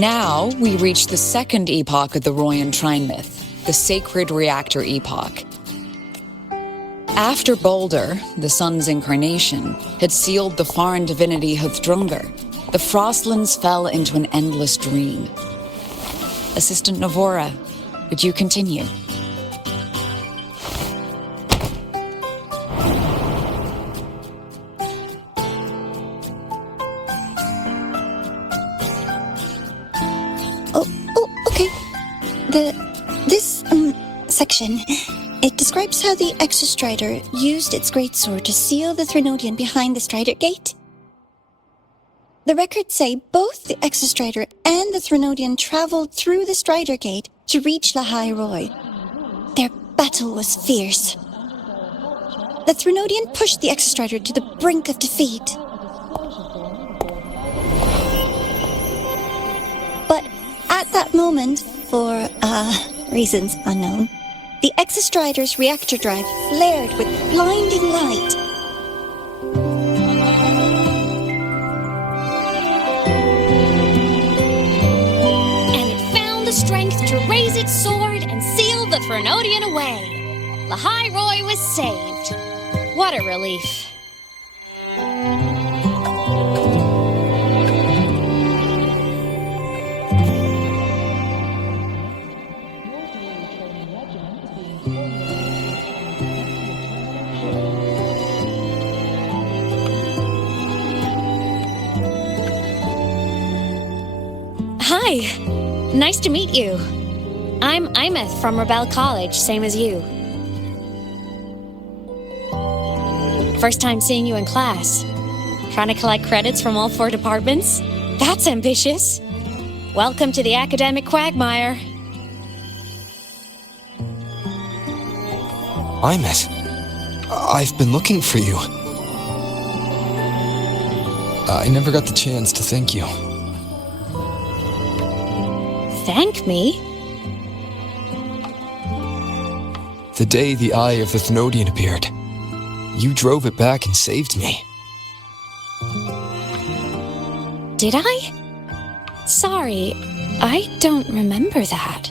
Now we reach the second epoch of the Royan Trine myth, the Sacred Reactor Epoch. After Balder, the sun's incarnation, had sealed the foreign divinity Huthrungur, the Frostlands fell into an endless dream. Assistant Navora, would you continue? Okay. This section, it describes how the Exostrider used its greatsword to seal the Threnodian behind the Strider Gate. The records say both the Exostrider and the Threnodian traveled through the Strider Gate to reach Lahai Roy. Their battle was fierce. The Threnodian pushed the Exostrider to the brink of defeat. But at that moment, for reasons unknown, the Exostrider's reactor drive flared with blinding light. And it found the strength to raise its sword and seal the Threnodian away. Lahai Roy was saved. What a relief. Hi, nice to meet you. I'm Imeth from Rebel College, same as you. First time seeing you in class. Trying to collect credits from all 4 departments? That's ambitious. Welcome to the academic quagmire. Imeth, I've been looking for you. I never got the chance to thank you. Thank me? The day the Eye of the Thenodian appeared, you drove it back and saved me. Did I? Sorry, I don't remember that.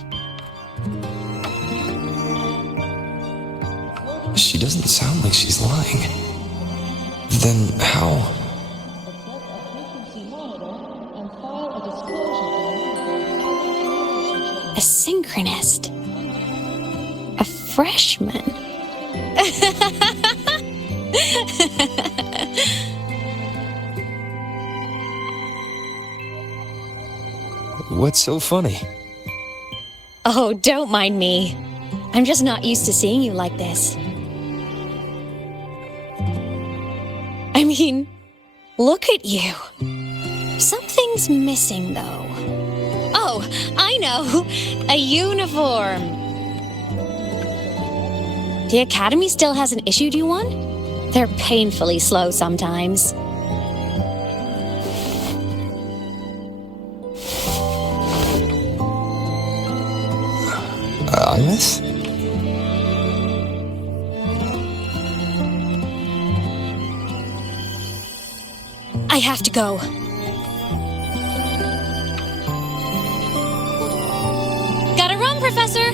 She doesn't sound like she's lying. Then how? A synchronist. A freshman. What's so funny? Oh, don't mind me. I'm just not used to seeing you like this. I mean, look at you. Something's missing, though. Oh, I know! A uniform! The Academy still hasn't issued you one? They're painfully slow sometimes. Imeth? I have to go. Gotta run, Professor!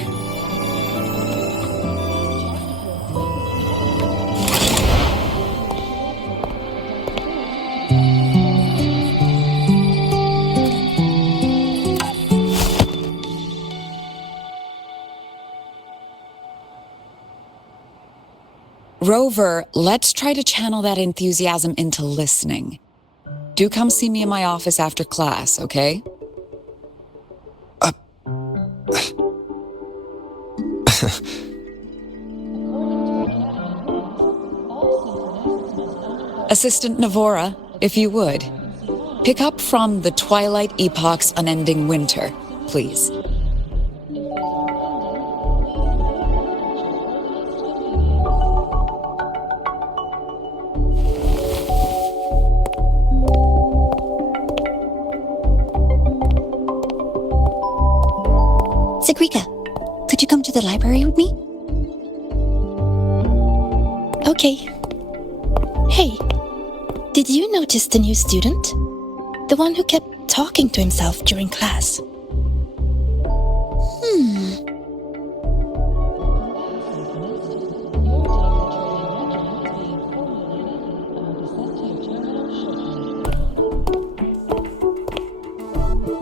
Rover, let's try to channel that enthusiasm into listening. Do come see me in my office after class, okay? Assistant Navora, if you would. Pick up from the Twilight Epoch's Unending Winter, please. Sigrika, could you come to the library with me? Okay. Hey, did you notice the new student? The one who kept talking to himself during class.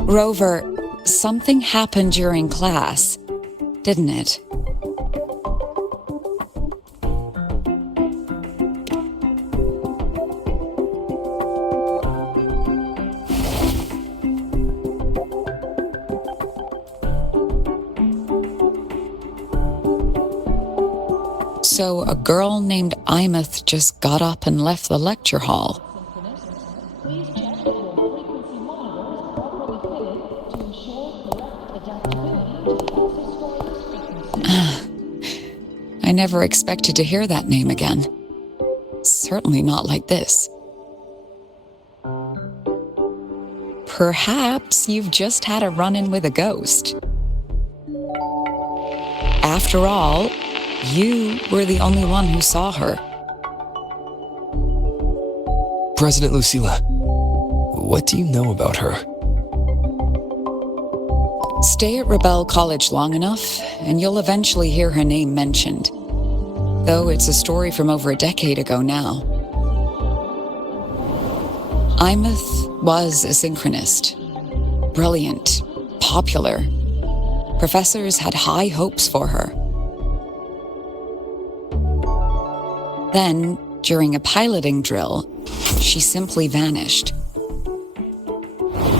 Rover, something happened during class, didn't it? So a girl named Imeth just got up and left the lecture hall. I never expected to hear that name again. Certainly not like this. Perhaps you've just had a run-in with a ghost. After all, you were the only one who saw her. President Lucilla, what do you know about her? Stay at Rebel College long enough, and you'll eventually hear her name mentioned. Though it's a story from over a decade ago now. Imeth was a synchronist. Brilliant, popular. Professors had high hopes for her. Then, during a piloting drill, she simply vanished.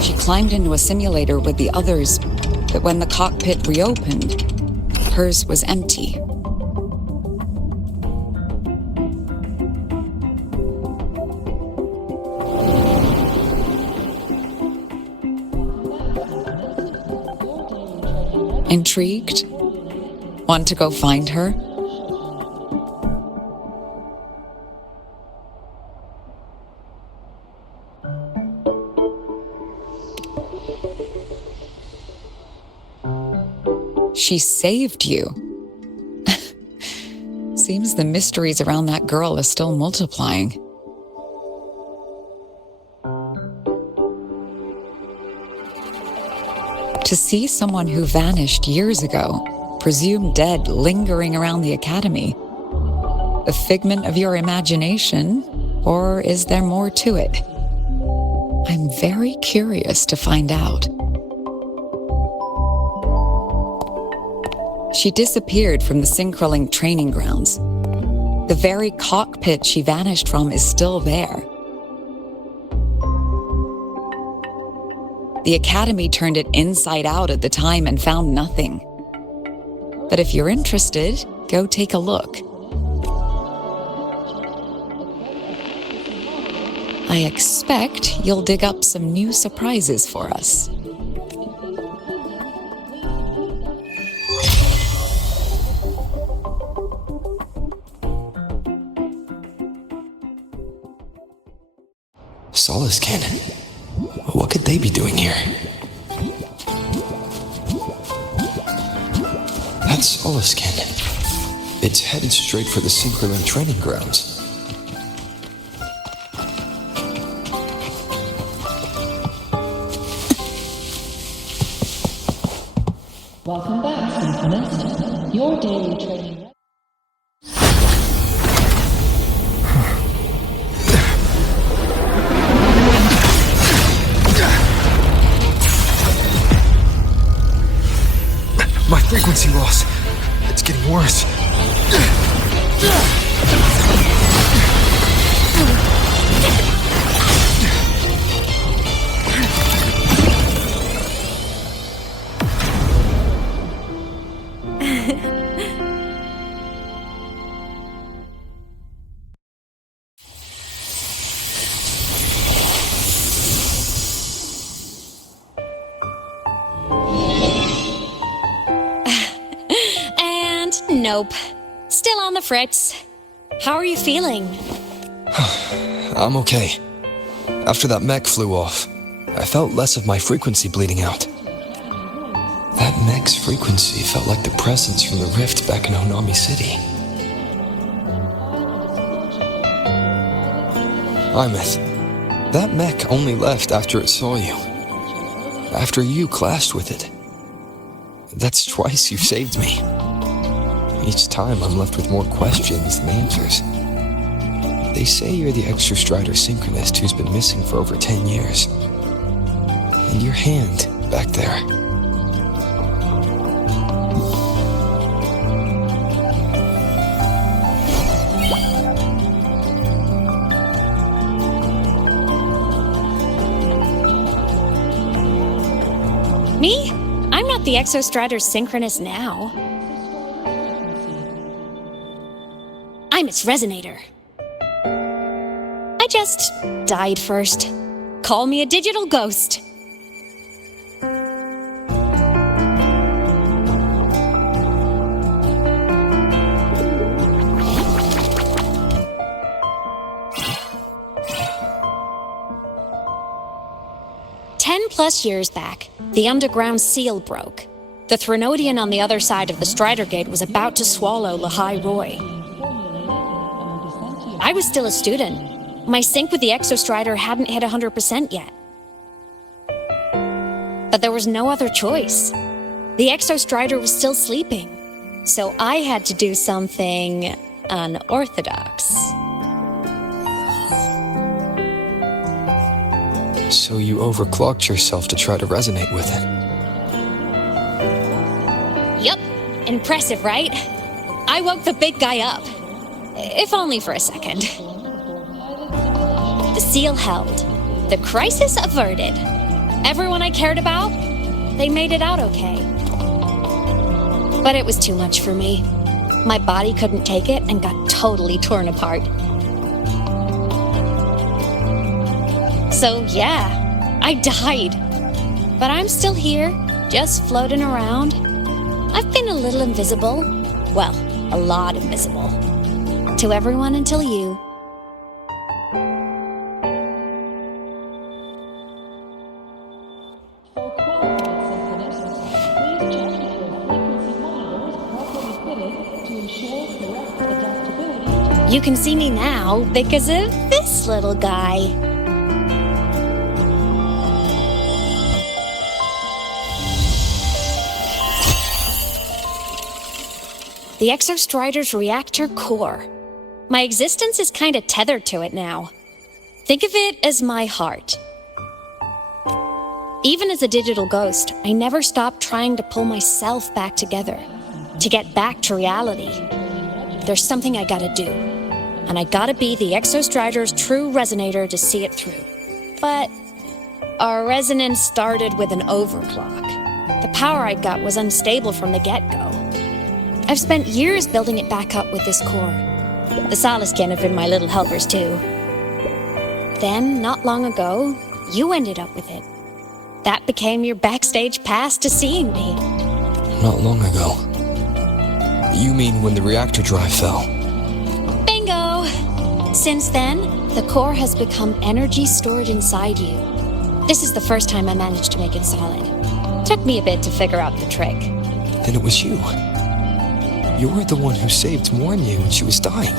She climbed into a simulator with the others, but when the cockpit reopened, hers was empty. Intrigued? Want to go find her? She saved you. Seems the mysteries around that girl are still multiplying. To see someone who vanished years ago, presumed dead, lingering around the academy, a figment of your imagination, or is there more to it? I'm very curious to find out. She disappeared from the Synchrolink training grounds. The very cockpit she vanished from is still there. The Academy turned it inside out at the time and found nothing. But if you're interested, go take a look. I expect you'll dig up some new surprises for us. Solace Cannon. What could they be doing here? That's Solace Cannon. It's headed straight for the Synchrolink training grounds. Welcome back, Synchronist. Your daily training. My frequency loss. It's getting worse. Nope. Still on the fritz. How are you feeling? I'm okay. After that mech flew off, I felt less of my frequency bleeding out. That mech's frequency felt like the presence from the rift back in Honami City. Imeth, that mech only left after it saw you. After you clashed with it. That's twice you've saved me. Each time I'm left with more questions than answers. They say you're the Extra-Strider synchronist who's been missing for over 10 years. And your hand back there. Me? I'm not the Exo-Strider synchronist now. I'm its resonator. I just died first. Call me a digital ghost. +10 years back, the underground seal broke. The Threnodian on the other side of the Strider Gate was about to swallow Lahai Roy. I was still a student. My sync with the Exo-Strider hadn't hit 100% yet. But there was no other choice. The Exo-Strider was still sleeping, so I had to do something unorthodox. So you overclocked yourself to try to resonate with it. Yup. Impressive, right? I woke the big guy up. If only for a second. The seal held. The crisis averted. Everyone I cared about, they made it out okay. But it was too much for me. My body couldn't take it and got totally torn apart. So yeah, I died. But I'm still here, just floating around. I've been a little invisible. Well, a lot invisible. To everyone until you. For qualified synchronicists, please check if your frequency monitor is properly fitted to ensure correct adaptability. You can see me now because of this little guy. The Exo-Strider's reactor core. My existence is kinda tethered to it now. Think of it as my heart. Even as a digital ghost, I never stopped trying to pull myself back together, to get back to reality. There's something I gotta do, and I gotta be the Exo-Strider's true resonator to see it through. But our resonance started with an overclock. The power I got was unstable from the get-go. I've spent years building it back up with this core. The Solaskin have been my little helpers too. Then, not long ago, you ended up with it. That became your backstage pass to seeing me. Not long ago. You mean when the reactor drive fell? Bingo! Since then, the core has become energy stored inside you. This is the first time I managed to make it solid. Took me a bit to figure out the trick. Then it was you. You were the one who saved Mornier when she was dying.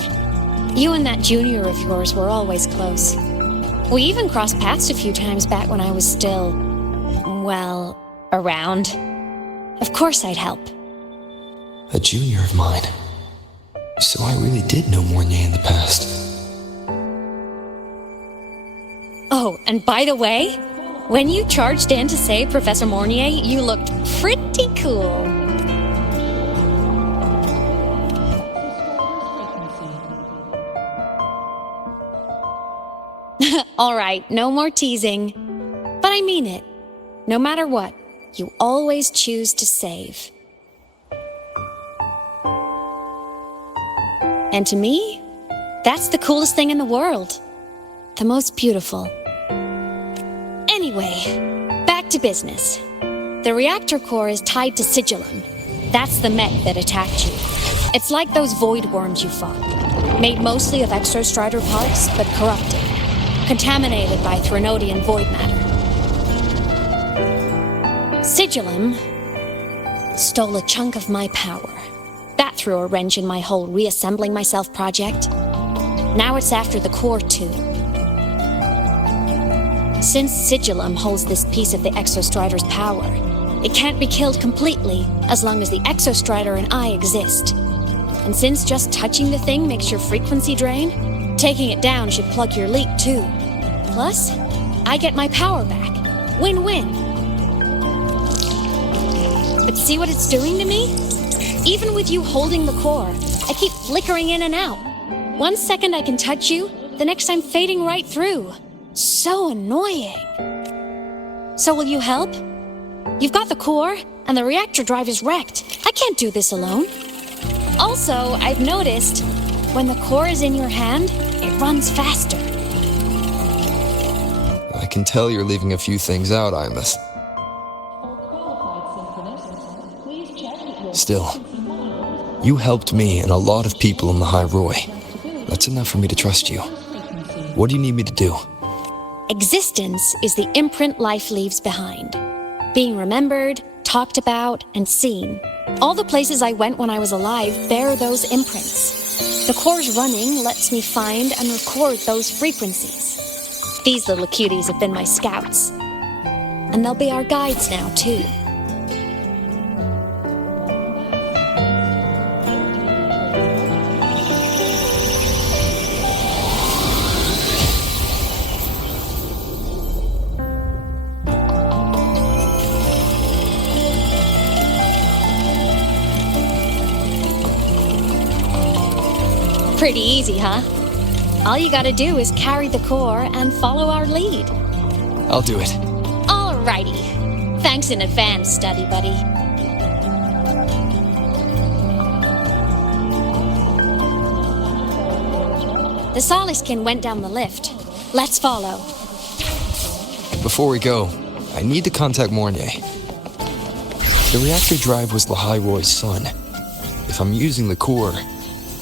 You and that junior of yours were always close. We even crossed paths a few times back when I was still, well, around. Of course I'd help. A junior of mine. So I really did know Mornier in the past. Oh, and by the way, when you charged in to save Professor Mornier, you looked pretty cool. All right, no more teasing. But I mean it. No matter what, you always choose to save. And to me, that's the coolest thing in the world. The most beautiful. Anyway, back to business. The reactor core is tied to Sigillum. That's the mech that attacked you. It's like those void worms you fought. Made mostly of Exo-Strider parts, but corrupted. Contaminated by Threnodian void matter. Sigillum stole a chunk of my power. That threw a wrench in my whole reassembling myself project. Now it's after the core too. Since Sigillum holds this piece of the Exostrider's power, it can't be killed completely as long as the Exostrider and I exist. And since just touching the thing makes your frequency drain, taking it down should plug your leak too. Plus, I get my power back. Win-win. But see what it's doing to me? Even with you holding the core, I keep flickering in and out. 1 second I can touch you, the next I'm fading right through. So annoying. So will you help? You've got the core, and the reactor drive is wrecked. I can't do this alone. Also, I've noticed, when the core is in your hand, it runs faster. I can tell you're leaving a few things out, Imus. Still, you helped me and a lot of people in the High Roy. That's enough for me to trust you. What do you need me to do? Existence is the imprint life leaves behind. Being remembered, talked about, and seen. All the places I went when I was alive bear those imprints. The core's running lets me find and record those frequencies. These little cuties have been my scouts. And they'll be our guides now, too. Pretty easy, huh? All you gotta do is carry the core and follow our lead. I'll do it. Alrighty. Thanks in advance, study buddy. The Soliskin went down the lift. Let's follow. Before we go, I need to contact Mornier. The reactor drive was the High Roy's son. If I'm using the core,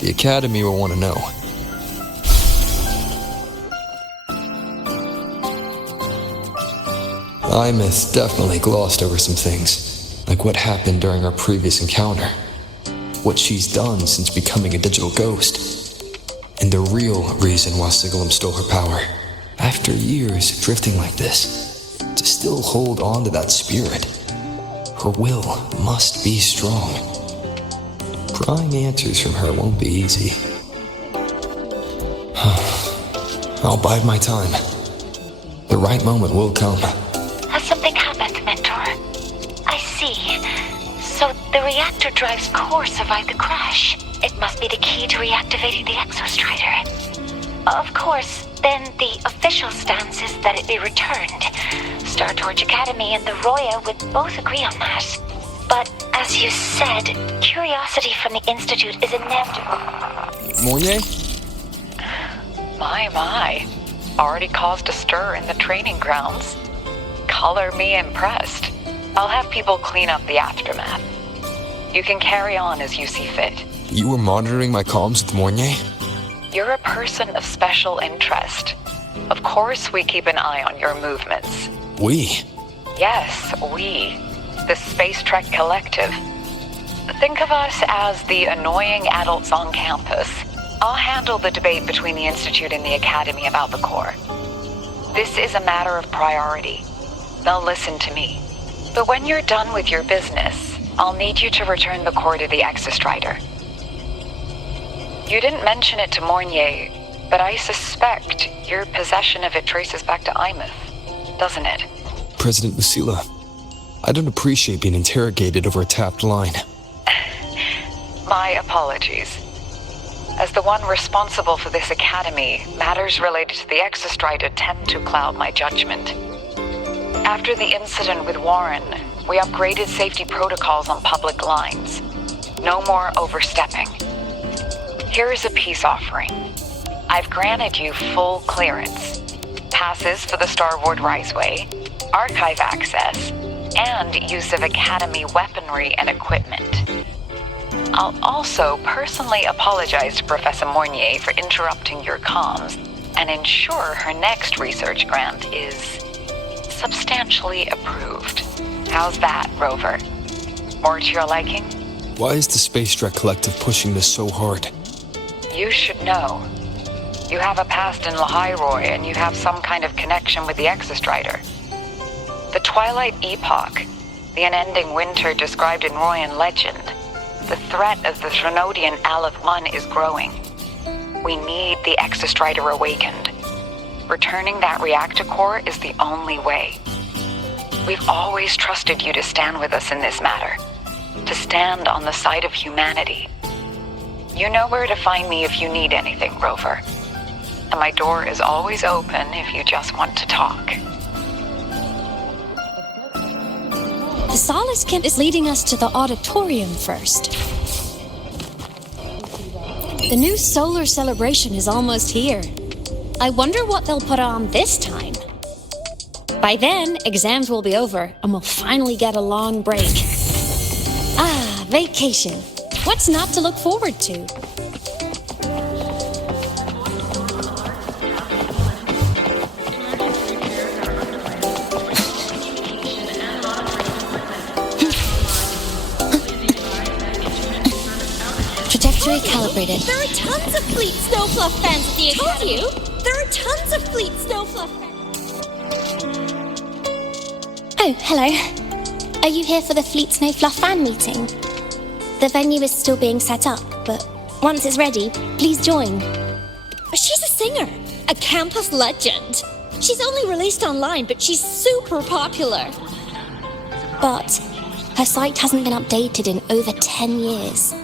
the Academy will want to know. Imus definitely glossed over some things, like what happened during our previous encounter, what she's done since becoming a digital ghost, and the real reason why Sigillum stole her power. After years drifting like this, to still hold on to that spirit, her will must be strong. Prying answers from her won't be easy. I'll bide my time. The right moment will come. Has something happened, Mentor? I see. So the reactor drive's core survived the crash. It must be the key to reactivating the Exostrider. Of course, then the official stance is that it be returned. Star Torch Academy and the Roya would both agree on that. But as you said, curiosity from the Institute is inevitable. Mornier? My. Already caused a stir in the training grounds. Color me impressed. I'll have people clean up the aftermath. You can carry on as you see fit. You were monitoring my comms with Mornier? You're a person of special interest. Of course we keep an eye on your movements. We? Yes, we. The Space Trek Collective. Think of us as the annoying adults on campus. I'll handle the debate between the Institute and the Academy about the core. This is a matter of priority. They'll listen to me. But when you're done with your business, I'll need you to return the core to the Exostrider. You didn't mention it to Mornier, but I suspect your possession of it traces back to Imus, doesn't it? President Lucilla, I don't appreciate being interrogated over a tapped line. My apologies. As the one responsible for this academy, matters related to the Exostrider tend to cloud my judgment. After the incident with Warren, we upgraded safety protocols on public lines. No more overstepping. Here is a peace offering. I've granted you full clearance. Passes for the Starboard Riseway, archive access, and use of Academy weaponry and equipment. I'll also personally apologize to Professor Mornier for interrupting your comms and ensure her next research grant is substantially approved. How's that, Rover? More to your liking? Why is the Space Trek Collective pushing this so hard? You should know. You have a past in Lahairoi, and you have some kind of connection with the Exostrider. The Twilight Epoch, the unending winter described in Royan legend, the threat of the Threnodian Aleph 1 is growing. We need the Exostrider awakened. Returning that reactor core is the only way. We've always trusted you to stand with us in this matter, to stand on the side of humanity. You know where to find me if you need anything, Rover. And my door is always open if you just want to talk. The Solace Kent is leading us to the auditorium first. The new solar celebration is almost here. I wonder what they'll put on this time. By then, exams will be over, and we'll finally get a long break. Ah, vacation. What's not to look forward to? Trajectory calibrated. There are tons of Fleet Snowfluff fans at the Academy. Told you! There are tons of Fleet Snowfluff fans. Oh, hello. Are you here for the Fleet Snowfluff fan meeting? The venue is still being set up, but once it's ready, please join. She's a singer, a campus legend. She's only released online, but she's super popular. But her site hasn't been updated in over 10 years.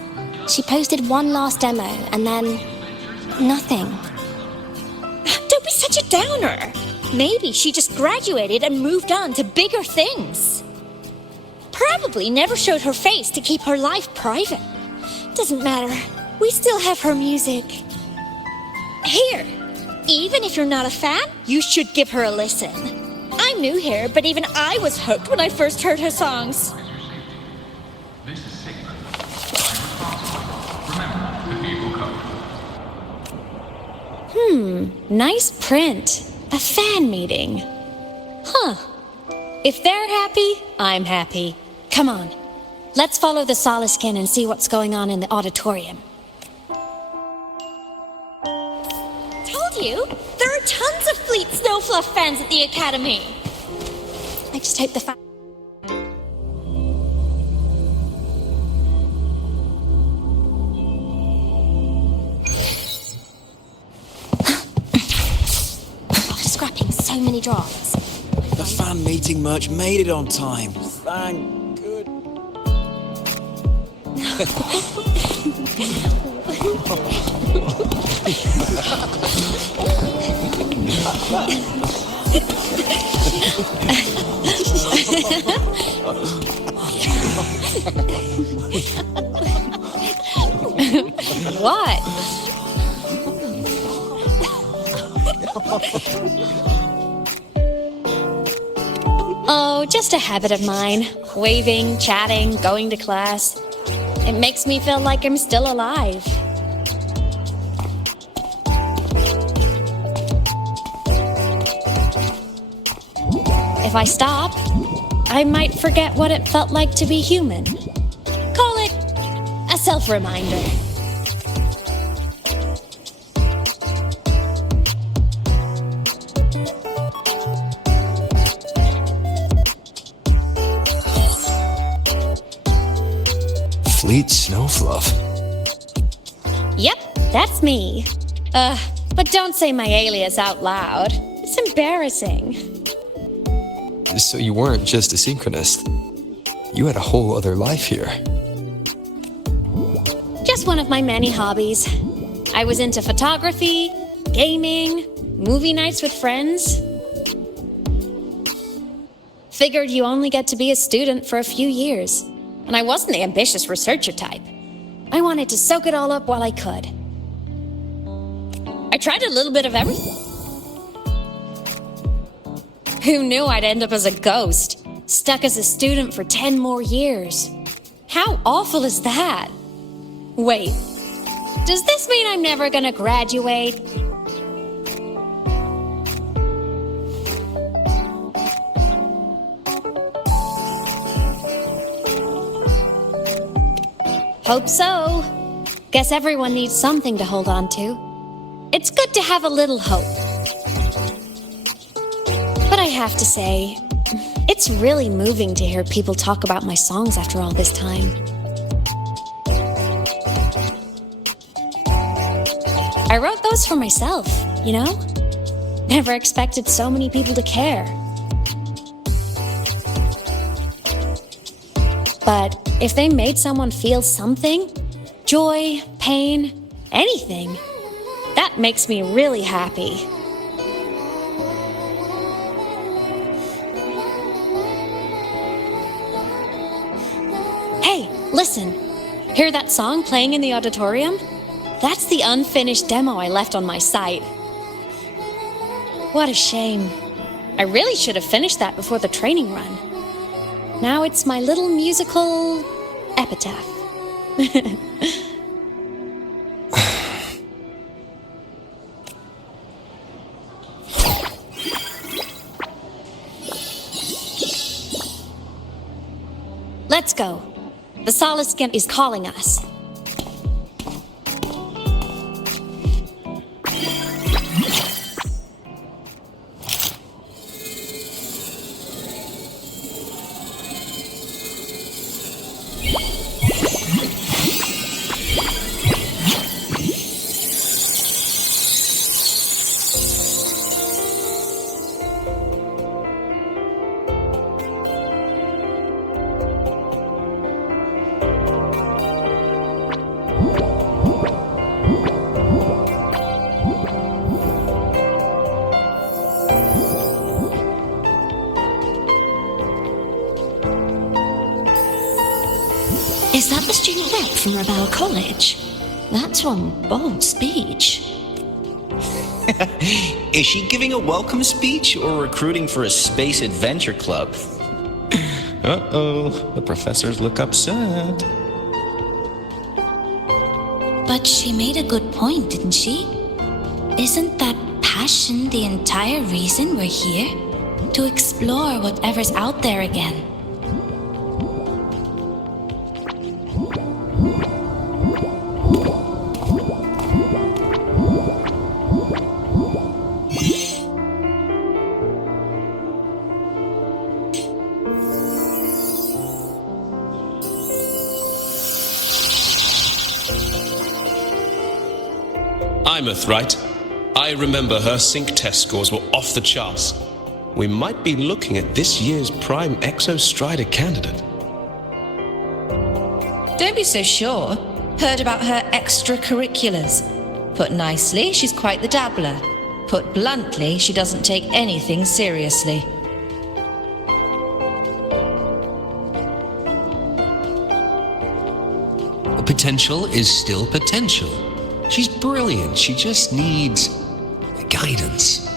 She posted one last demo, and then nothing. Don't be such a downer. Maybe she just graduated and moved on to bigger things. Probably never showed her face to keep her life private. Doesn't matter. We still have her music. Here, even if you're not a fan, you should give her a listen. I'm new here, but even I was hooked when I first heard her songs. Nice print. A fan meeting. Huh. If they're happy, I'm happy. Come on. Let's follow the Solaskin and see what's going on in the auditorium. Told you, there are tons of Fleet Snowfluff fans at the Academy. I just hope the scrapping so many drafts. The fan meeting merch made it on time. Thank good. What? Oh, just a habit of mine. Waving, chatting, going to class. It makes me feel like I'm still alive. If I stop, I might forget what it felt like to be human. Call it a self-reminder. Fleet Snowfluff. Yep, that's me. But don't say my alias out loud. It's embarrassing. So you weren't just a synchronist. You had a whole other life here. Just one of my many hobbies. I was into photography, gaming, movie nights with friends. Figured you only get to be a student for a few years. And I wasn't the ambitious researcher type. I wanted to soak it all up while I could. I tried a little bit of everything. Who knew I'd end up as a ghost, stuck as a student for 10 more years? How awful is that? Wait, does this mean I'm never gonna graduate? Hope so. Guess everyone needs something to hold on to. it's good to have a little hope. But I have to say, it's really moving to hear people talk about my songs after all this time. I wrote those for myself, you know? Never expected so many people to care. But if they made someone feel something, joy, pain, anything, that makes me really happy. Hey, listen. Hear that song playing in the auditorium? That's the unfinished demo I left on my site. What a shame. I really should have finished that before the training run. Now it's my little musical epitaph. Let's go. The Soliskin is calling us. Is that the student rep from Rebel College? That's one bold speech. Is she giving a welcome speech or recruiting for a space adventure club? Uh-oh, the professors look upset. But she made a good point, didn't she? Isn't that passion the entire reason we're here? To explore whatever's out there again. Imeth, right? I remember her sync test scores were off the charts. We might be looking at this year's prime Exostrider candidate. Don't be so sure. Heard about her extracurriculars. Put nicely, she's quite the dabbler. Put bluntly, she doesn't take anything seriously. The potential is still potential. She's brilliant. She just needs guidance.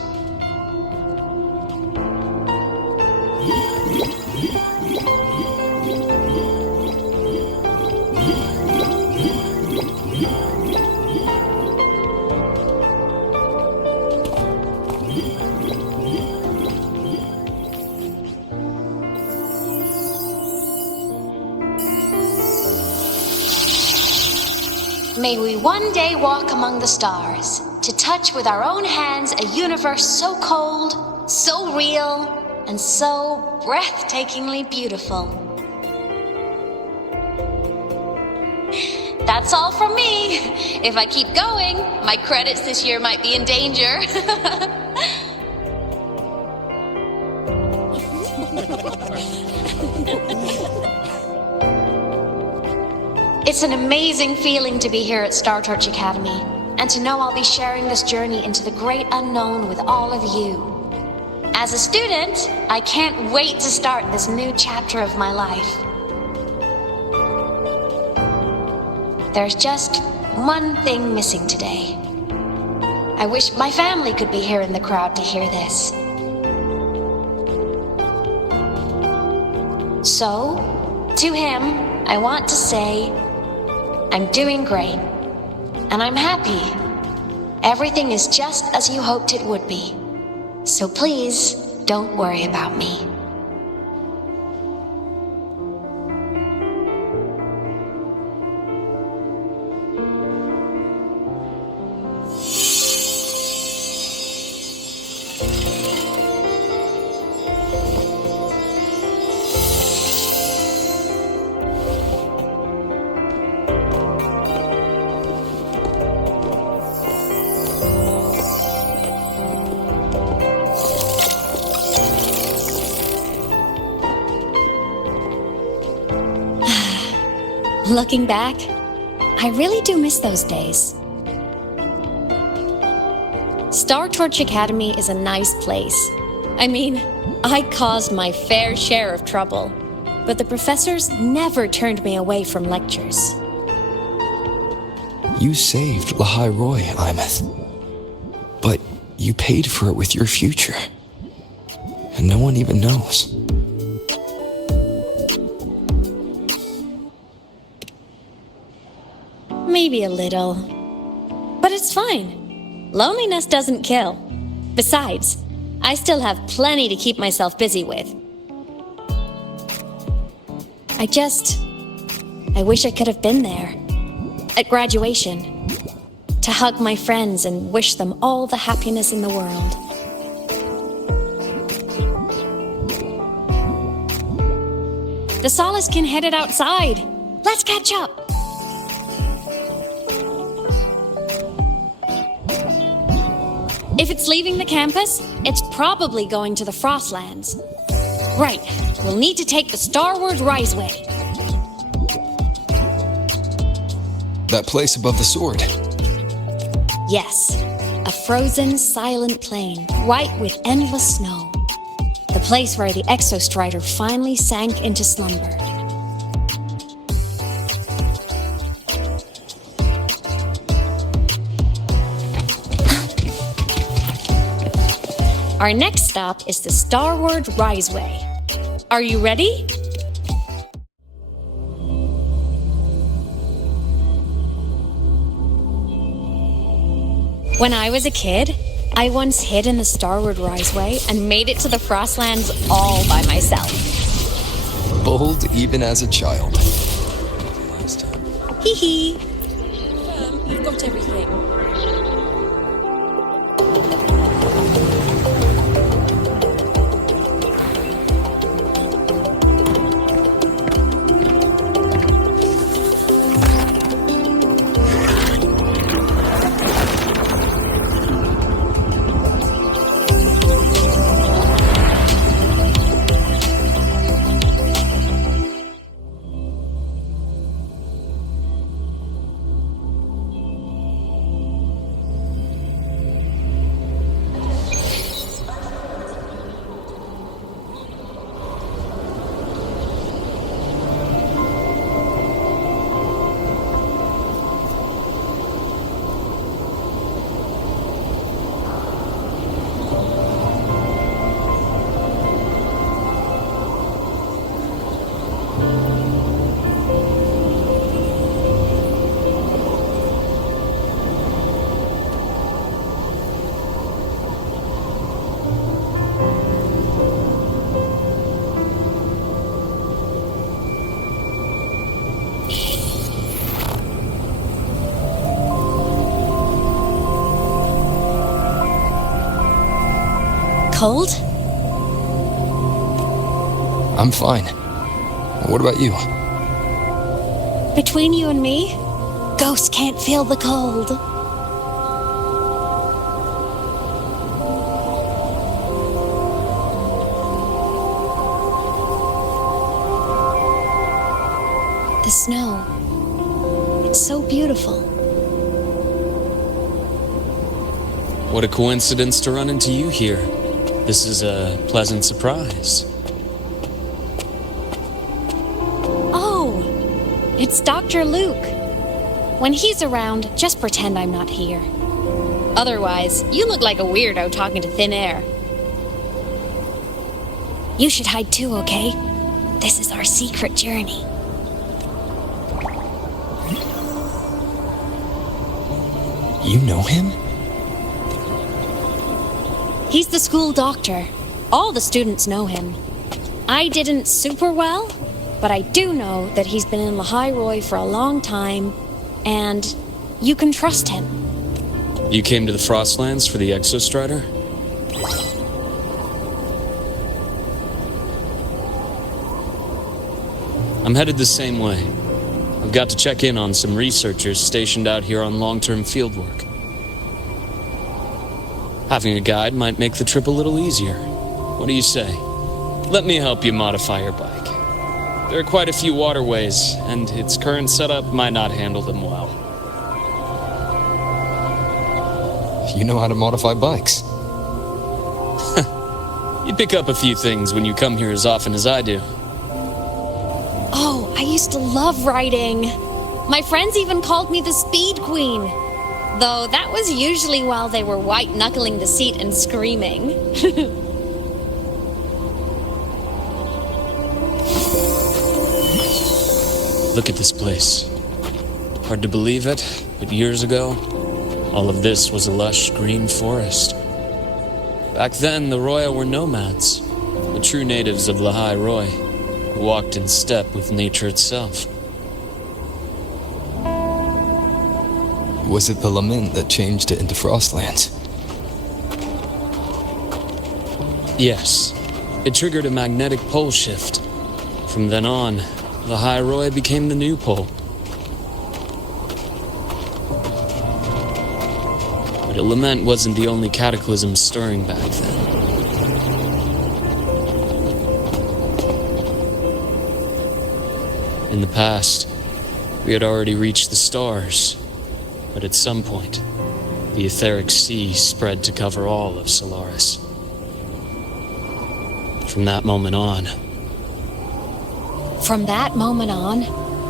May we one day walk among the stars, to touch with our own hands a universe so cold, so real, and so breathtakingly beautiful. That's all from me. If I keep going, my credits this year might be in danger. It's an amazing feeling to be here at Star Torch Academy, and to know I'll be sharing this journey into the great unknown with all of you. As a student, I can't wait to start this new chapter of my life. There's just one thing missing today. I wish my family could be here in the crowd to hear this. So, to him, I want to say, I'm doing great, and I'm happy. Everything is just as you hoped it would be. So please, don't worry about me. Looking back, I really do miss those days. Star Torch Academy is a nice place. I mean, I caused my fair share of trouble, but the professors never turned me away from lectures. You saved Lahai Roy, Imeth. But you paid for it with your future. And no one even knows. Maybe a little. But it's fine. Loneliness doesn't kill. Besides, I still have plenty to keep myself busy with. I wish I could have been there. At graduation. To hug my friends and wish them all the happiness in the world. The Solace can head it outside. Let's catch up. If it's leaving the campus, it's probably going to the Frostlands. Right, we'll need to take the Starward Riseway. That place above the sword. Yes, a frozen, silent plain, white with endless snow. The place where the Exostrider finally sank into slumber. Our next stop is the Starward Riseway. Are you ready? When I was a kid, I once hid in the Starward Riseway and made it to the Frostlands all by myself. Bold even as a child. Hee hee. You've got everything. Cold? I'm fine. What about you? Between you and me, ghosts can't feel the cold. The snow. It's so beautiful. What a coincidence to run into you here. This is a pleasant surprise. Oh, it's Dr. Luke. When he's around, just pretend I'm not here. Otherwise, you look like a weirdo talking to thin air. You should hide too, okay? This is our secret journey. You know him? He's the school doctor. All the students know him. I didn't super well, but I do know that he's been in Lahai Roy for a long time, and you can trust him. You came to the Frostlands for the Exostrider? I'm headed the same way. I've got to check in on some researchers stationed out here on long-term fieldwork. Having a guide might make the trip a little easier. What do you say? Let me help you modify your bike. There are quite a few waterways, and its current setup might not handle them well. You know how to modify bikes. You pick up a few things when you come here as often as I do. Oh, I used to love riding. My friends even called me the Speed Queen. Though that was usually while they were white-knuckling the seat and screaming. Look at this place. Hard to believe it, but years ago, all of this was a lush green forest. Back then, the Roya were nomads, the true natives of Lahai Roy, who walked in step with nature itself. Was it the lament that changed it into Frostlands? Yes, it triggered a magnetic pole shift. From then on, Lahai Roy became the new pole. But a lament wasn't the only cataclysm stirring back then. In the past, we had already reached the stars, but at some point, the etheric sea spread to cover all of Solaris. From that moment on,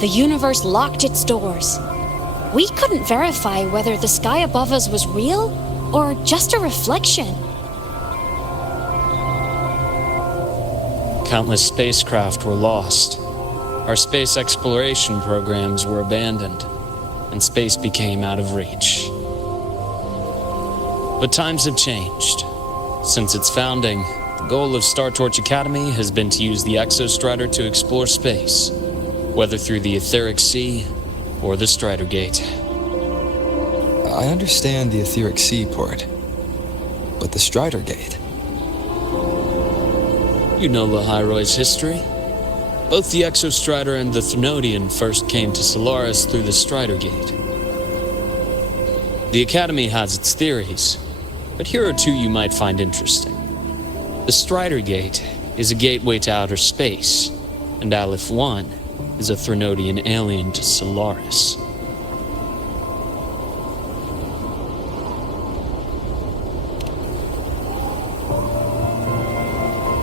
the universe locked its doors. We couldn't verify whether the sky above us was real or just a reflection. countless spacecraft were lost. Our space exploration programs were abandoned, and space became out of reach. But times have changed. Since its founding, the goal of Star Torch Academy has been to use the Exostrider to explore space, whether through the Etheric Sea or the Strider Gate. I understand the Etheric Sea part, but the Strider Gate? You know Lahai-Roy's history. Both the Exostrider and the Thrunodian first came to Solaris through the Strider Gate. The Academy has its theories, but here are two you might find interesting. The Strider Gate is a gateway to outer space, and Aleph 1 is a Thrunodian alien to Solaris.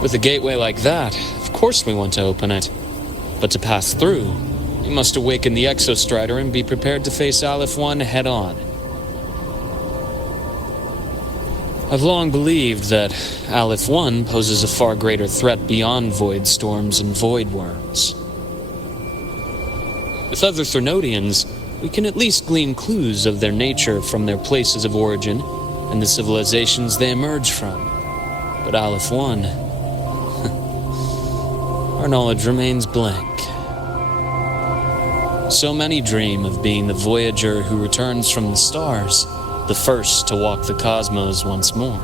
With a gateway like that, of course we want to open it. But to pass through, we must awaken the Exostrider and be prepared to face Aleph 1 head-on. I've long believed that Aleph 1 poses a far greater threat beyond void storms and void worms. With other Thrunodians, we can at least glean clues of their nature from their places of origin and the civilizations they emerge from. But Aleph 1... our knowledge remains blank. So many dream of being the Voyager who returns from the stars, the first to walk the cosmos once more.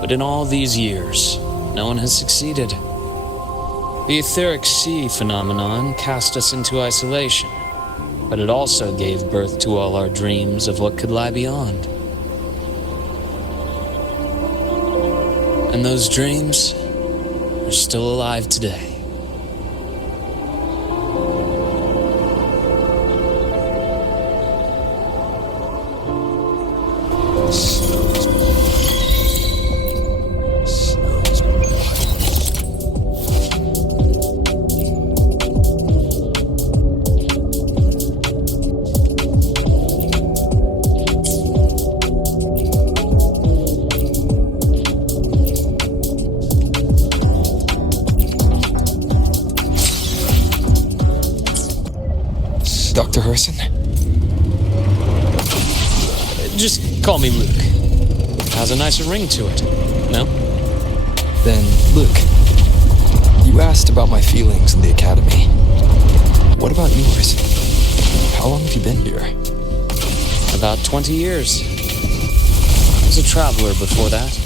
But in all these years, no one has succeeded. The Etheric Sea phenomenon cast us into isolation, but it also gave birth to all our dreams of what could lie beyond. And those dreams are still alive today. Dr. Herson? Just call me Luke. Has a nicer ring to it, no? Then, Luke, you asked about my feelings in the Academy. What about yours? How long have you been here? About 20 years. I was a traveler before that.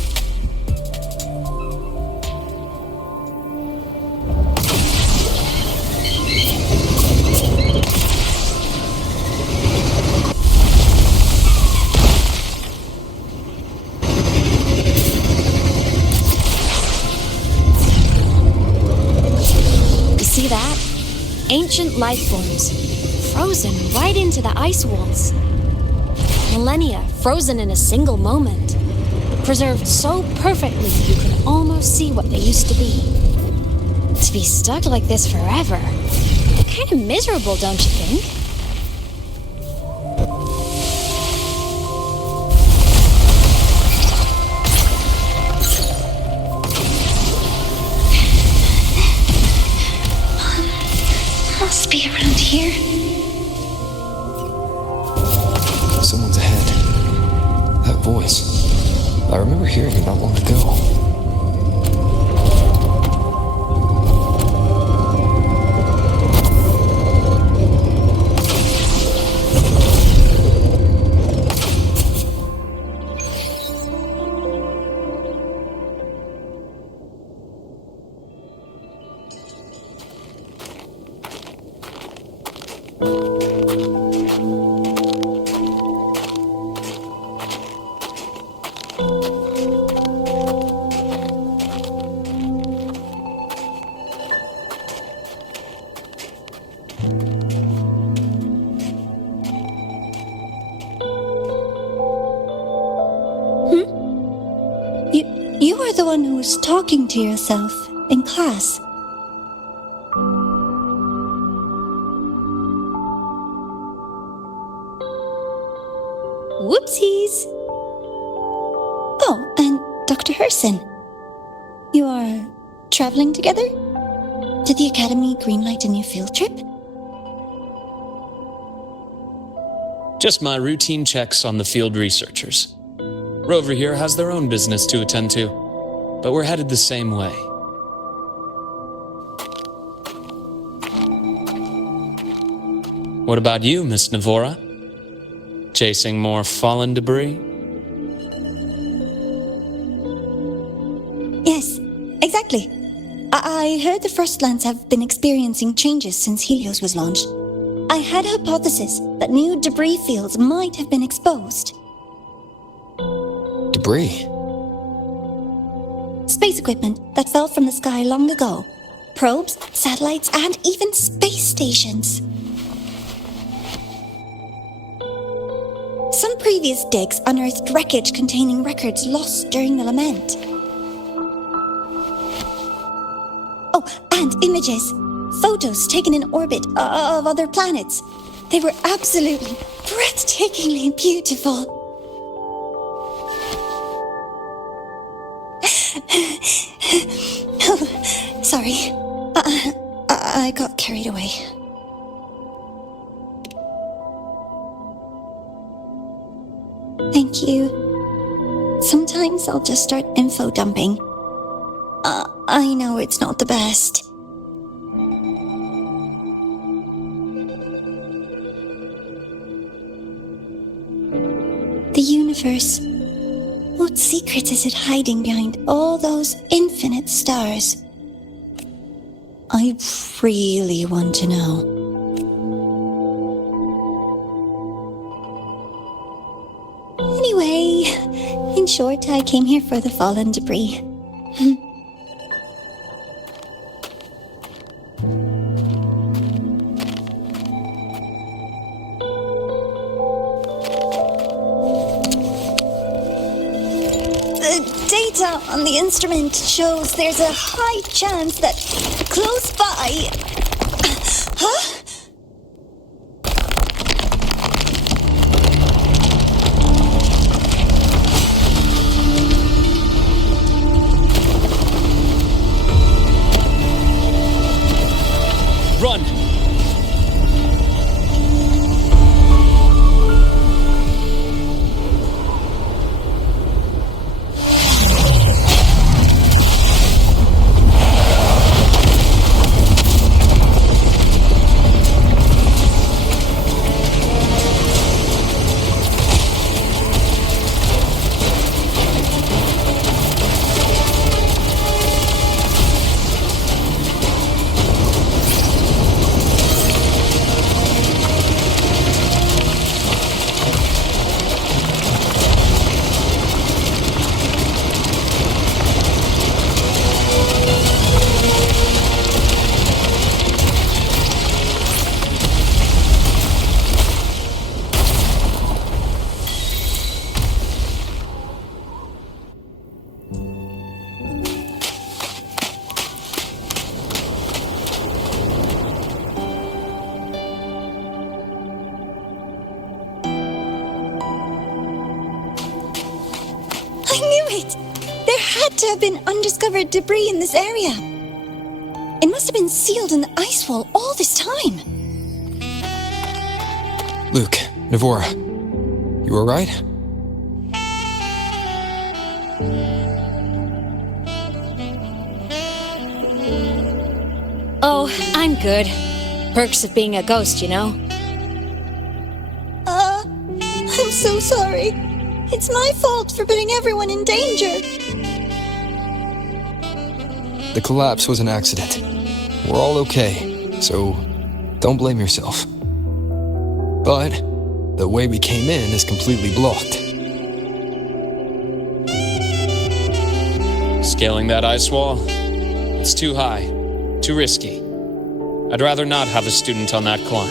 See that? Ancient life forms, frozen right into the ice walls. Millennia frozen in a single moment, preserved so perfectly you could almost see what they used to be. To be stuck like this forever, kind of miserable, don't you think? Must be around here. Someone's ahead. That voice. I remember hearing it not long ago. You are the one who was talking to yourself in class. Whoopsies! Oh, and Dr. Herson. You are traveling together? Did the Academy greenlight a new field trip? Just my routine checks on the field researchers. Rover here has their own business to attend to, but we're headed the same way. What about you, Miss Navora? Chasing more fallen debris? Yes, exactly. I heard the Frostlands have been experiencing changes since Helios was launched. I had a hypothesis that new debris fields might have been exposed. Debris? Space equipment that fell from the sky long ago. Probes, satellites, and even space stations. Some previous digs unearthed wreckage containing records lost during the lament. Oh, and images. Photos taken in orbit of other planets. They were absolutely breathtakingly beautiful. Oh, sorry. I got carried away. Thank you. Sometimes I'll just start info dumping. I know it's not the best. The universe. What secrets is it hiding behind all those infinite stars? I really want to know. Anyway, in short, I came here for the fallen debris. Data on the instrument shows there's a high chance that close by... Huh? Run! had to have been undiscovered debris in this area. It must have been sealed in the ice wall all this time. Luke, Navora, you alright? Oh, I'm good. Perks of being a ghost, you know? I'm so sorry. It's my fault for putting everyone in danger. The collapse was an accident. We're all okay, so don't blame yourself. But the way we came in is completely blocked. Scaling that ice wall? It's too high, too risky. I'd rather not have a student on that climb.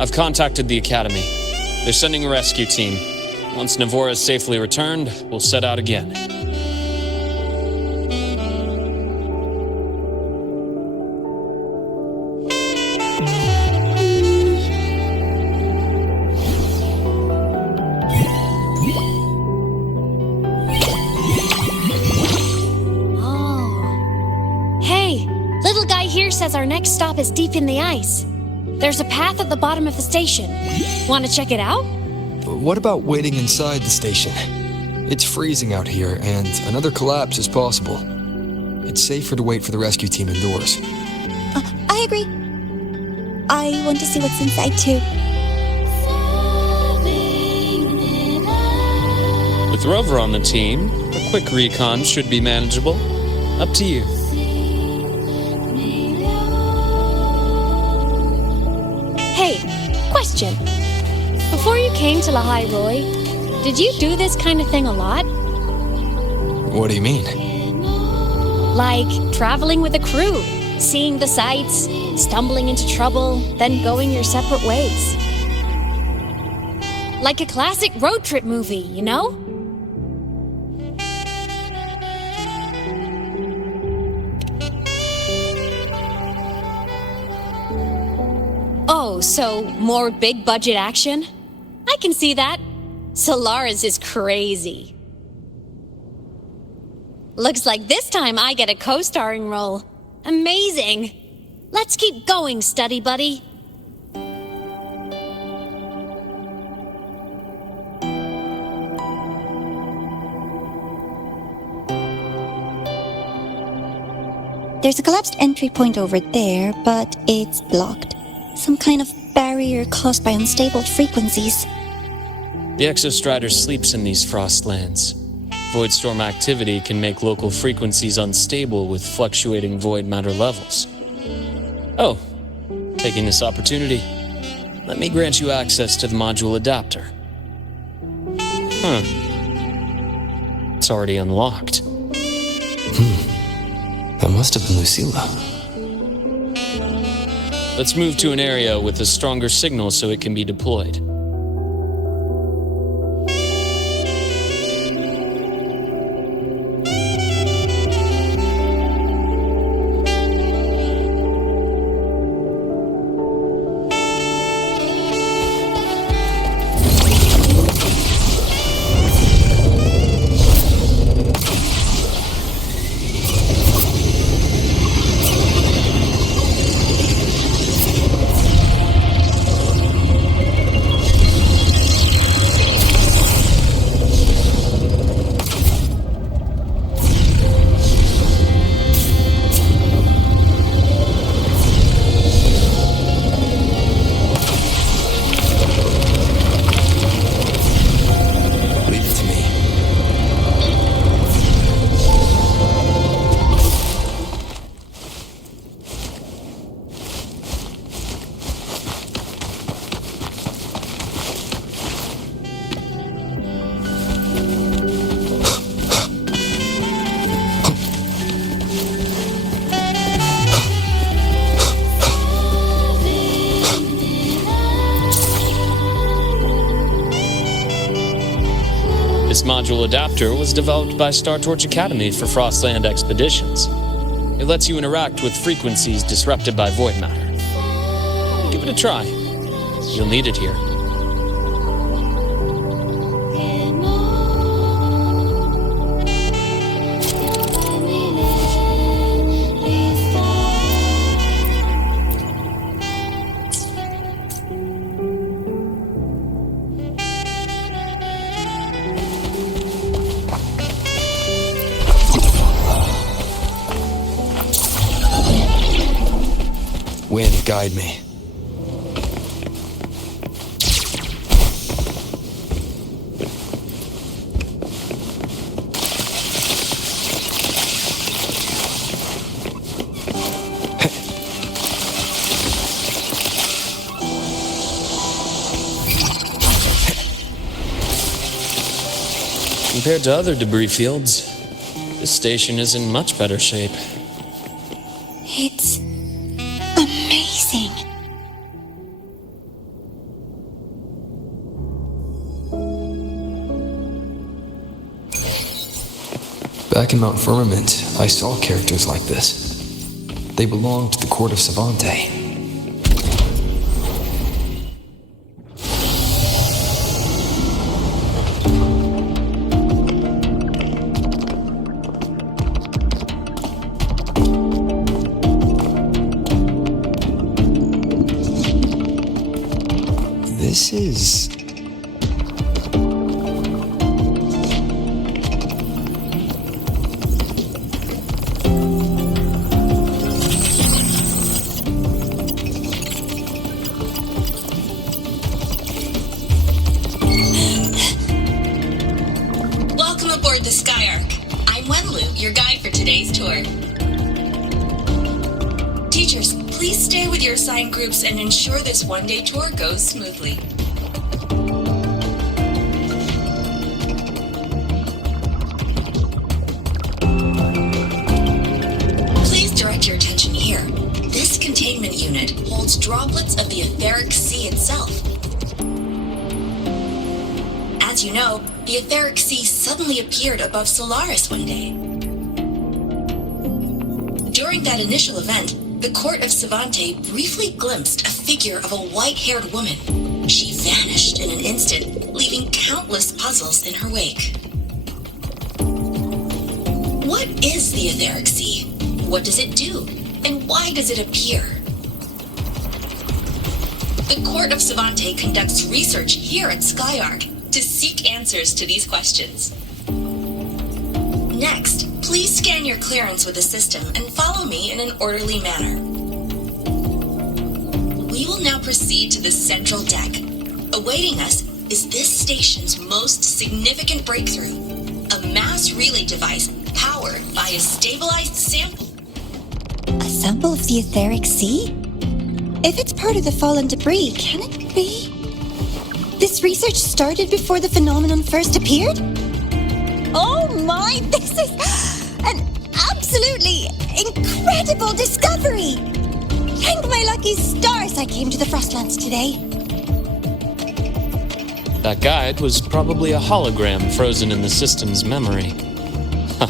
I've contacted the Academy. They're sending a rescue team. Once Navora is safely returned, we'll set out again. Oh. Hey, little guy here says our next stop is deep in the ice. There's a path at the bottom of the station. Want to check it out? What about waiting inside the station? It's freezing out here, and another collapse is possible. It's safer to wait for the rescue team indoors. I agree. I want to see what's inside too. With Rover on the team, a quick recon should be manageable. Up to you. Hey, question. Before you came to Lahai Roy, did you do this kind of thing a lot? What do you mean? Like traveling with a crew, seeing the sights, stumbling into trouble, then going your separate ways. Like a classic road trip movie, you know? Oh, so more big budget action? I can see that. Solaris is crazy. Looks like this time I get a co-starring role. Amazing. Let's keep going, study buddy. There's a collapsed entry point over there, but it's blocked. Some kind of barrier caused by unstable frequencies. The Exostrider sleeps in these frost lands. Void storm activity can make local frequencies unstable with fluctuating void matter levels. Oh, taking this opportunity, let me grant you access to the module adapter. It's already unlocked. That must have been Lucilla. Let's move to an area with a stronger signal so it can be deployed. This module adapter was developed by Star Torch Academy for Frostland expeditions. It lets you interact with frequencies disrupted by void matter. Give it a try. You'll need it here. guide me. Compared to other debris fields, this station is in much better shape. It's amazing. Back in Mount Firmament, I saw characters like this. They belonged to the court of Savante. This is... Welcome aboard the Skyark. I'm Wenlu, your guide for today's tour. Teachers, please stay with your assigned groups and ensure this one-day tour goes smoothly. Please direct your attention here. This containment unit holds droplets of the etheric sea itself. As you know, the etheric sea suddenly appeared above Solaris one day. During that initial event, the court of Savante briefly glimpsed a figure of a white-haired woman. She vanished in an instant, leaving countless puzzles in her wake. What is the etheric sea? What does it do? And why does it appear? The court of Savante conducts research here at Skyark to seek answers to these questions. Next, please scan your clearance with the system and follow me in an orderly manner. We will now proceed to the central deck. Awaiting us is this station's most significant breakthrough, a mass relay device powered by a stabilized sample. A sample of the etheric sea? If it's part of the fallen debris, can it be? This research started before the phenomenon first appeared? Oh my, this is an absolutely incredible discovery! Thank my lucky stars I came to the Frostlands today. That guide was probably a hologram frozen in the system's memory. Huh.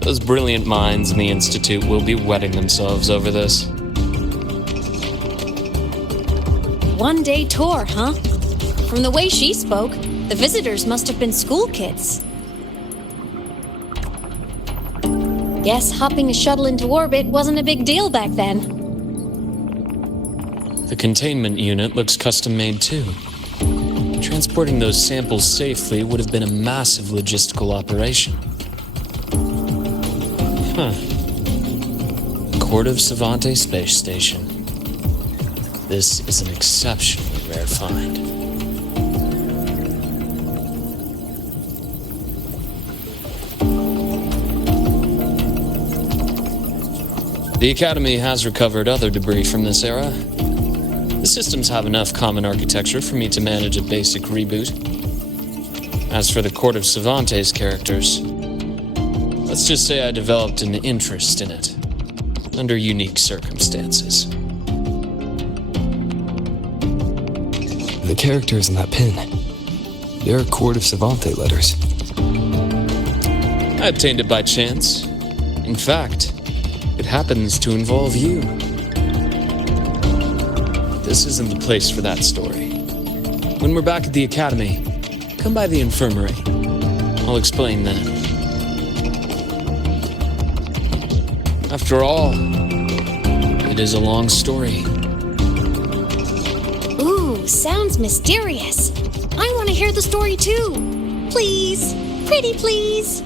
Those brilliant minds in the Institute will be wetting themselves over this. One-day tour, huh? From the way she spoke, the visitors must have been school kids. Guess hopping a shuttle into orbit wasn't a big deal back then. The containment unit looks custom-made too. Transporting those samples safely would have been a massive logistical operation. Huh. Court of Savante Space Station. This is an exceptionally rare find. The Academy has recovered other debris from this era. The systems have enough common architecture for me to manage a basic reboot. As for the Court of Savante's characters, let's just say I developed an interest in it, under unique circumstances. The characters in that pin, they're Court of Savante letters. I obtained it by chance. In fact, it happens to involve you. This isn't the place for that story. When we're back at the Academy, come by the infirmary. I'll explain then. After all, it is a long story. Ooh, sounds mysterious. I want to hear the story too. Please, pretty please.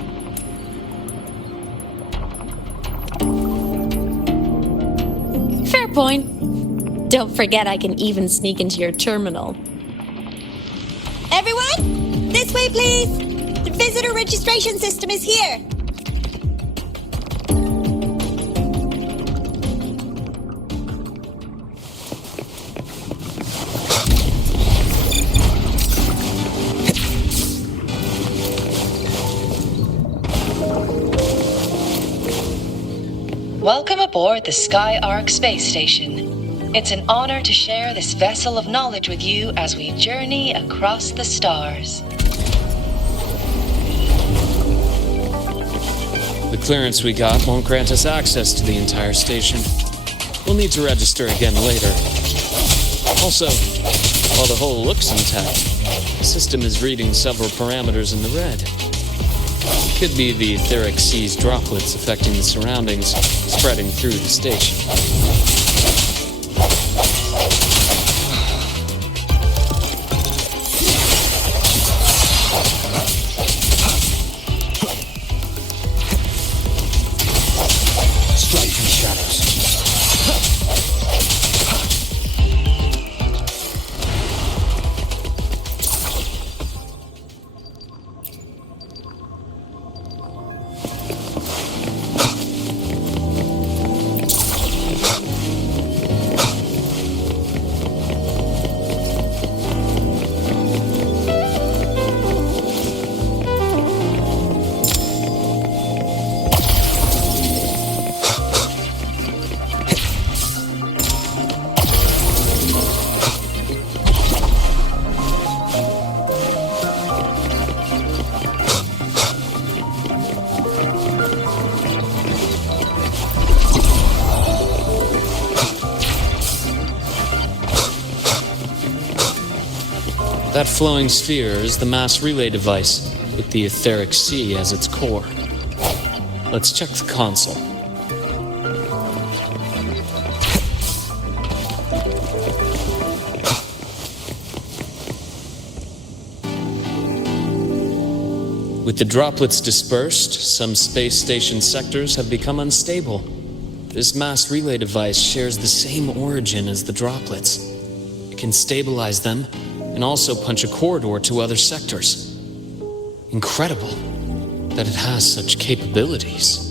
Fair point. Don't forget I can even sneak into your terminal. Everyone, this way, please. The visitor registration system is here. Welcome aboard the Skyark space station. It's an honor to share this vessel of knowledge with you as we journey across the stars. The clearance we got won't grant us access to the entire station. We'll need to register again later. Also, while the hull looks intact, the system is reading several parameters in the red. Could be the etheric sea's droplets affecting the surroundings, spreading through the station. Straight from the shadows. That flowing sphere is the mass relay device, with the etheric sea as its core. Let's check the console. With the droplets dispersed, some space station sectors have become unstable. This mass relay device shares the same origin as the droplets. It can stabilize them and also punch a corridor to other sectors. Incredible that it has such capabilities.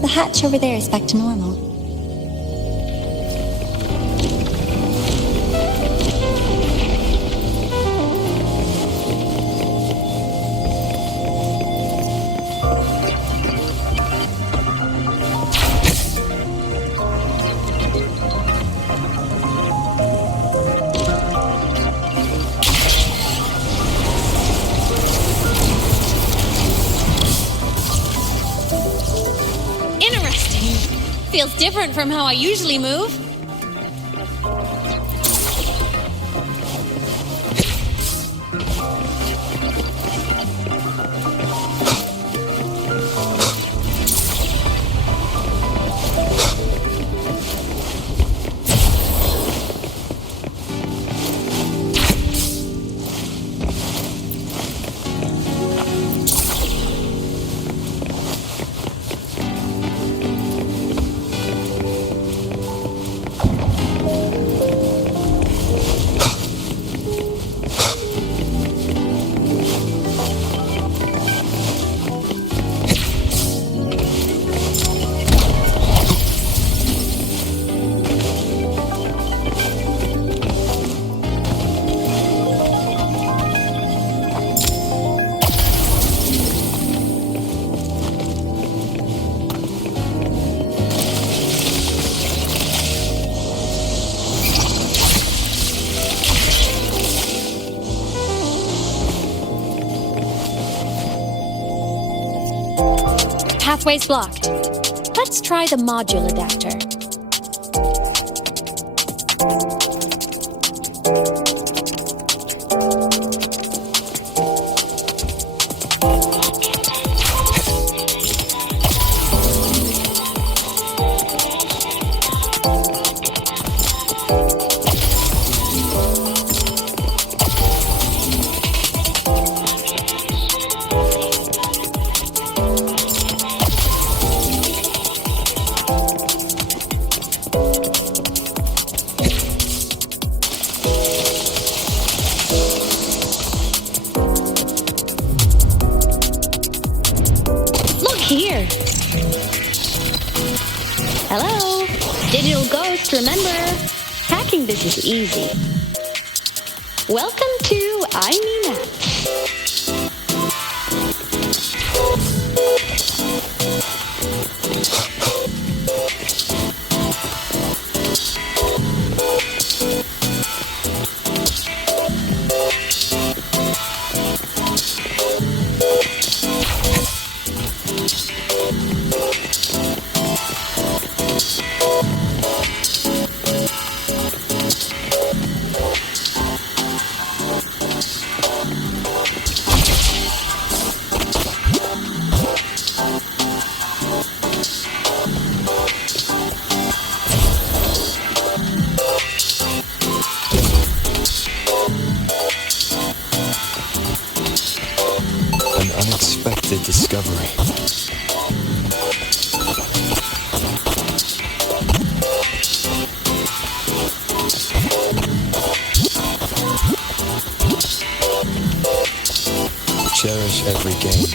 The hatch over there is back to normal. Feels different from how I usually move. Pathway's blocked. Let's try the module adapter. Hacking this is easy. Welcome to iMeMaps. An unexpected discovery. Cherish every gain.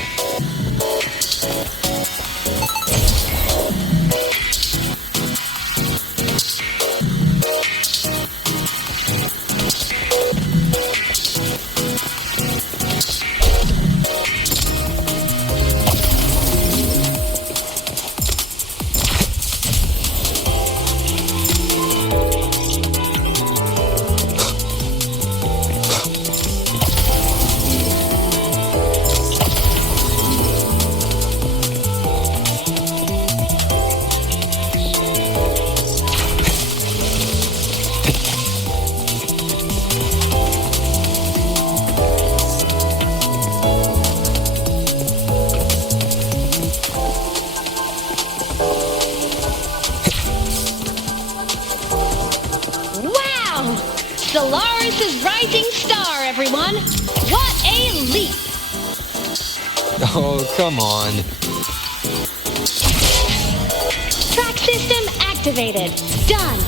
Solaris' rising star, everyone! What a leap! Oh, come on. Track system activated. Done.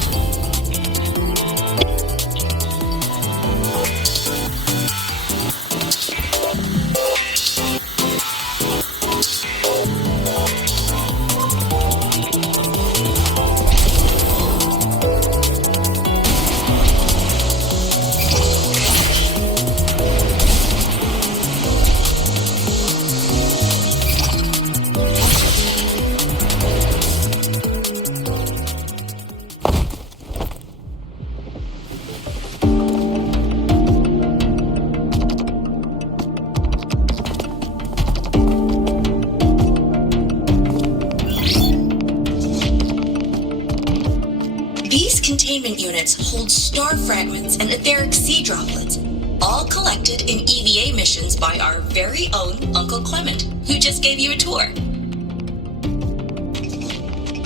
Containment units hold star fragments and etheric sea droplets, all collected in EVA missions by our very own Uncle Clement, who just gave you a tour.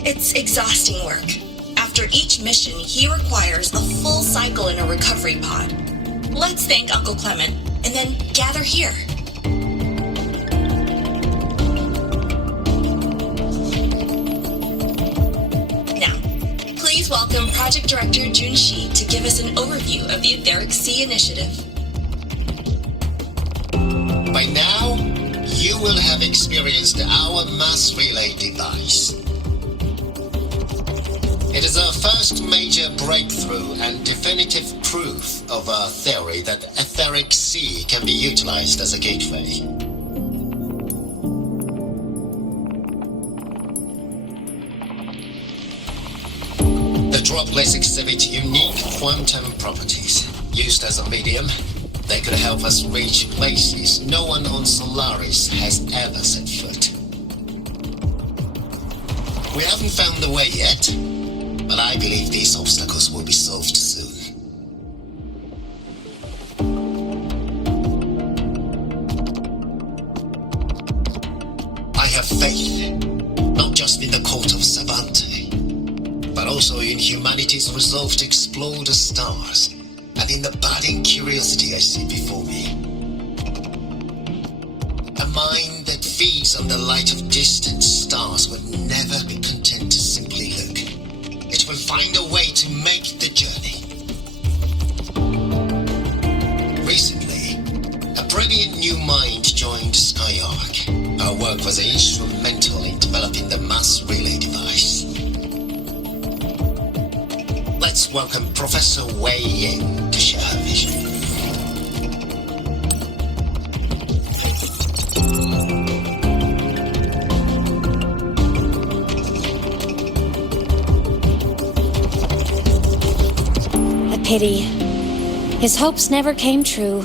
It's exhausting work. After each mission, he requires a full cycle in a recovery pod. Let's thank Uncle Clement, and then gather here. Please welcome Project Director Jun Shi to give us an overview of the Etheric Sea Initiative. By now, you will have experienced our mass relay device. It is our first major breakthrough and definitive proof of our theory that Etheric Sea can be utilized as a gateway. Droplets exhibit unique quantum properties. Used as a medium, they could help us reach places no one on Solaris has ever set foot. We haven't found the way yet, but I believe these obstacles will be solved soon. I have faith, not just in the cult of Savante, but also in humanity's resolve to explore the stars, and in the budding curiosity I see before me. A mind that feeds on the light of distant stars would never be content to simply look. It will find a way to make the journey. Recently, a brilliant new mind joined Skyark. Our work was instrumental in developing the mass relay device. Let's Let's welcome Professor Wei Yin to share her vision. A pity. His hopes never came true.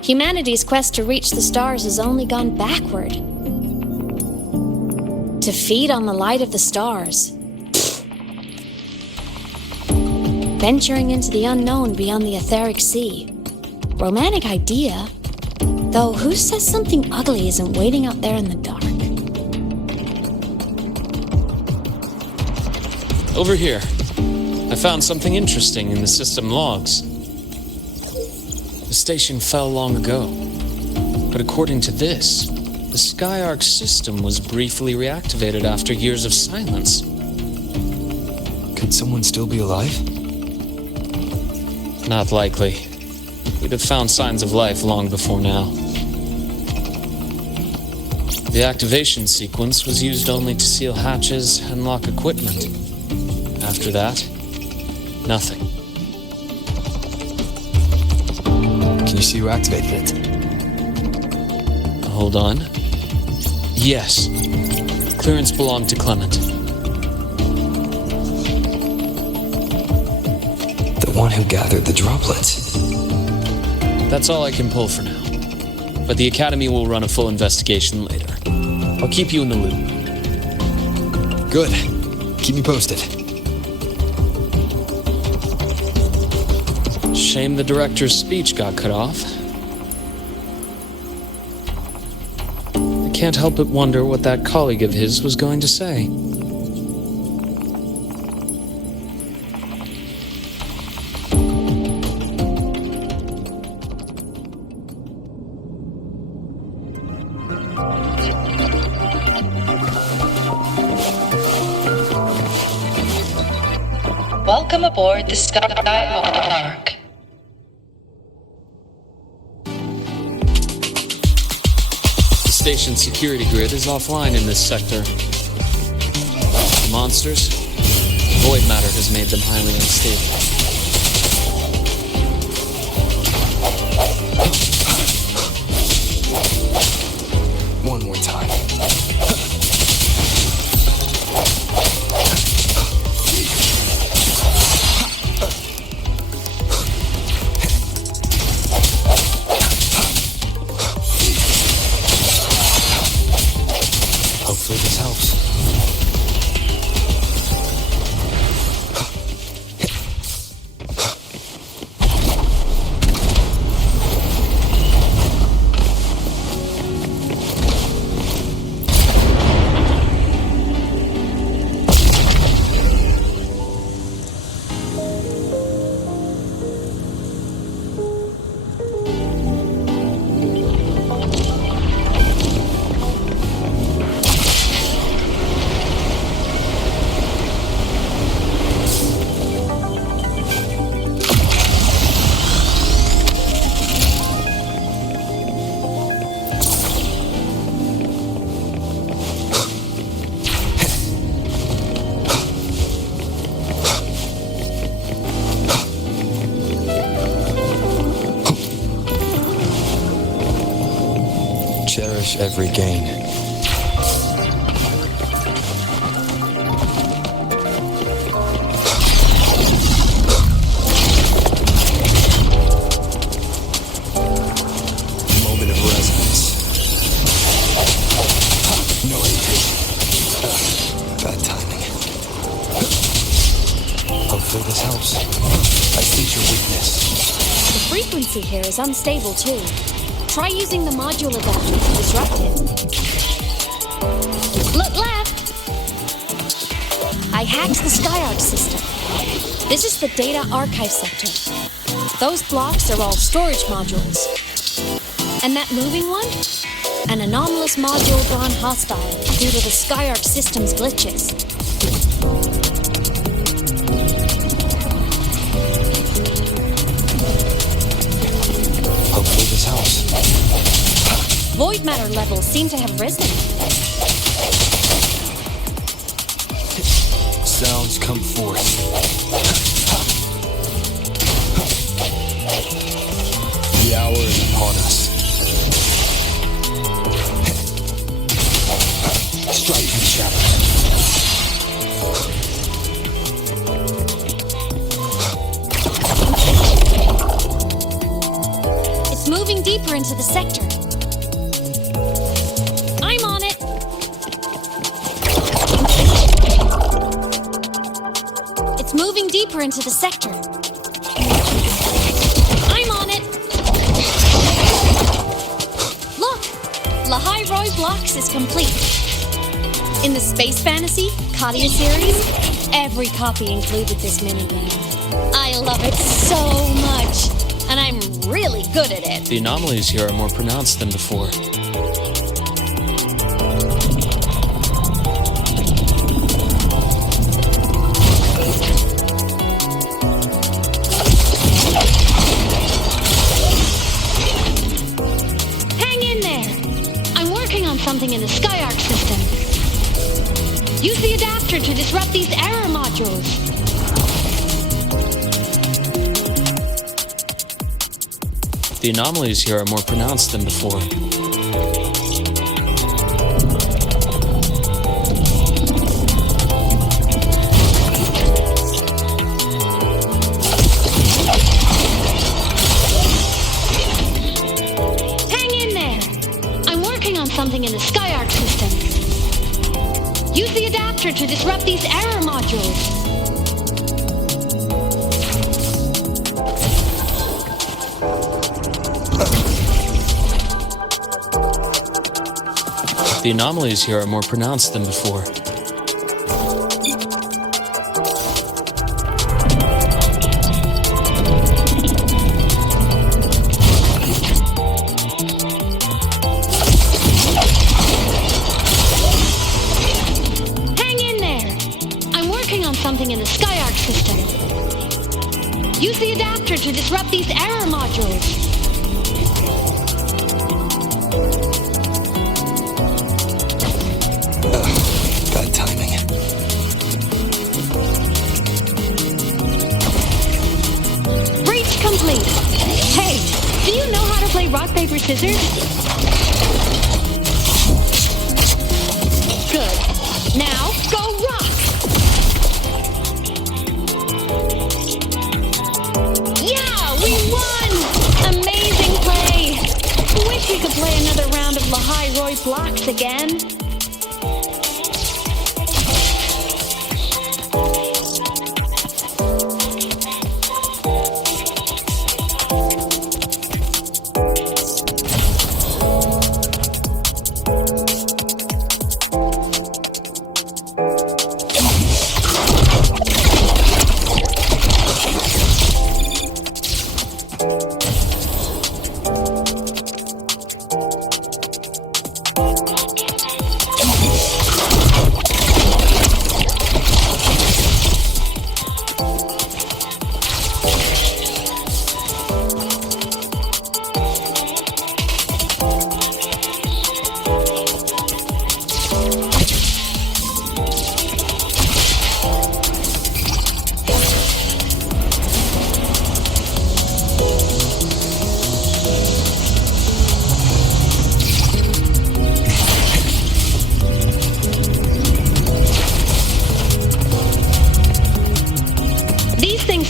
Humanity's quest to reach the stars has only gone backward. To feed on the light of the stars. Venturing into the unknown beyond the etheric sea. Romantic idea. Though who says something ugly isn't waiting out there in the dark? Over here. I found something interesting in the system logs. The station fell long ago. But according to this, the Skyark system was briefly reactivated after years of silence. Could someone still be alive? Not likely. We'd have found signs of life long before now. The activation sequence was used only to seal hatches and lock equipment. After that, nothing. Can you see who activated it? Hold on. Yes. Clearance belonged to Clement. The one who gathered the droplets. That's all I can pull for now. But the Academy will run a full investigation later. I'll keep you in the loop. Good. Keep me posted. Shame the director's speech got cut off. I can't help but wonder what that colleague of his was going to say. Welcome aboard the Skyark. The station's security grid is offline in this sector. The monsters, void matter has made them highly unstable. One more time. Hopefully this helps. Cherish every gain. Moment of resonance. No hesitation. Bad timing. Hopefully this helps. I see your weakness. The frequency here is unstable too. Try using the module adapter to disrupt it. Look left! I hacked the Skyark system. This is the data archive sector. Those blocks are all storage modules. And that moving one? An anomalous module gone hostile due to the Skyark system's glitches. Hopefully this helps. Void matter levels seem to have risen. Sounds come forth. upon us. Striking shadows. It's moving deeper into the sector. I'm on it. It's moving deeper into the sector. I'm on it. Look, Lahai Roy Blocks is complete. In the Space Fantasy Katia series, every copy included this minigame. I love it so much, and I'm really good at it. The anomalies here are more pronounced than before. Hang in there! I'm working on something in the Skyark system. Use the adapter to disrupt these error modules. The anomalies here are more pronounced than before. Hang in there! I'm working on something in the Skyark system. Use the adapter to disrupt these error modules. The anomalies here are more pronounced than before. Hang in there! I'm working on something in the Skyark system. Use the adapter to disrupt these error modules. Bad timing. Breach complete. Hey, do you know how to play rock, paper, scissors? Good. Now, go rock! Yeah, we won! Amazing play! Wish we could play another round of Lahai Roy Blocks again.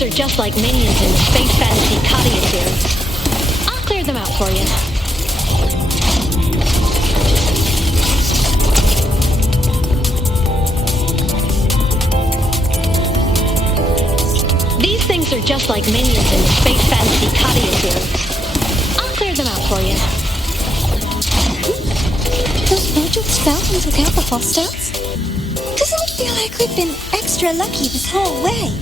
Are just like minions in the Space Fantasy Katia series. I'll clear them out for you. These things are just like minions in the Space Fantasy Katia series. I'll clear them out for you. Those modules fell and took out the hostiles? Doesn't it feel like we've been extra lucky this whole way?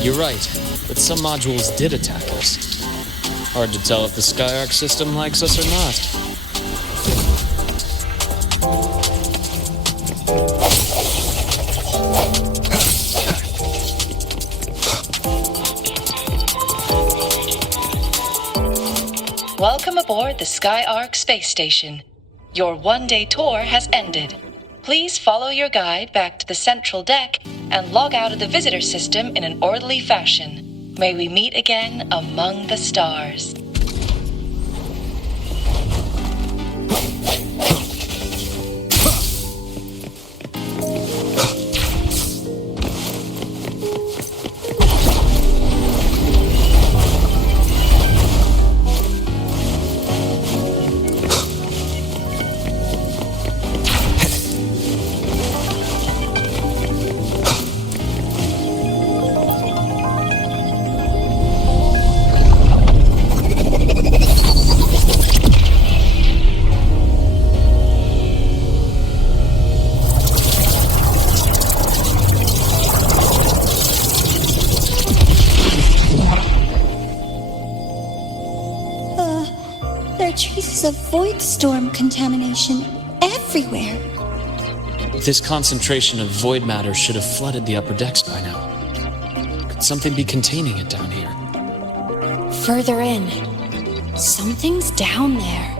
You're right, but some modules did attack us. Hard to tell if the Skyark system likes us or not. Welcome aboard the Skyark space station. Your one-day tour has ended. Please follow your guide back to the central deck and log out of the visitor system in an orderly fashion. May we meet again among the stars. traces of void storm contamination everywhere. This concentration of void matter should have flooded the upper decks by now. Could something be containing it down here? Further in. Something's down there.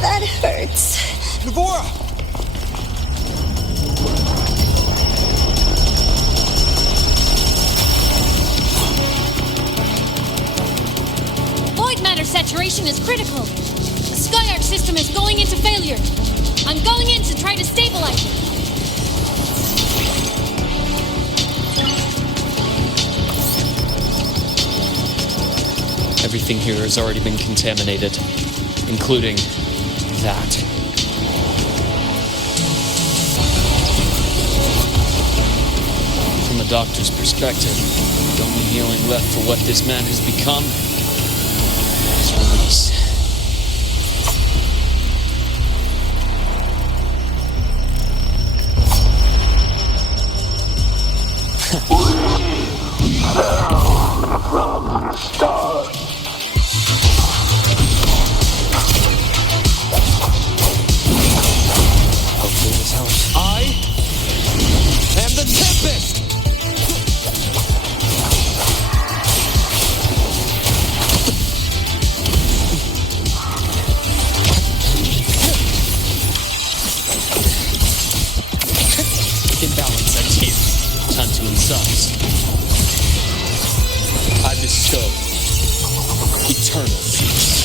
That hurts. Navora! Void matter saturation is critical. The Skyark system is going into failure. I'm going in to try to stabilize it. Everything here has already been contaminated, including that. From a doctor's perspective, the only healing left for what this man has become is release. From the stars. Hopefully this helps. I am the Tempest! Imbalance at here. Time to Eng-Subs. I bestow eternal peace.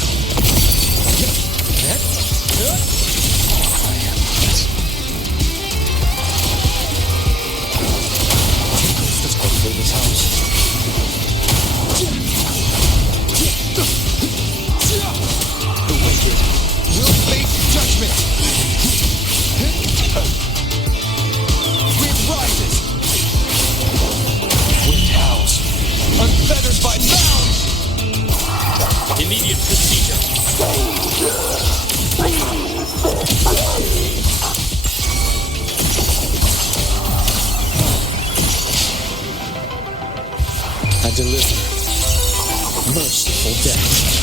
I am it. Hopefully this helps. The wicked will face judgment. Wind rises. Wind howls. Unfettered by bounds. Immediate procedure. I deliver merciful death.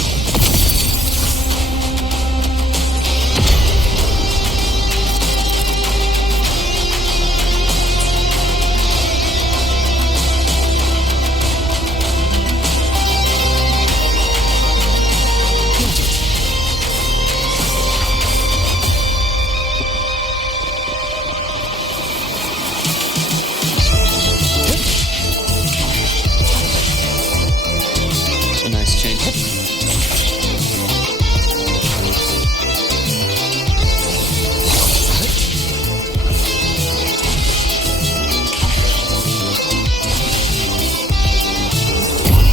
A nice change.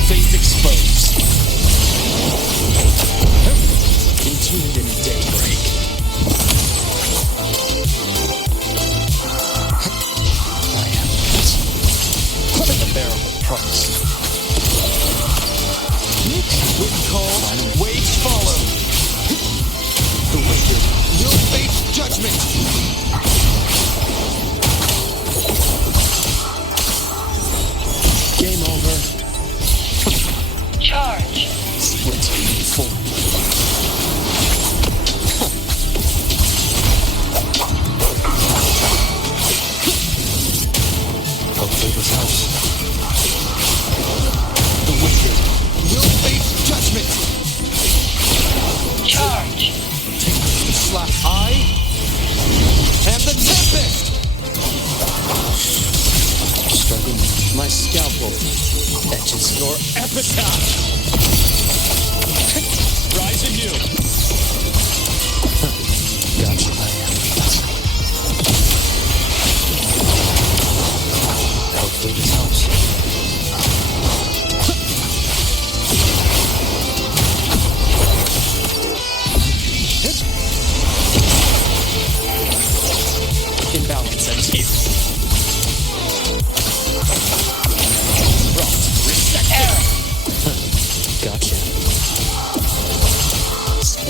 Face exposed. Entombed in daybreak. I am it. Unbearable price. Wind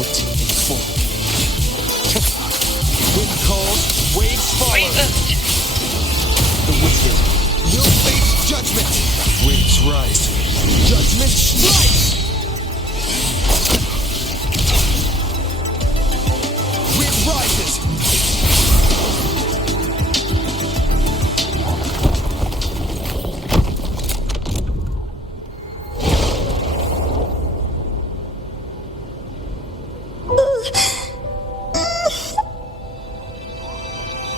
able to inform. Wind calls, waves follow. The wicked will face judgment. Winds rise, judgment strikes. Wind rises.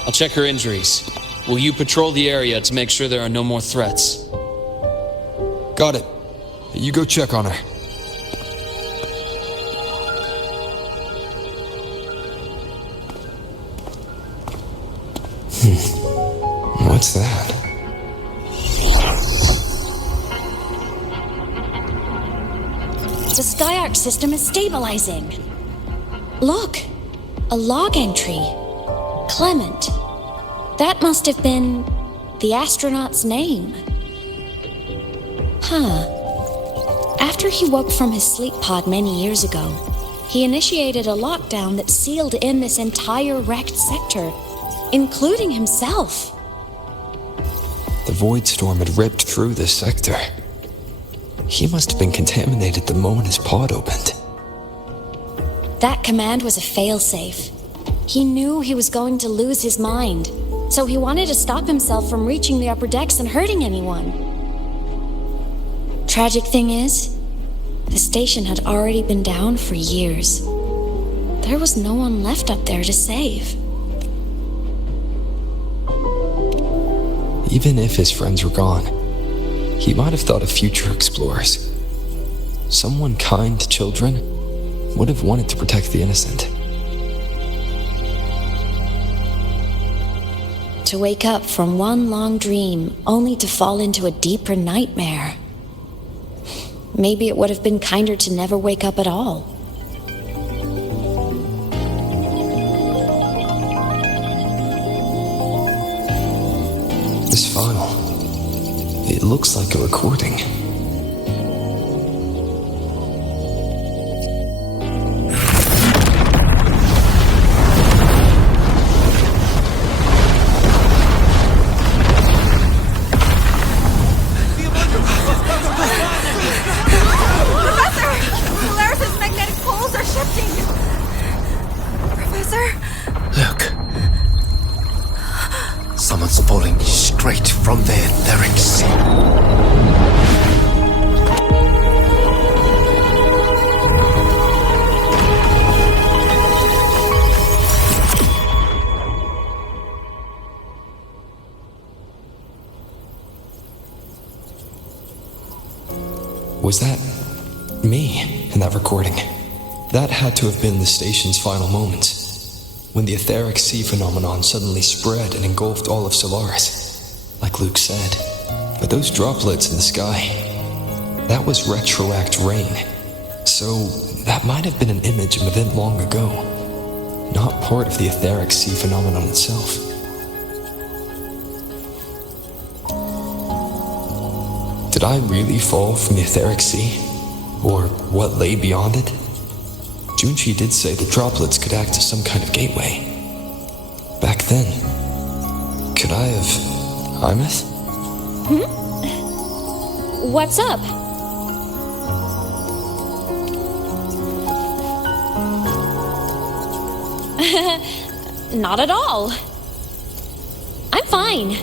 I'll check her injuries. Will you patrol the area to make sure there are no more threats? Got it. You go check on her. What's that? The Skyark system is stabilizing. Look, a log entry. Clement. That must have been the astronaut's name. Huh. After he woke from his sleep pod many years ago, he initiated a lockdown that sealed in this entire wrecked sector, including himself. The void storm had ripped through this sector. He must have been contaminated the moment his pod opened. That command was a failsafe. He knew he was going to lose his mind, so he wanted to stop himself from reaching the upper decks and hurting anyone. Tragic thing is, the station had already been down for years. There was no one left up there to save. Even if his friends were gone, he might have thought of future explorers. Someone kind to children would have wanted to protect the innocent. To wake up from one long dream only to fall into a deeper nightmare. Maybe it would have been kinder to never wake up at all. This file, it looks like a recording. From the etheric sea. Was that me in that recording? That had to have been the station's final moments, when the etheric sea phenomenon suddenly spread and engulfed all of Solaris. Like Luke said, but those droplets in the sky, that was retroact rain. So that might have been an image of an event long ago, not part of the etheric sea phenomenon itself. Did I really fall from the etheric sea? Or what lay beyond it? Junchi did say the droplets could act as some kind of gateway. Back then, could I have... Imeth? What's up? Not at all. I'm fine.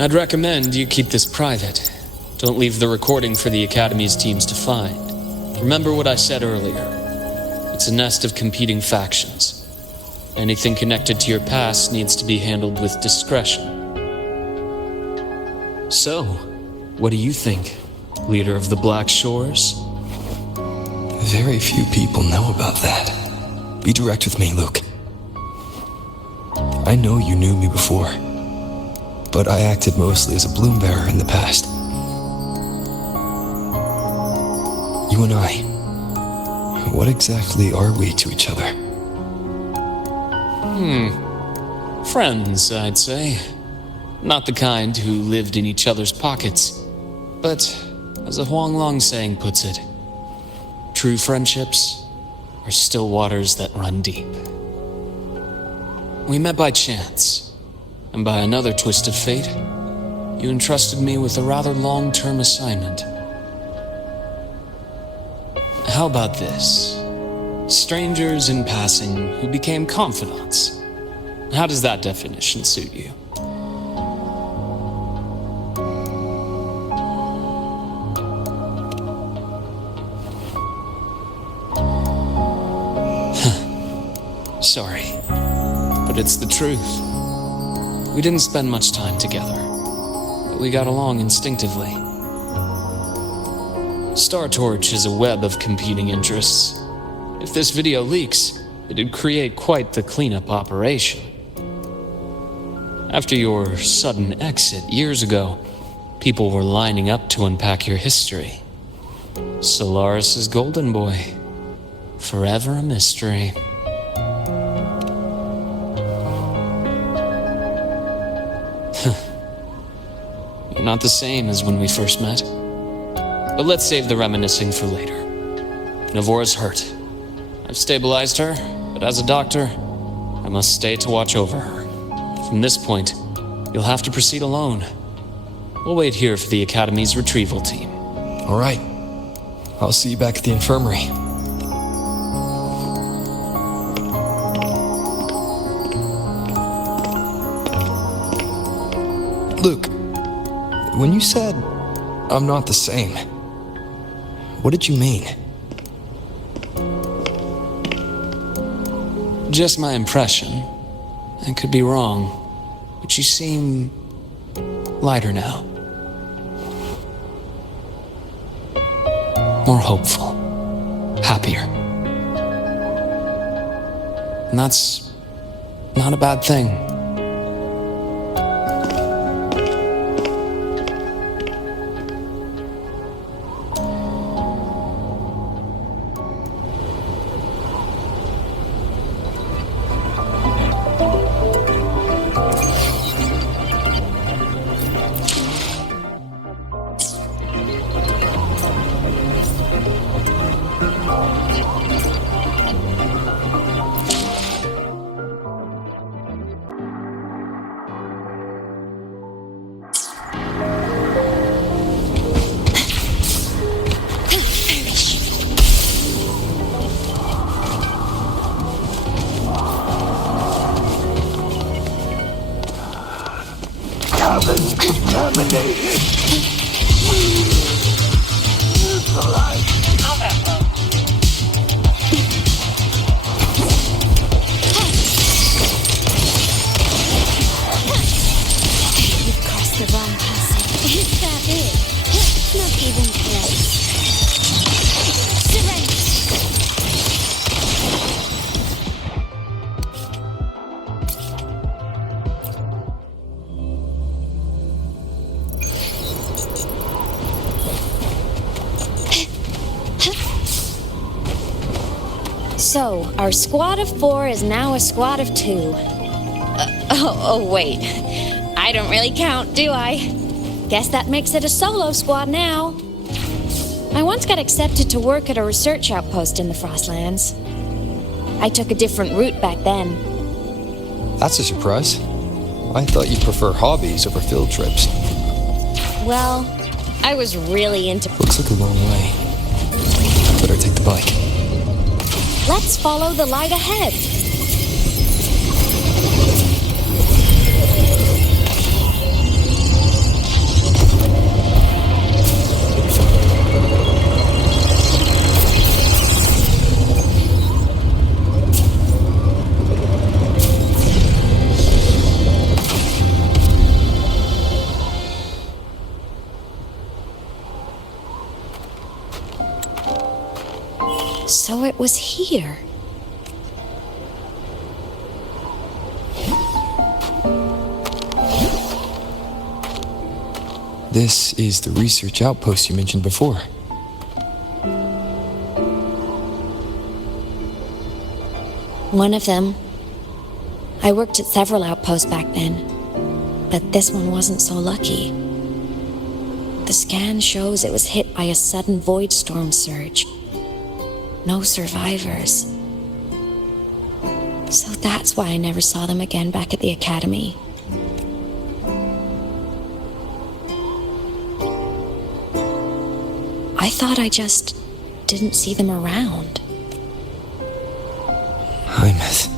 I'd recommend you keep this private. Don't leave the recording for the Academy's teams to find. Remember what I said earlier. It's a nest of competing factions. Anything connected to your past needs to be handled with discretion. So, what do you think, leader of the Black Shores? Very few people know about that. Be direct with me, Luke. I know you knew me before, but I acted mostly as a bloom bearer in the past. You and I, what exactly are we to each other? Friends, I'd say. Not the kind who lived in each other's pockets, but, as a Huanglong saying puts it, true friendships are still waters that run deep. We met by chance, and by another twist of fate, you entrusted me with a rather long-term assignment. How about this? Strangers in passing who became confidants. How does that definition suit you? Sorry, but it's the truth. We didn't spend much time together, but we got along instinctively. Star Torch is a web of competing interests. If this video leaks, it'd create quite the cleanup operation. After your sudden exit years ago, people were lining up to unpack your history. Solaris's golden boy, forever a mystery. You're not the same as when we first met. But let's save the reminiscing for later. Navora's hurt. I've stabilized her, but as a doctor, I must stay to watch over her. From this point, you'll have to proceed alone. We'll wait here for the Academy's retrieval team. All right. I'll see you back at the infirmary. Luke, when you said, I'm not the same, what did you mean? Just my impression. I could be wrong, but you seem lighter now. More hopeful. Happier. And that's not a bad thing. So, our squad of 4 is now a squad of 2. Wait. I don't really count, do I? Guess that makes it a solo squad now. I once got accepted to work at a research outpost in the Frostlands. I took a different route back then. That's a surprise. I thought you'd prefer hobbies over field trips. Well, I was really into... Looks like a long way. Better take the bike. Let's follow the light ahead. So it was here. This is the research outpost you mentioned before. One of them. I worked at several outposts back then. But this one wasn't so lucky. The scan shows it was hit by a sudden void storm surge. No survivors. So that's why I never saw them again back at the academy. I thought I just didn't see them around. Hymus.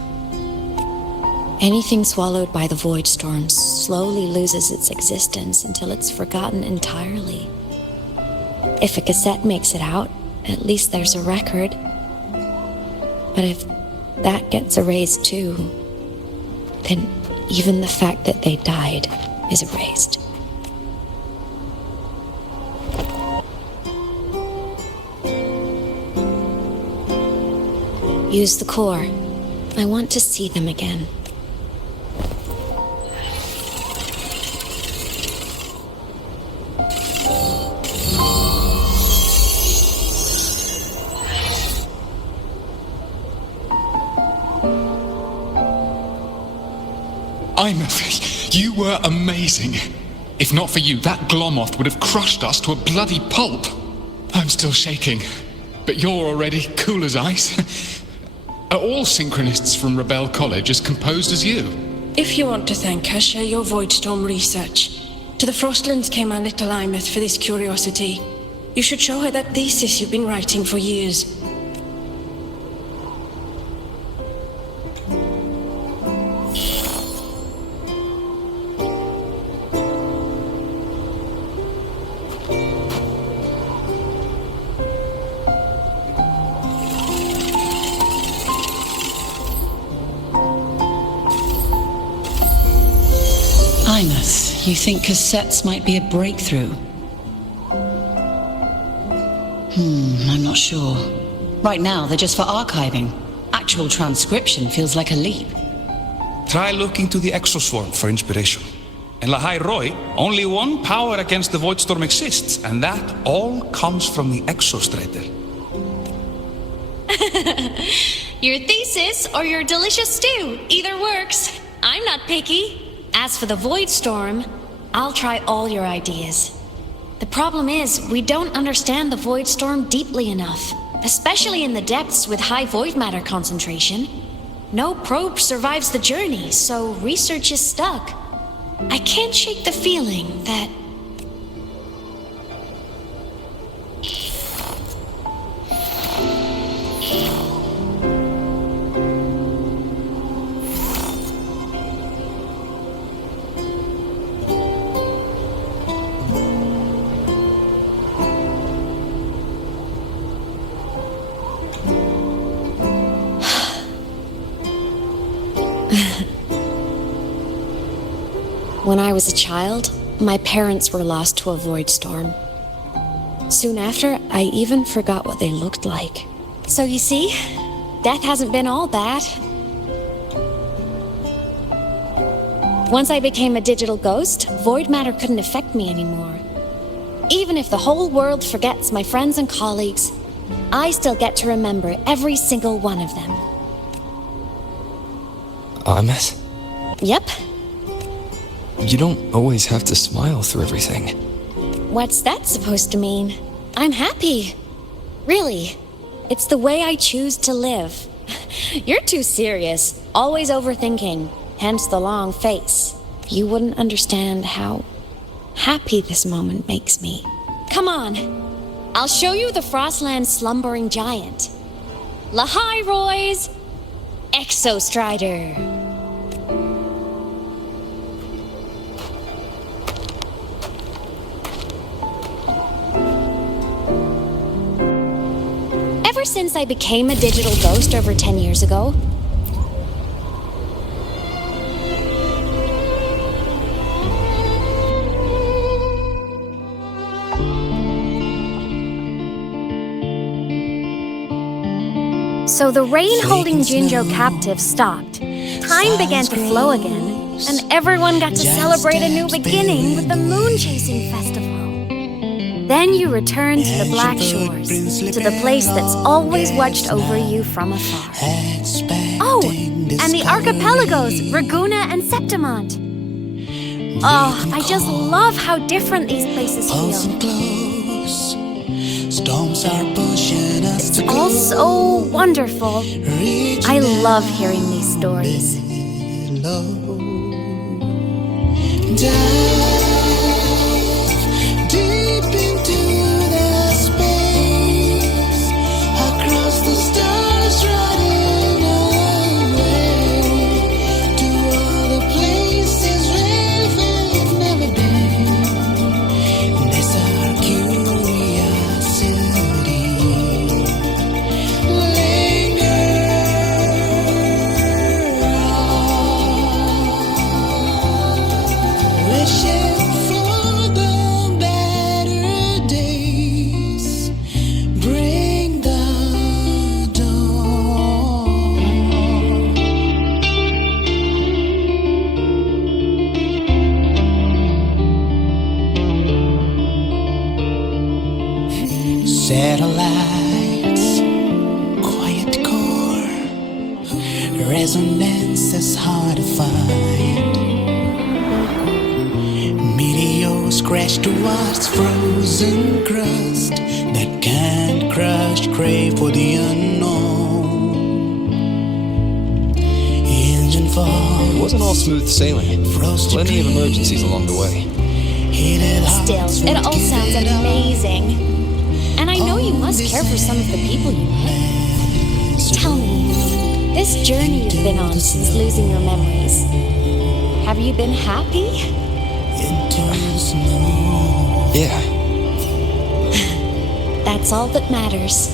Anything swallowed by the void storm slowly loses its existence until it's forgotten entirely. If a cassette makes it out, at least there's a record. But if that gets erased too, then even the fact that they died is erased. Use the core. I want to see them again. Hymus, you were amazing. If not for you, that Glomoth would have crushed us to a bloody pulp. I'm still shaking, but you're already cool as ice. Are all synchronists from Rebel College as composed as you? If you want to thank her, share your Voidstorm research. To the Frostlands came our little Imeth for this curiosity. You should show her that thesis you've been writing for years. You think cassettes might be a breakthrough? I'm not sure. Right now, they're just for archiving. Actual transcription feels like a leap. Try looking to the exoswarm for inspiration. In Lahai Roy, only one power against the Voidstorm exists, and that all comes from the exostrator. Your thesis or your delicious stew, either works. I'm not picky. As for the void storm, I'll try all your ideas. The problem is, we don't understand the void storm deeply enough, especially in the depths with high void matter concentration. No probe survives the journey, so research is stuck. I can't shake the feeling that... When I was a child, my parents were lost to a void storm. Soon after, I even forgot what they looked like. So you see, death hasn't been all bad. Once I became a digital ghost, void matter couldn't affect me anymore. Even if the whole world forgets my friends and colleagues, I still get to remember every single one of them. Ahmed? Yep. You don't always have to smile through everything. What's that supposed to mean? I'm happy. Really. It's the way I choose to live. You're too serious. Always overthinking. Hence the long face. You wouldn't understand how happy this moment makes me. Come on. I'll show you the Frostland slumbering giant. Lahai Roy's Exostrider. Ever since I became a digital ghost over 10 years ago, so the rain holding Jinjo captive stopped. Time began to flow again, and everyone got to celebrate a new beginning with the Moon Chasing Festival. Then you return to the Black Shores, to the place that's always watched over you from afar. Oh, and the archipelagos, Raguna and Septimont. Oh, I just love how different these places feel. Storms are pushing us It's all so wonderful. I love hearing these stories. Deep into the space, across the stars, running away to all the places where we've never been. That's our curiosity. Linger on, wishing for the better days. Bring the dawn. Satellites, quiet core, resonance is hard to find. Meteors crash towards frozen crust that can't crush, crave for the unknown. Engine fall. It wasn't all smooth sailing. Plenty of emergencies along the way. Still, it all sounds amazing. And I know you must care for some of the people you met. Tell me, this journey you've been on since losing your memories, have you been happy? Yeah. That's all that matters.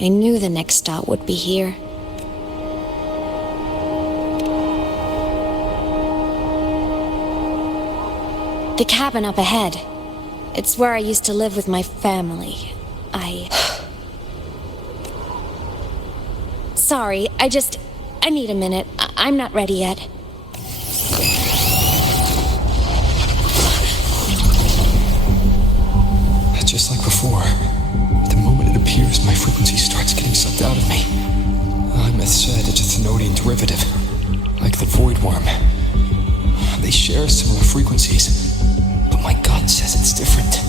I knew the next stop would be here. The cabin up ahead. It's where I used to live with my family. Sorry, I need a minute. I'm not ready yet. Just like before, the moment it appears, my frequency starts getting sucked out of me. Imeth said it's a Thenodian derivative, like the Void Worm. They share similar frequencies, but my gut says it's different.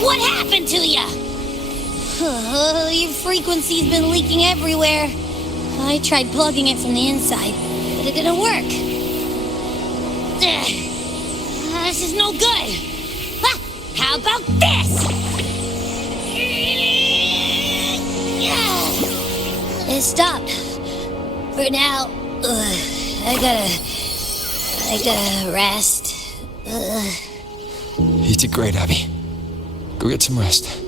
What happened to ya? Your frequency's been leaking everywhere. I tried plugging it from the inside, but it didn't work. This is no good. How about this? It stopped. For now, I gotta rest. You did great, Abby. Go get some rest.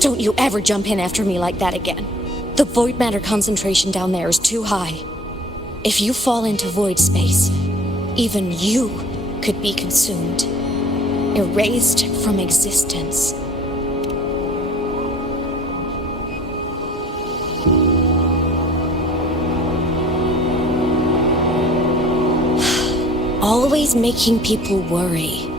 Don't you ever jump in after me like that again. The void matter concentration down there is too high. If you fall into void space, even you could be consumed, erased from existence. Always making people worry.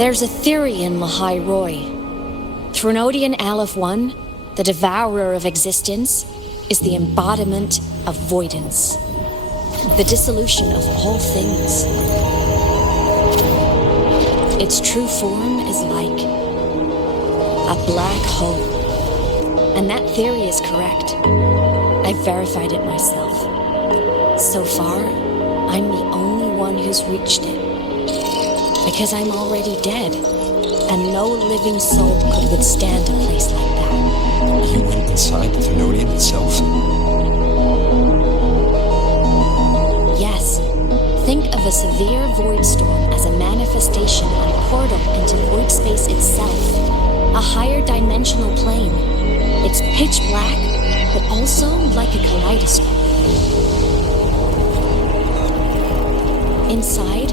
There's a theory in Lahai Roy. Threnodian Aleph 1, the devourer of existence, is the embodiment of voidance, the dissolution of all things. Its true form is like a black hole. And that theory is correct. I've verified it myself. So far, I'm the only one who's reached it. Because I'm already dead, and no living soul could withstand a place like that. You went inside the Threnodian itself? Yes. Think of a severe void storm as a manifestation and portal into void space itself. A higher dimensional plane. It's pitch black, but also like a kaleidoscope. Inside,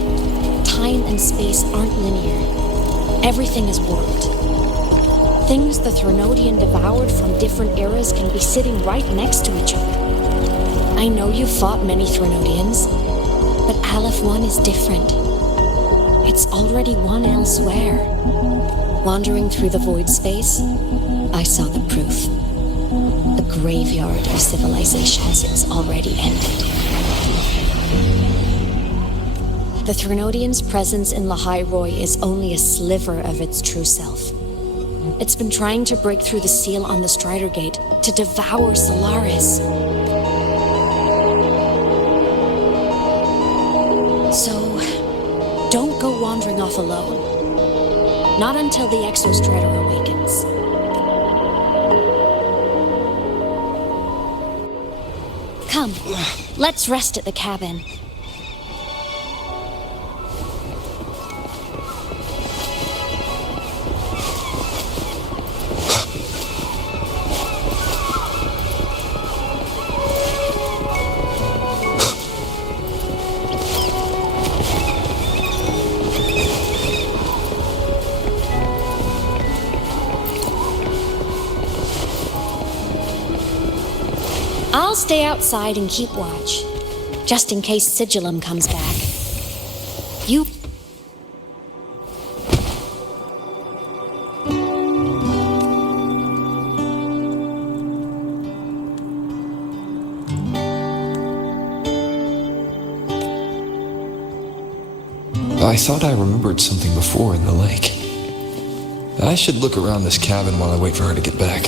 time and space aren't linear. Everything is warped. Things the Threnodian devoured from different eras can be sitting right next to each other. I know you've fought many Threnodians, but Aleph 1 is different. It's already won elsewhere. Wandering through the void space, I saw the proof. A graveyard of civilizations is already ended. The Threnodian's presence in Lahai Roy is only a sliver of its true self. It's been trying to break through the seal on the Strider Gate to devour Solaris. So, don't go wandering off alone. Not until the Exostrider awakens. Come, let's rest at the cabin. I'll stay outside and keep watch, just in case Sigillum comes back. You... I thought I remembered something before in the lake. I should look around this cabin while I wait for her to get back.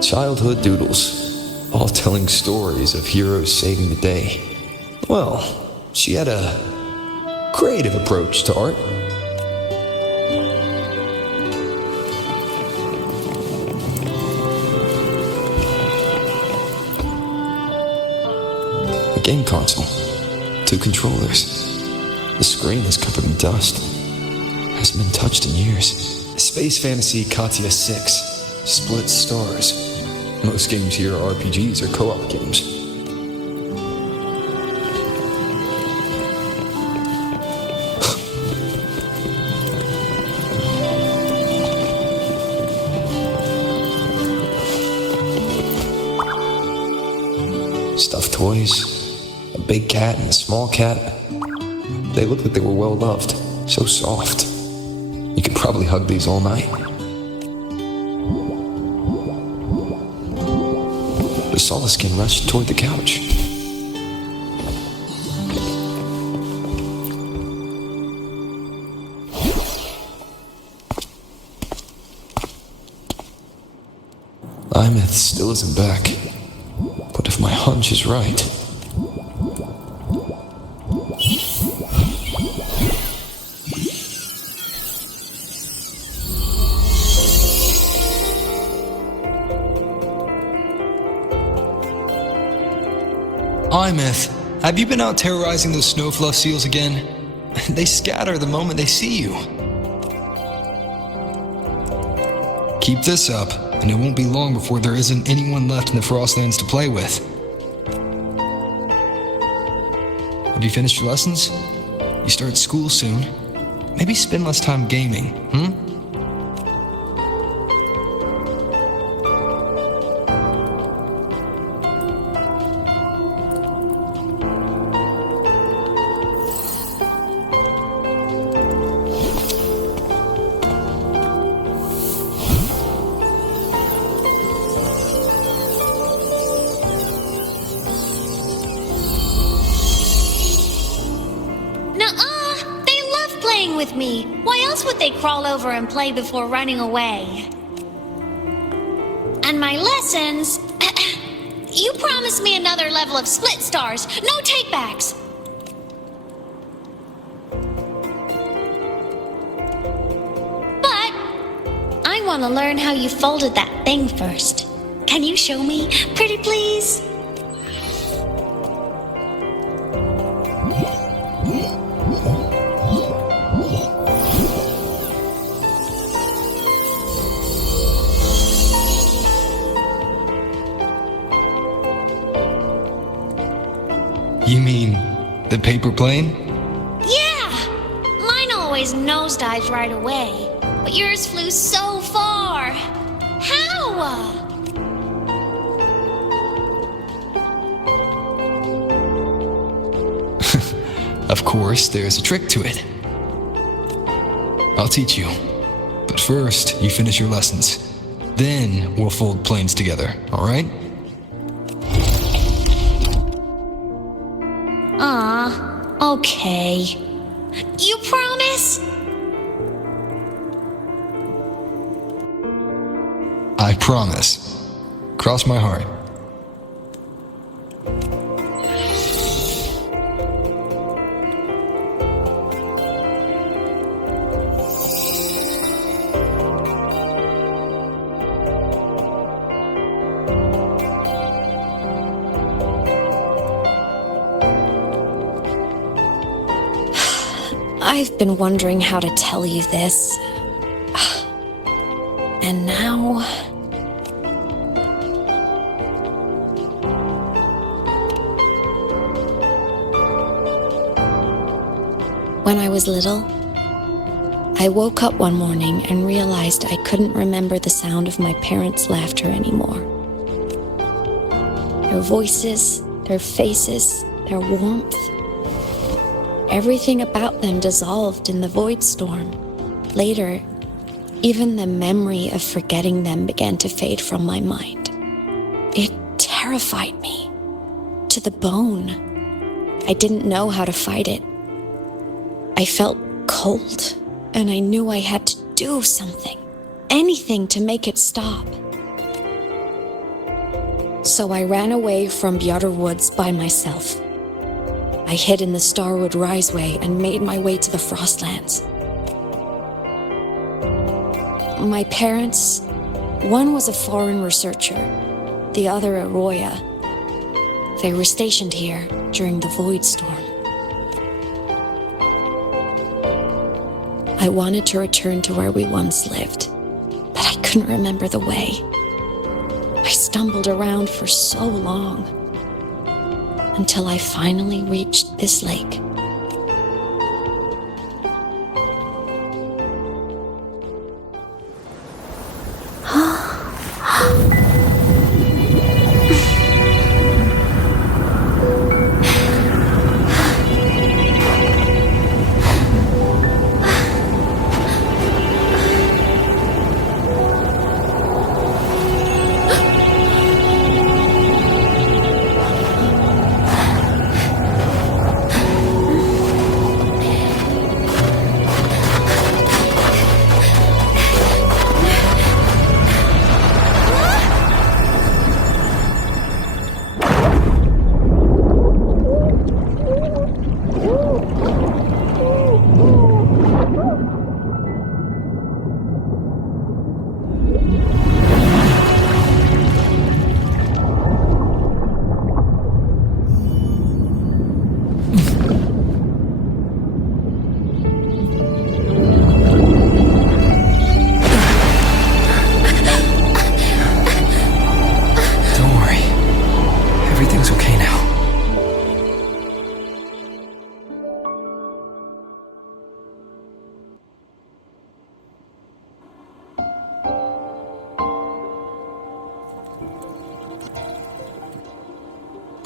Childhood doodles, all telling stories of heroes saving the day. Well, she had a creative approach to art. A game console, 2 controllers. The screen is covered in dust. Hasn't been touched in years. Space Fantasy Katya 6, Split Stars. Most games here are RPGs or co-op games. Stuffed toys, a big cat and a small cat. They look like they were well loved, so soft. You could probably hug these all night. The Solaskin rushed toward the couch. Imeth still isn't back. But if my hunch is right... Imeth, have you been out terrorizing those snowfluff seals again? They scatter the moment they see you. Keep this up, and it won't be long before there isn't anyone left in the Frostlands to play with. Have you finished your lessons? You start school soon. Maybe spend less time gaming, with me. Why else would they crawl over and play before running away? And my lessons... You promised me another level of split stars. No takebacks. But I want to learn how you folded that thing first. Can you show me, pretty please? You mean the paper plane? Yeah! Mine always nosedives right away, but yours flew so far. How? Of course, there's a trick to it. I'll teach you. But first, you finish your lessons. Then we'll fold planes together, alright? Okay. You promise? I promise. Cross my heart. I've been wondering how to tell you this. And now... When I was little, I woke up one morning and realized I couldn't remember the sound of my parents' laughter anymore. Their voices, their faces, their warmth. Everything about them dissolved in the void storm. Later, even the memory of forgetting them began to fade from my mind. It terrified me to the bone. I didn't know how to fight it. I felt cold, and I knew I had to do something, anything to make it stop. So I ran away from the outer woods by myself. I hid in the Starwood Riseway and made my way to the Frostlands. My parents, one was a foreign researcher, the other a Roya. They were stationed here during the Void Storm. I wanted to return to where we once lived, but I couldn't remember the way. I stumbled around for so long, until I finally reached this lake.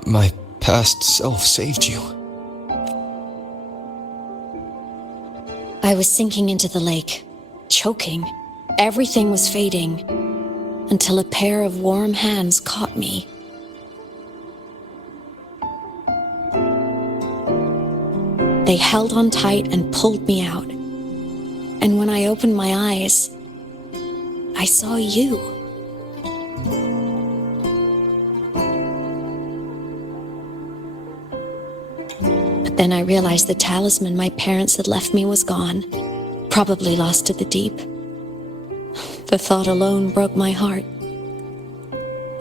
My past self saved you. I was sinking into the lake, choking. Everything was fading, until a pair of warm hands caught me. They held on tight and pulled me out. And when I opened my eyes, I saw you. But then I realized the talisman my parents had left me was gone, probably lost to the deep. The thought alone broke my heart.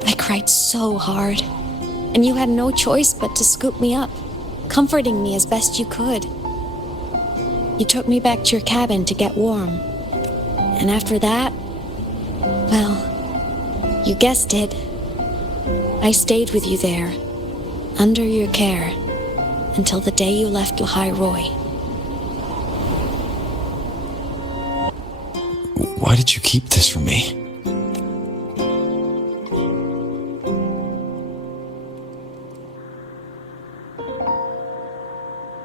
I cried so hard, and you had no choice but to scoop me up, comforting me as best you could. You took me back to your cabin to get warm. And after that, well, you guessed it. I stayed with you there, under your care, until the day you left Lahai Roy. Why did you keep this from me?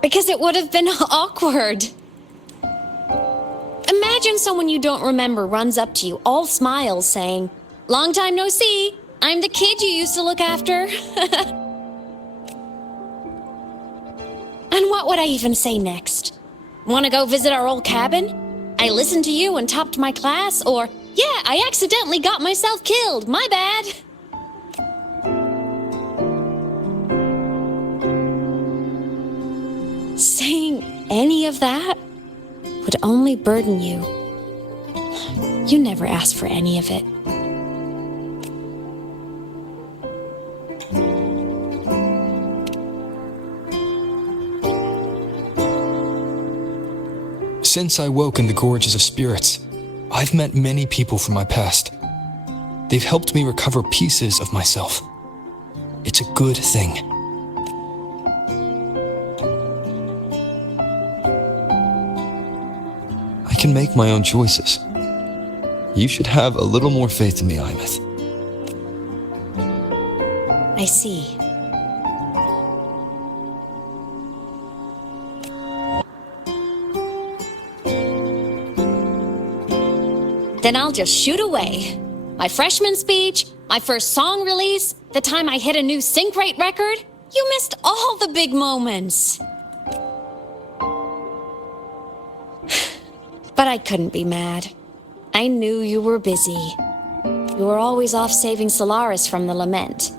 Because it would have been awkward. Imagine someone you don't remember runs up to you, all smiles, saying, "Long time no see, I'm the kid you used to look after." And what would I even say next? Want to go visit our old cabin? I listened to you and topped my class? Or, yeah, I accidentally got myself killed, my bad. Saying any of that would only burden you. You never asked for any of it. Since I woke in the Gorges of Spirits, I've met many people from my past. They've helped me recover pieces of myself. It's a good thing. I can make my own choices. You should have a little more faith in me, Imeth. I see. Then I'll just shoot away. My freshman speech, my first song release, the time I hit a new sync rate record. You missed all the big moments. But I couldn't be mad. I knew you were busy. You were always off saving Solaris from the lament.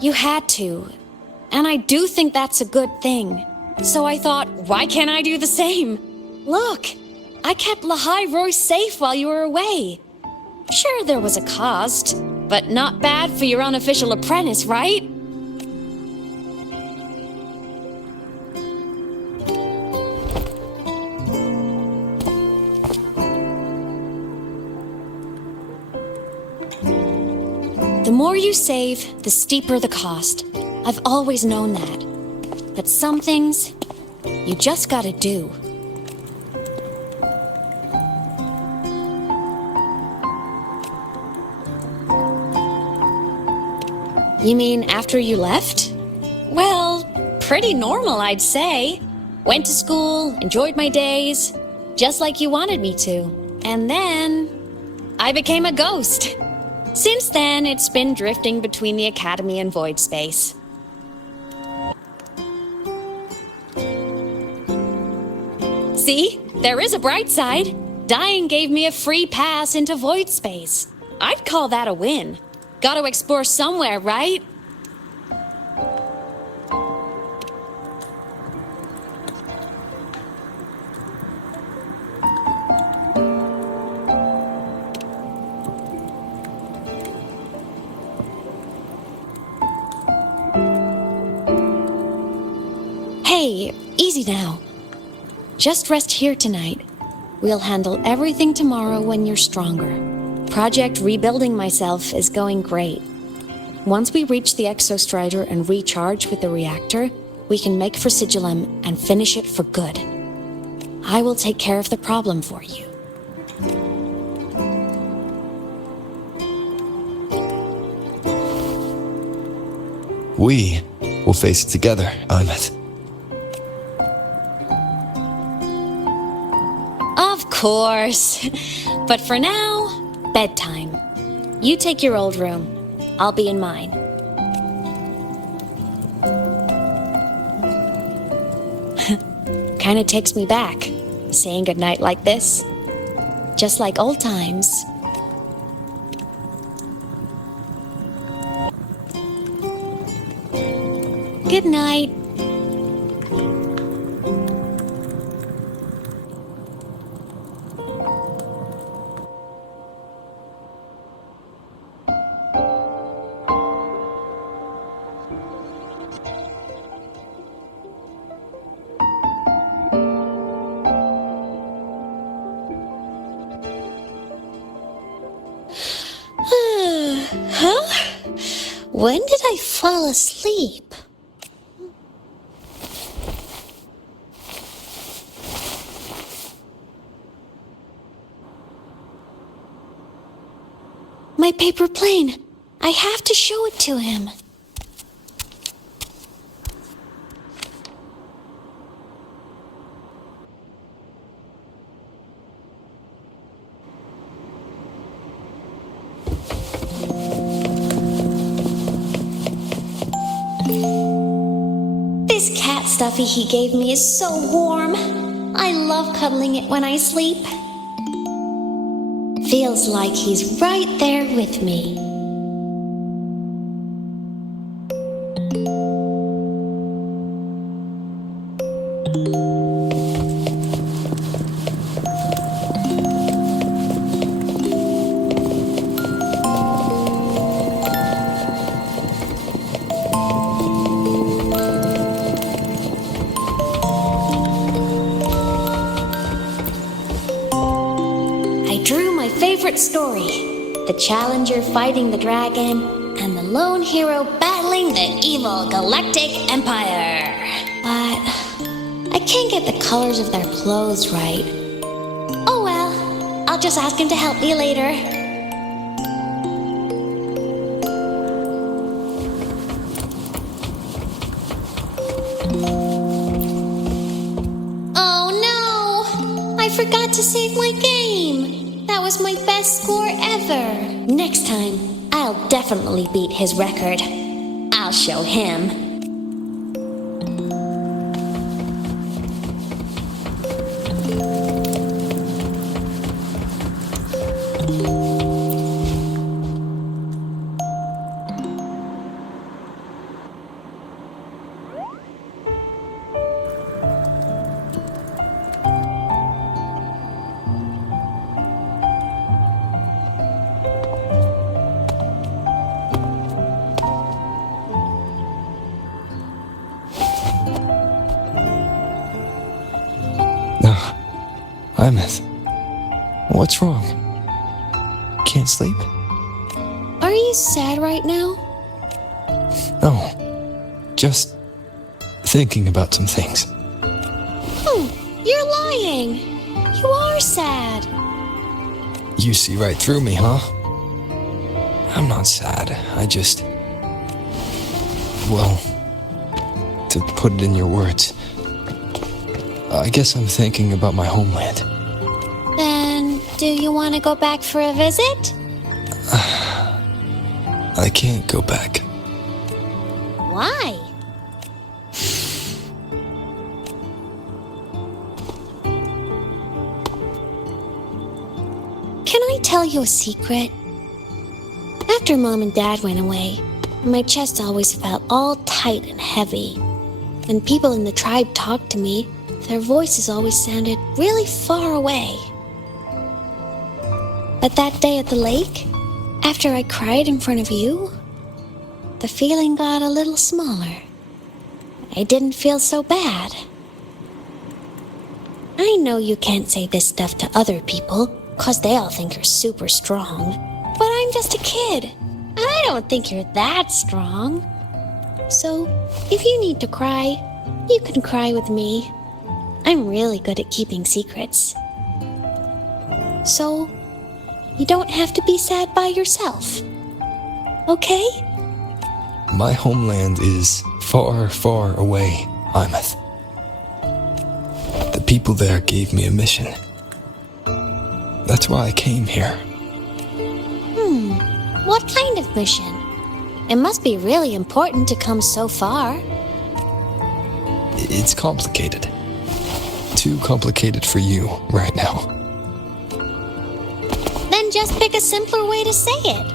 You had to. And I do think that's a good thing. So I thought, why can't I do the same? Look, I kept Lahai Roy safe while you were away. Sure, there was a cost, but not bad for your unofficial apprentice, right? The more you save, the steeper the cost. I've always known that. But some things, you just gotta do. You mean after you left? Well, pretty normal, I'd say. Went to school, enjoyed my days, just like you wanted me to. And then I became a ghost. Since then, it's been drifting between the Academy and Void Space. See, there is a bright side. Dying gave me a free pass into Void Space. I'd call that a win. Gotta explore somewhere, right? Hey, easy now. Just rest here tonight. We'll handle everything tomorrow when you're stronger. Project Rebuilding Myself is going great. Once we reach the Exostrider and recharge with the reactor, we can make for Sigillum and finish it for good. I will take care of the problem for you. We will face it together, Imeth. Of course. But for now, bedtime. You take your old room. I'll be in mine. Kinda takes me back, saying goodnight like this. just like old times. Good night. Huh? When did I fall asleep? My paper plane. I have to show it to him. This cat stuffy he gave me is so warm. I love cuddling it when I sleep. Feels like he's right there with me. Story. The Challenger fighting the dragon, and the lone hero battling the evil Galactic Empire. But I can't get the colors of their clothes right. Oh well, I'll just ask him to help me later. Oh no! I forgot to save my game! That was my best score ever. Next time, I'll definitely beat his record. I'll show him. Imeth, what's wrong? Can't sleep? Are you sad right now? No, just thinking about some things. You're lying. You are sad. You see right through me, huh? I'm not sad. I just... Well, to put it in your words, I guess I'm thinking about my homeland. Then, do you want to go back for a visit? I can't go back. Why? Can I tell you a secret? After Mom and Dad went away, my chest always felt all tight and heavy. When people in the tribe talked to me, their voices always sounded really far away. But that day at the lake, after I cried in front of you, the feeling got a little smaller. I didn't feel so bad. I know you can't say this stuff to other people, 'cause they all think you're super strong. But I'm just a kid, and I don't think you're that strong. So, if you need to cry, you can cry with me. I'm really good at keeping secrets. So, you don't have to be sad by yourself. Okay? My homeland is far, far away, Imeth. The people there gave me a mission. That's why I came here. What kind of mission? It must be really important to come so far. It's complicated. Too complicated for you right now. just pick a simpler way to say it?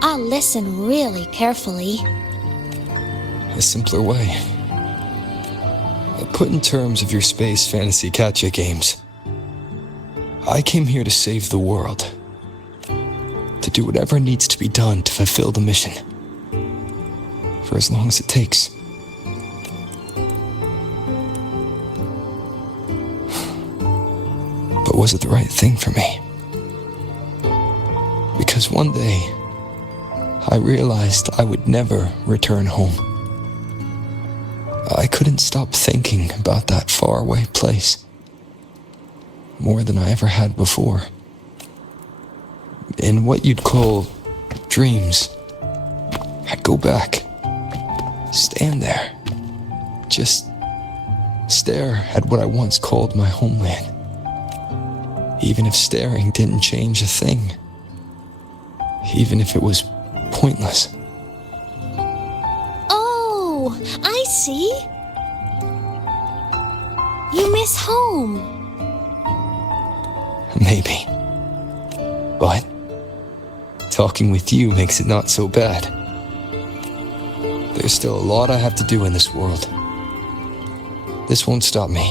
I'll listen really carefully. A simpler way. Put in terms of your space fantasy catch-up games. I came here to save the world. To do whatever needs to be done to fulfill the mission. For as long as it takes. But was it the right thing for me? Because one day, I realized I would never return home. I couldn't stop thinking about that faraway place. More than I ever had before. In what you'd call dreams, I'd go back. Stand there. Just stare at what I once called my homeland. Even if staring didn't change a thing. Even if it was pointless. Oh, I see. You miss home. Maybe. But talking with you makes it not so bad. There's still a lot I have to do in this world. This won't stop me.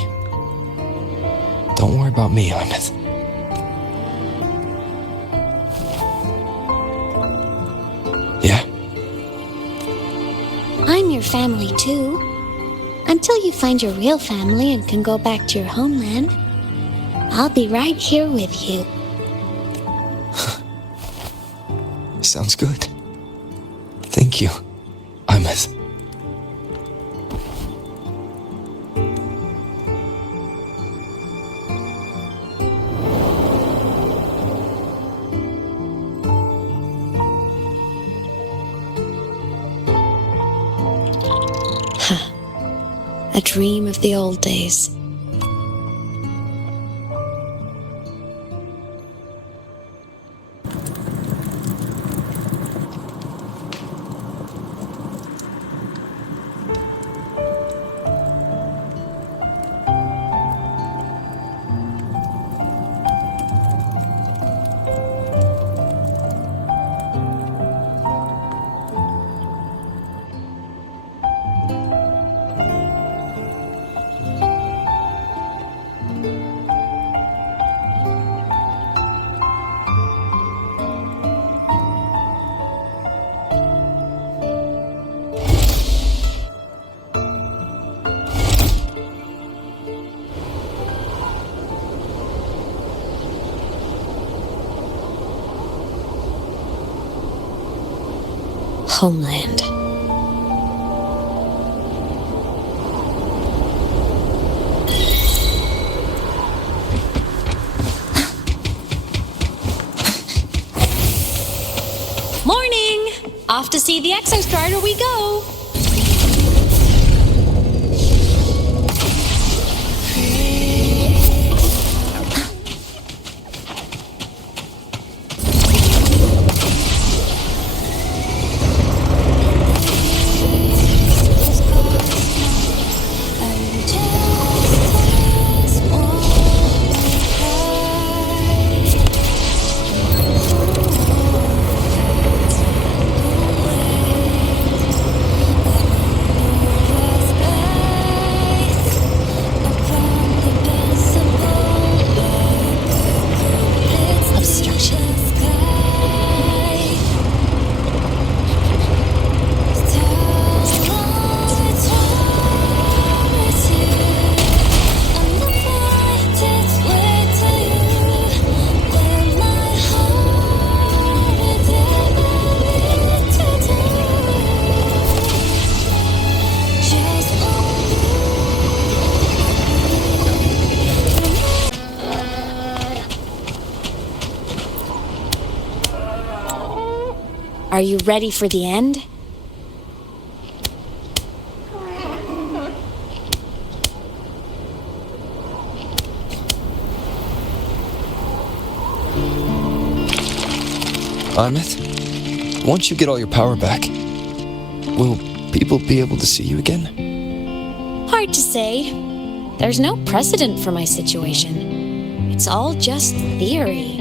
Don't worry about me, Imeth. Yeah? I'm your family too. Until you find your real family and can go back to your homeland, I'll be right here with you. Sounds good. Thank you, Imeth. A dream of the old days. Homeland. Morning! Off to see the Exostrider we go! Are you ready for the end? Imeth, once you get all your power back, will people be able to see you again? Hard to say. There's no precedent for my situation. It's all just theory.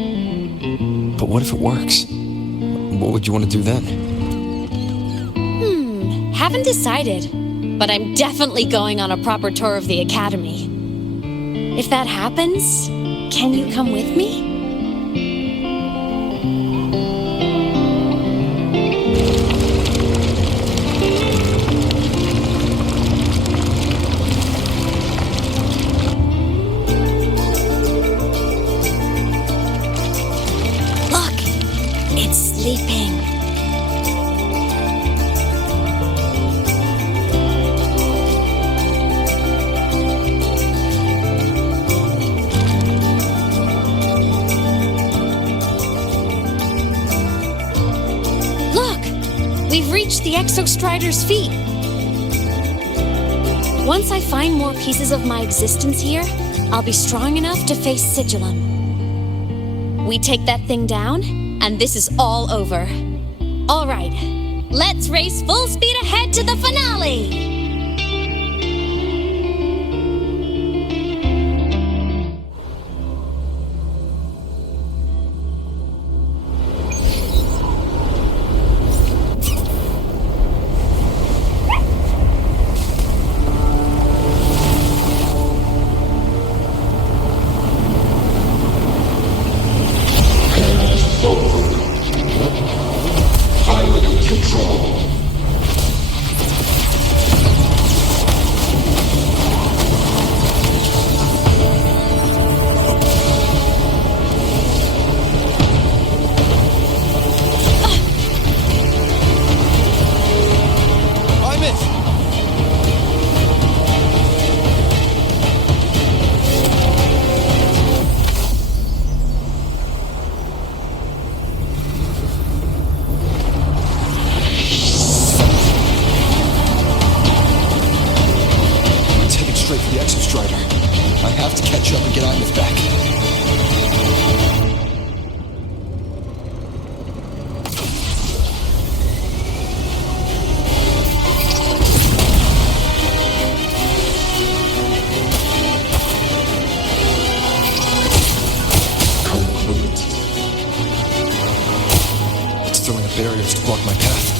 But what if it works? What would you want to do then? Haven't decided, but I'm definitely going on a proper tour of the Academy. If that happens, can you come with me? Look, it's sleeping. We've reached the Exostrider's feet. Once I find more pieces of my existence here, I'll be strong enough to face Sigillum. We take that thing down, and this is all over. All right, let's race full speed ahead to the finale! Barriers to block my path.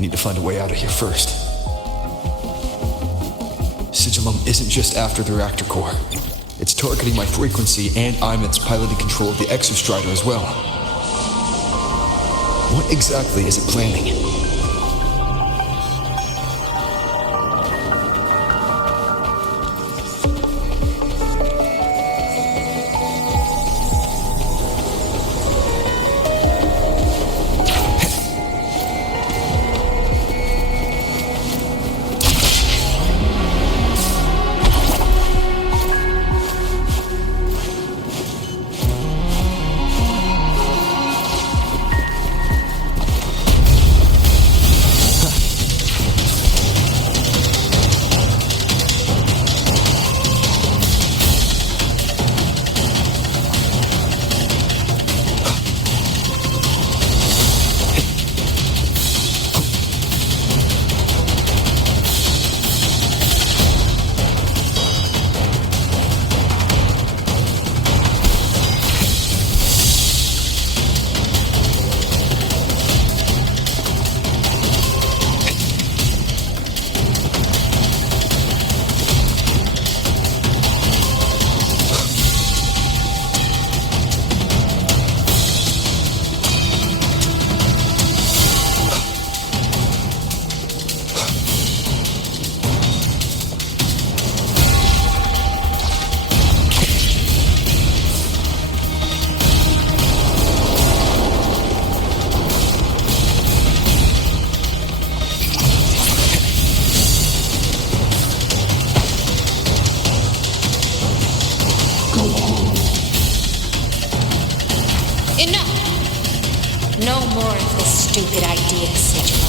Need to find a way out of here first. Sigillum isn't just after the reactor core. It's targeting my frequency and Imet's piloted control of the Exostrider as well. What exactly is it planning? stupid ideas, Sigil.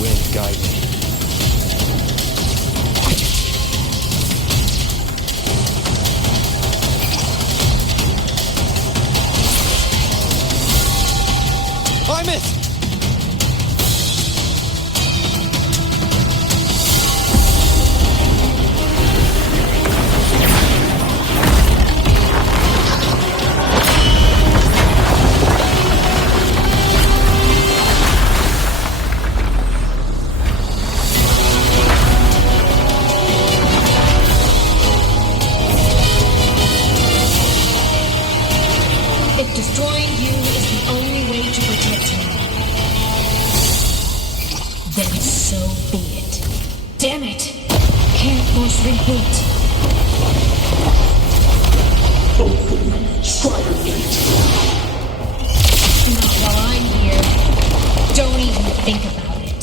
Wind guide me. I'm it! If destroying you is the only way to protect him, then so be it. Damn it! Can't force reboot. Open Strider Gate. Not while I'm here. Don't even think about it.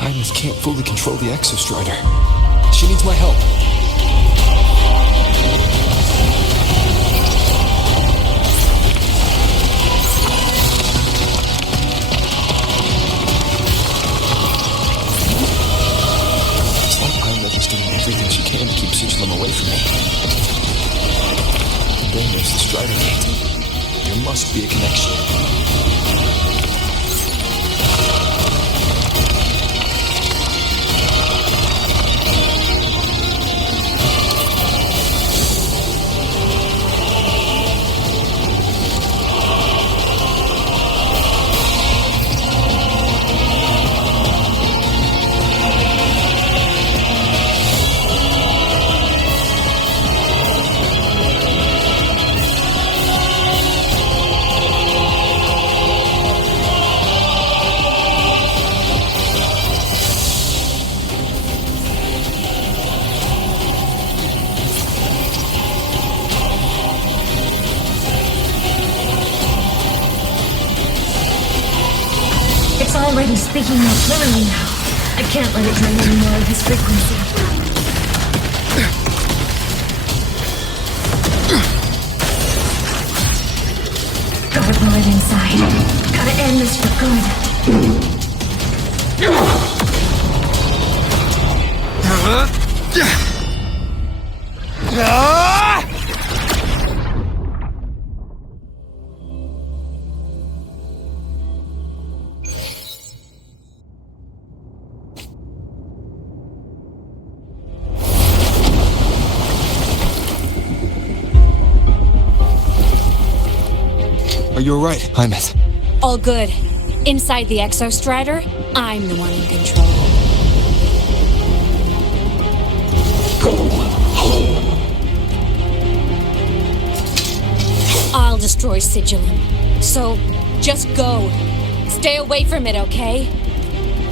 Highness can't fully control the Exostrider. She needs my help. Everything she can to keep Sigilum away from me. And then there's the Strider Gate. There must be a connection. It's already speaking more clearly now. I can't let it drain any more of his frequency. Gotta pull it inside. Gotta end this for good. Are you alright, Hymet? All good. Inside the Exostrider, I'm the one in control. Go home. I'll destroy Sigilum. So, just go. Stay away from it, okay?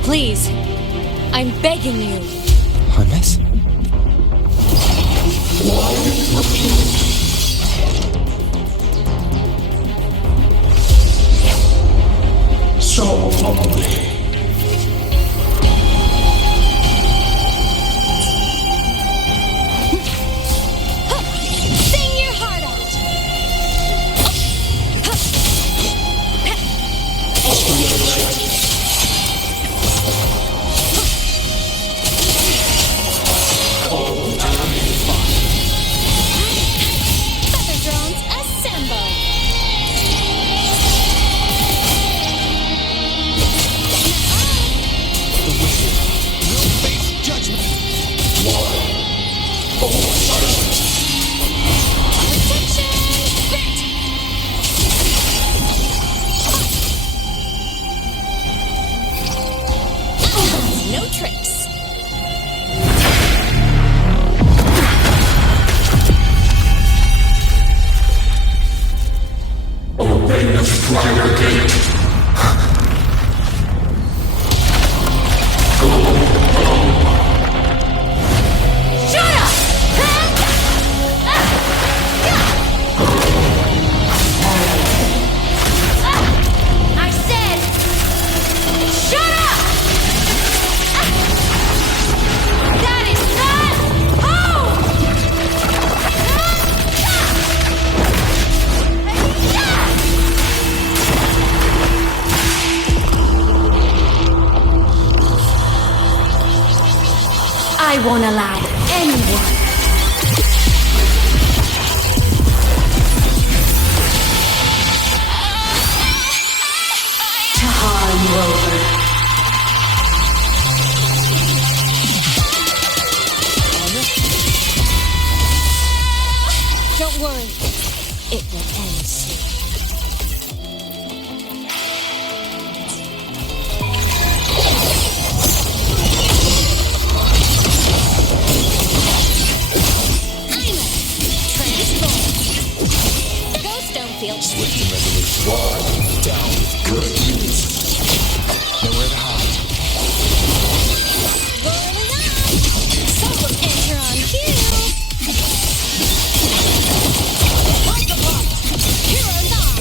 Please. I'm begging you. Hymet? Why refuse? So lonely. Sing your heart out! Feather drones assemble! No tricks. Obey the Strider Gate. Shut up! I said I won't allow anyone to haul you over. Don't worry. It will end soon. Swift and resolute. Down with good. Nowhere to hide. Whirling up! Someone enter on cue! Like a pot! Heroes on!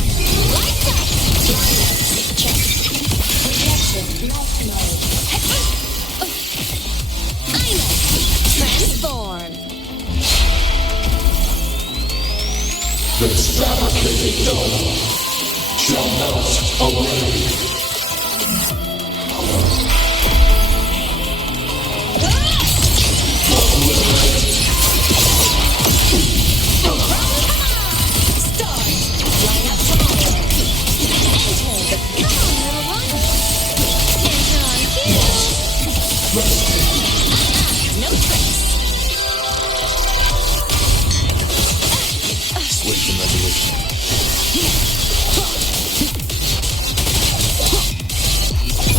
Lights up! Check. Projection. Light mode. I'm transform! This fabricated dome shall melt away. Swift and resolution.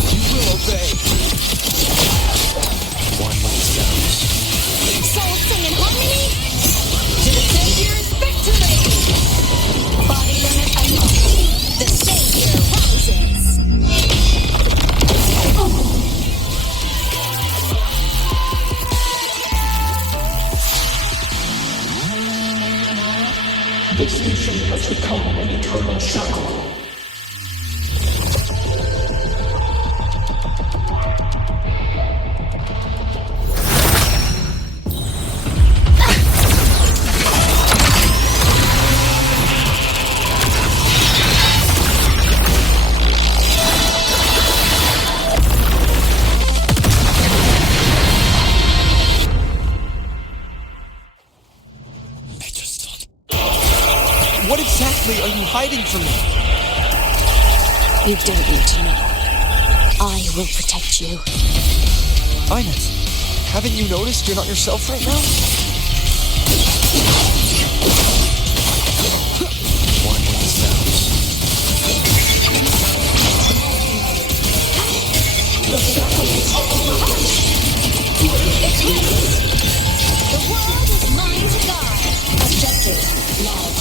You will obey. One with the sounds. Soul sing in harmony? To the Savior's victory! Body limit unlocked. The Savior rises! This nation has become an eternal shackle. What exactly are you hiding from me? You don't need to know. I will protect you. Ines, haven't you noticed you're not yourself right now? One with the sounds. The world is mine to guard. Objective lost.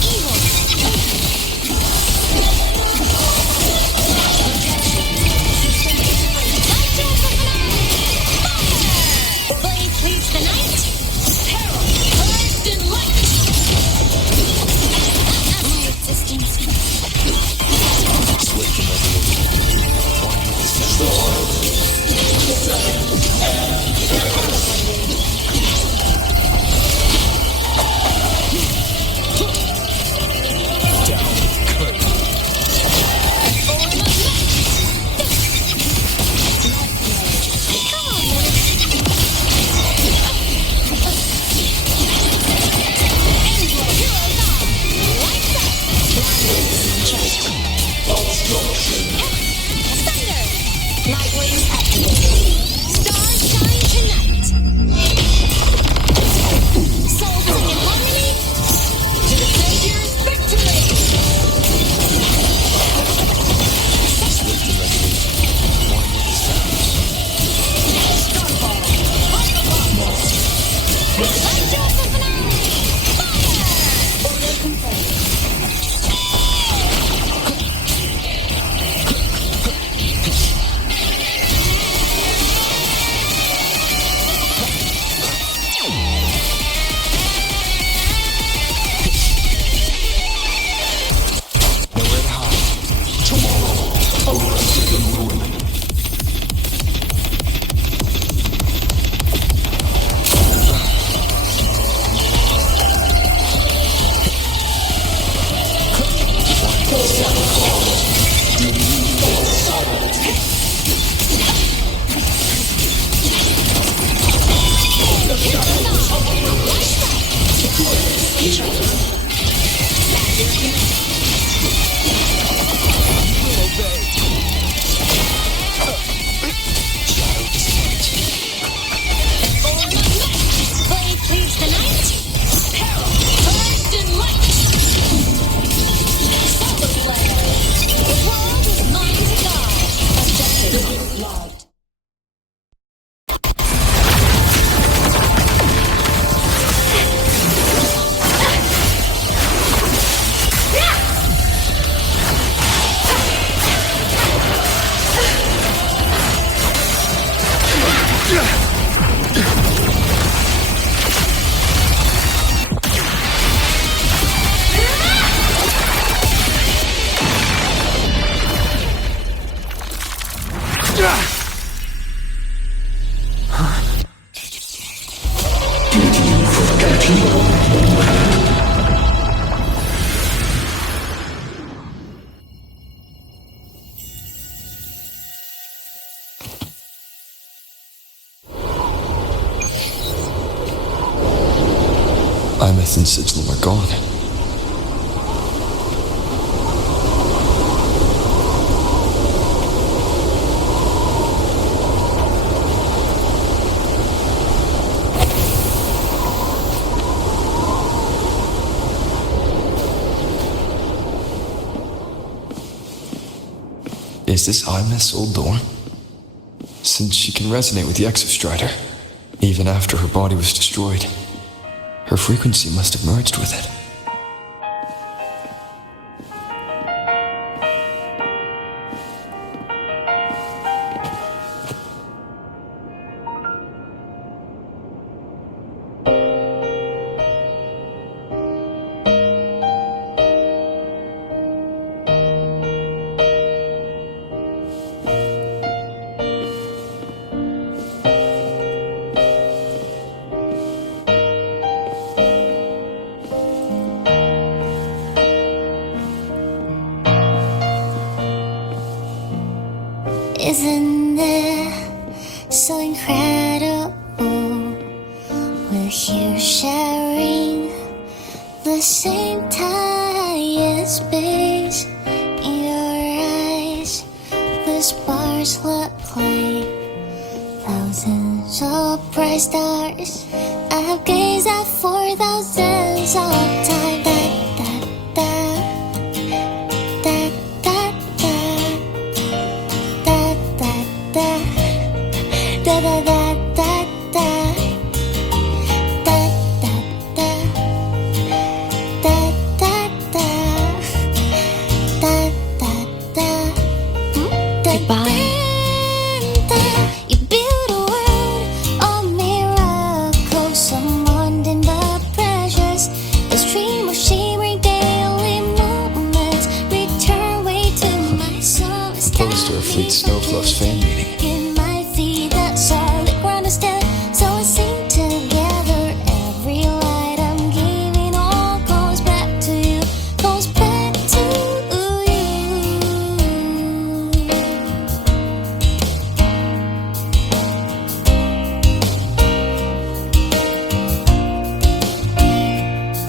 Evil. Blade cleaves the night. Peril burst in light. My existence. Swift and resolute. One with the sounds. Lightwings activated. Stars shine tonight. Soul sing in harmony. To the Savior's victory. Swift and resolute. One with the sounds. Starfall. Light your symphony. Fire. Order confirmed. Nowhere to hide. Tomorrow, arrested in ruin. Imeth and Sigilum are gone. Is this Imeth's old door? Since she can resonate with the Exostrider, even after her body was destroyed, her frequency must have merged with it. Isn't it so incredible? We're here sharing the same time and space. In your eyes, the sparks look like thousands of bright stars. I've gazed at for thousands of times. Snowfluff's fan meeting. In my feet, that solid ground is dead. So I sing together. Every light I'm giving all goes back to you. Goes back to you.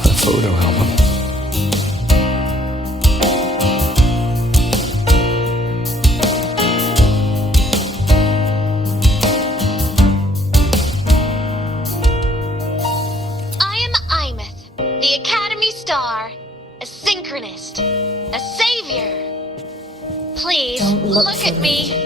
A photo album. A savior. Please, look at me.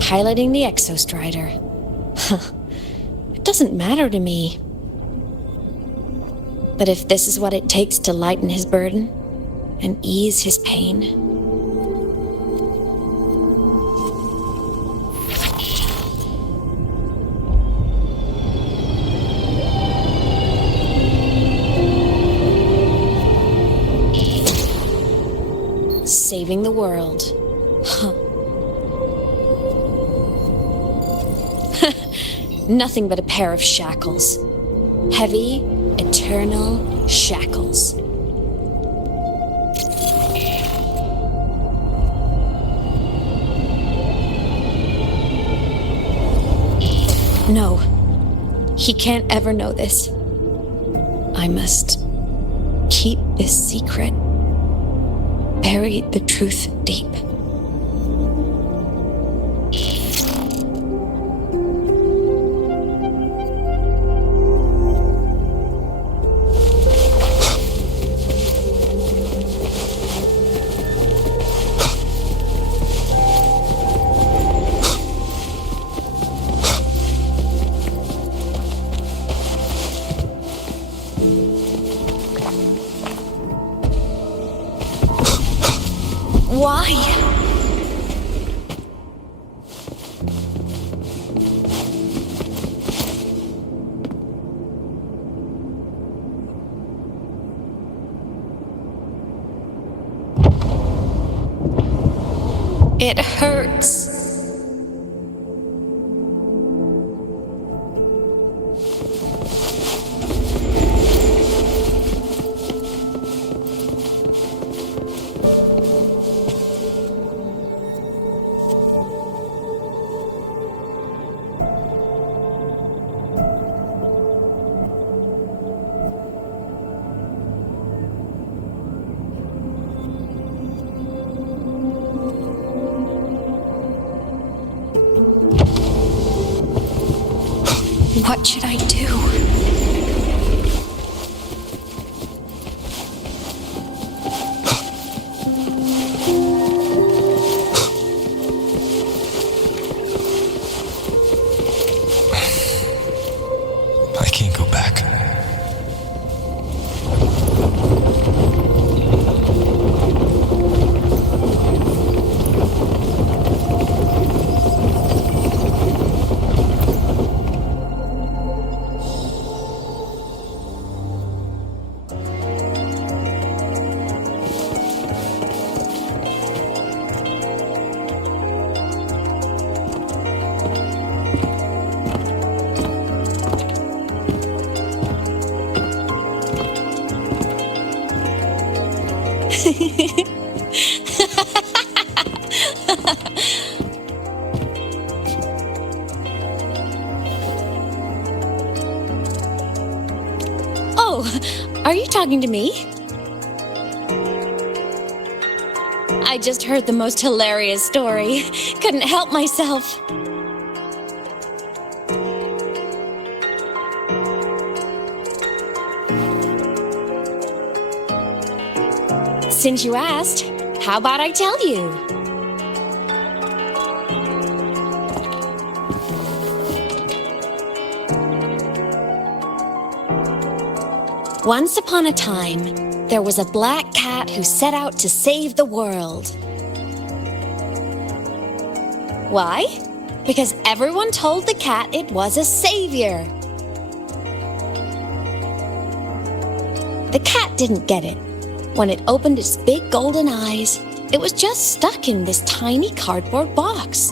Piloting the Exostrider. It doesn't matter to me. But if this is what it takes to lighten his burden and ease his pain, saving the world. Nothing but a pair of shackles. Heavy, eternal shackles. No, he can't ever know this. I must keep this secret. Bury the truth deep. Why? It hurts. What should I do? I can't go back. Oh, are you talking to me? I just heard the most hilarious story. Couldn't help myself. Since you asked, how about I tell you? Once upon a time, there was a black cat who set out to save the world. Why? Because everyone told the cat it was a savior. The cat didn't get it. When it opened its big golden eyes, it was just stuck in this tiny cardboard box.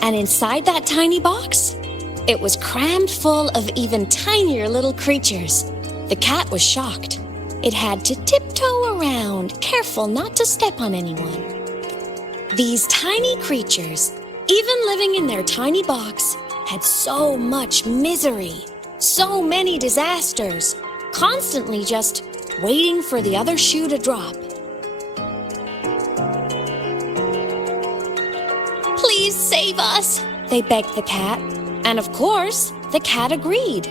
And inside that tiny box, it was crammed full of even tinier little creatures. The cat was shocked. It had to tiptoe around, careful not to step on anyone. These tiny creatures, even living in their tiny box, had so much misery, so many disasters, constantly just waiting for the other shoe to drop. Please save us, they begged the cat. And of course, the cat agreed.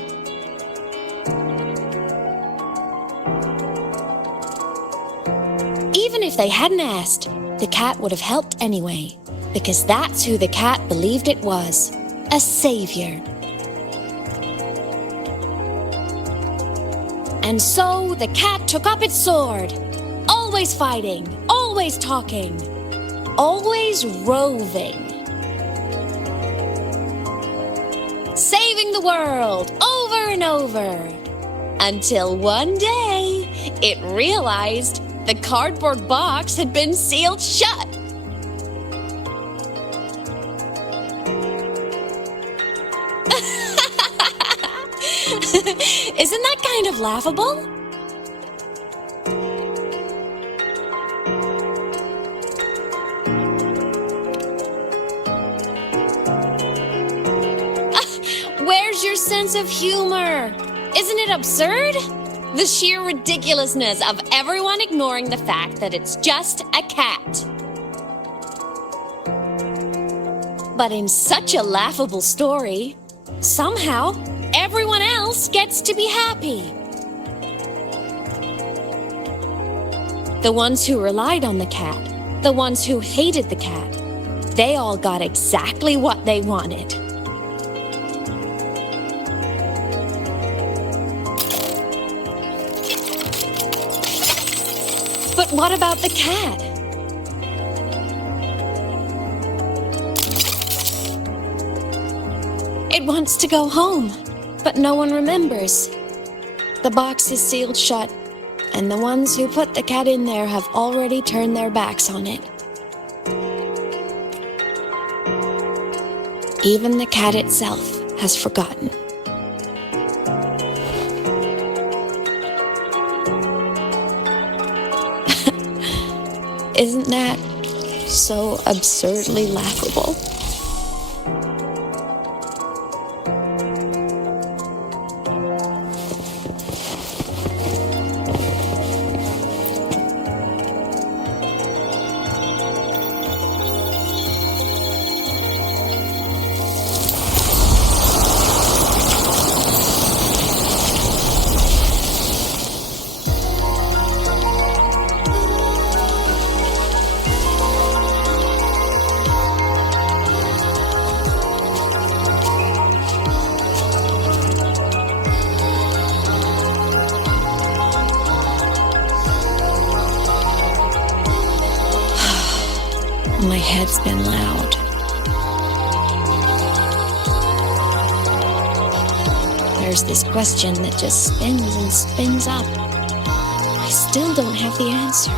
Even if they hadn't asked, the cat would have helped anyway, because that's who the cat believed it was, a savior. And so the cat took up its sword, always fighting, always talking, always roving. Saving the world over and over. Until one day, it realized the cardboard box had been sealed shut. Isn't that kind of laughable? Where's your sense of humor? Isn't it absurd? The sheer ridiculousness of everyone ignoring the fact that it's just a cat. But in such a laughable story, somehow everyone else gets to be happy. The ones who relied on the cat, the ones who hated the cat, they all got exactly what they wanted. But what about the cat? It wants to go home, but no one remembers. The box is sealed shut. And the ones who put the cat in there have already turned their backs on it. Even the cat itself has forgotten. Isn't that so absurdly laughable? My head's been loud. There's this question that just spins and spins up. I still don't have the answer.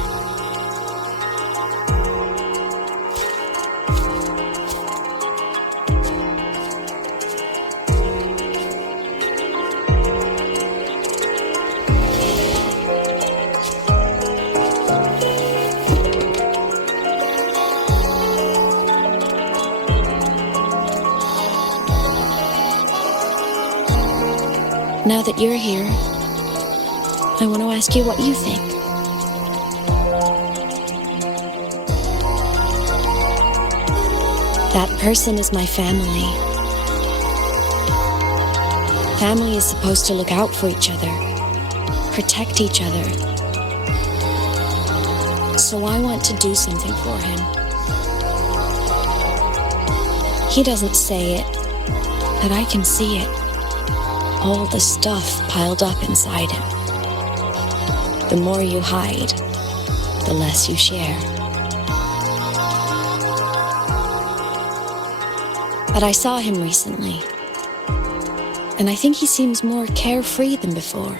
Now that you're here, I want to ask you what you think. That person is my family. Family is supposed to look out for each other, protect each other. So I want to do something for him. He doesn't say it, but I can see it. All the stuff piled up inside him. The more you hide, the less you share. But I saw him recently, and I think he seems more carefree than before.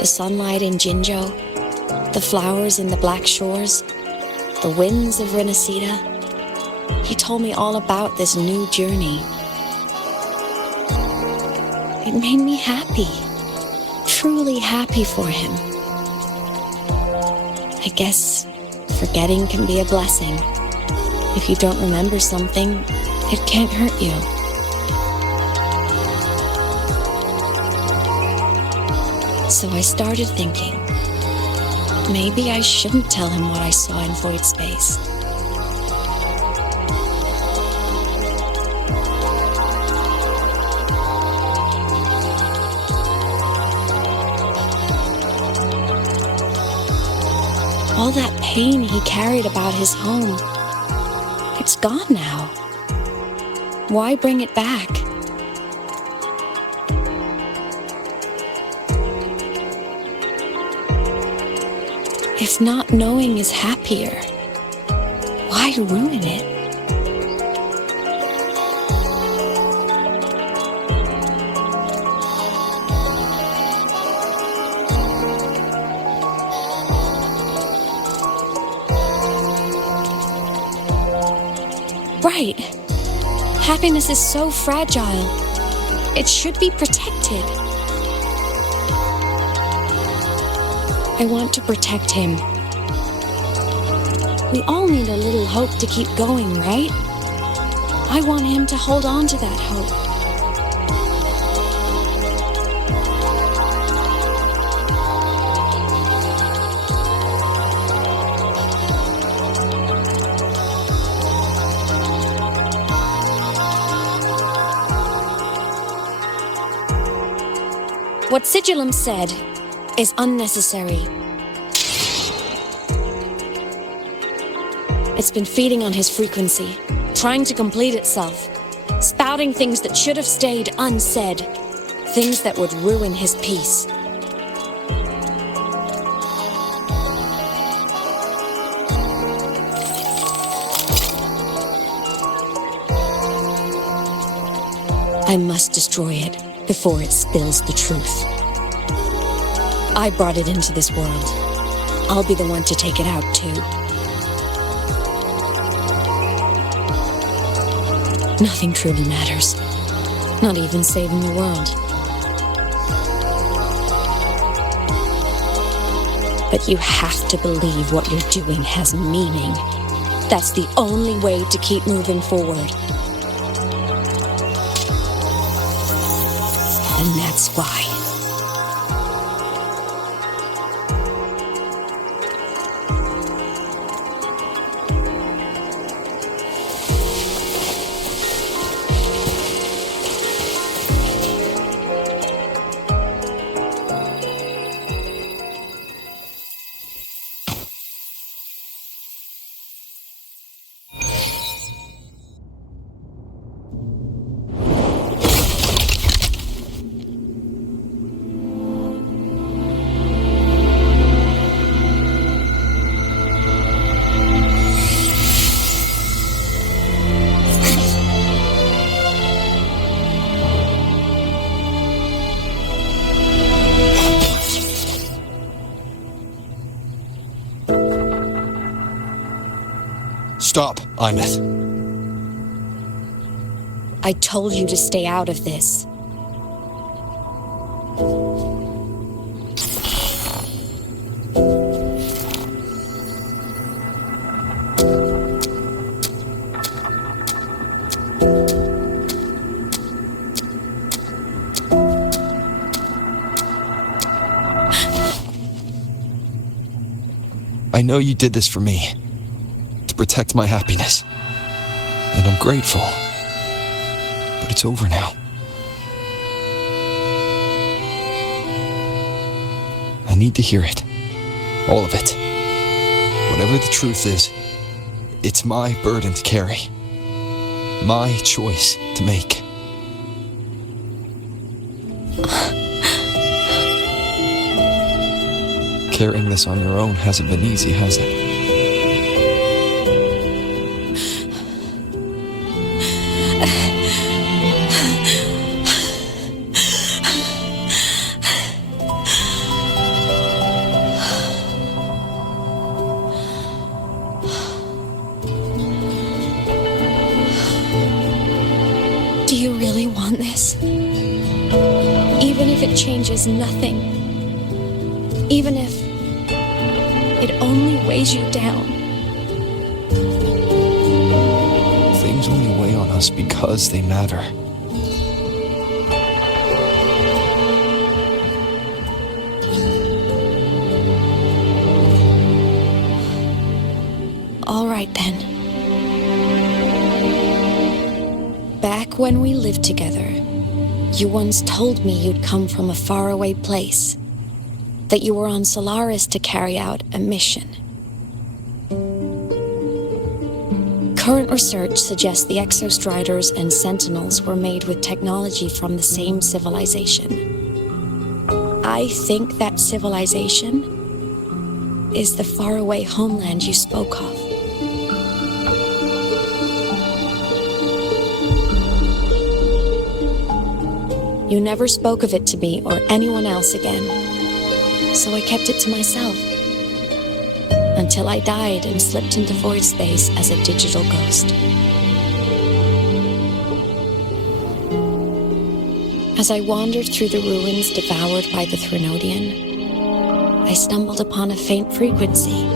The sunlight in Jinzhou, the flowers in the Black Shores, the winds of Renacida. He told me all about this new journey. It made me happy, truly happy for him. I guess forgetting can be a blessing. If you don't remember something, it can't hurt you. So I started thinking, maybe I shouldn't tell him what I saw in void space. All that pain he carried about his home, it's gone now. Why bring it back? If not knowing is happier, why ruin it? Right. Happiness is so fragile. It should be protected. I want to protect him. We all need a little hope to keep going, right? I want him to hold on to that hope. What Sigillum said is unnecessary. It's been feeding on his frequency, trying to complete itself, spouting things that should have stayed unsaid, things that would ruin his peace. I must destroy it before it spills the truth. I brought it into this world. I'll be the one to take it out, too. Nothing truly matters. Not even saving the world. But you have to believe what you're doing has meaning. That's the only way to keep moving forward. And that's why. Stop, Imeth. I told you to stay out of this. I know you did this for me. Protect my happiness. And I'm grateful. But it's over now. I need to hear it. All of it. Whatever the truth is, it's my burden to carry. My choice to make. Carrying this on your own hasn't been easy, has it? Do you really want this? Even if it changes nothing. Even if it only weighs you down. Things only weigh on us because they matter. All right then. Back when we lived together, you once told me you'd come from a faraway place. That you were on Solaris to carry out a mission. Current research suggests the Exostriders and Sentinels were made with technology from the same civilization. I think that civilization is the faraway homeland you spoke of. You never spoke of it to me or anyone else again. So I kept it to myself. Until I died and slipped into void space as a digital ghost. As I wandered through the ruins devoured by the Threnodian, I stumbled upon a faint frequency.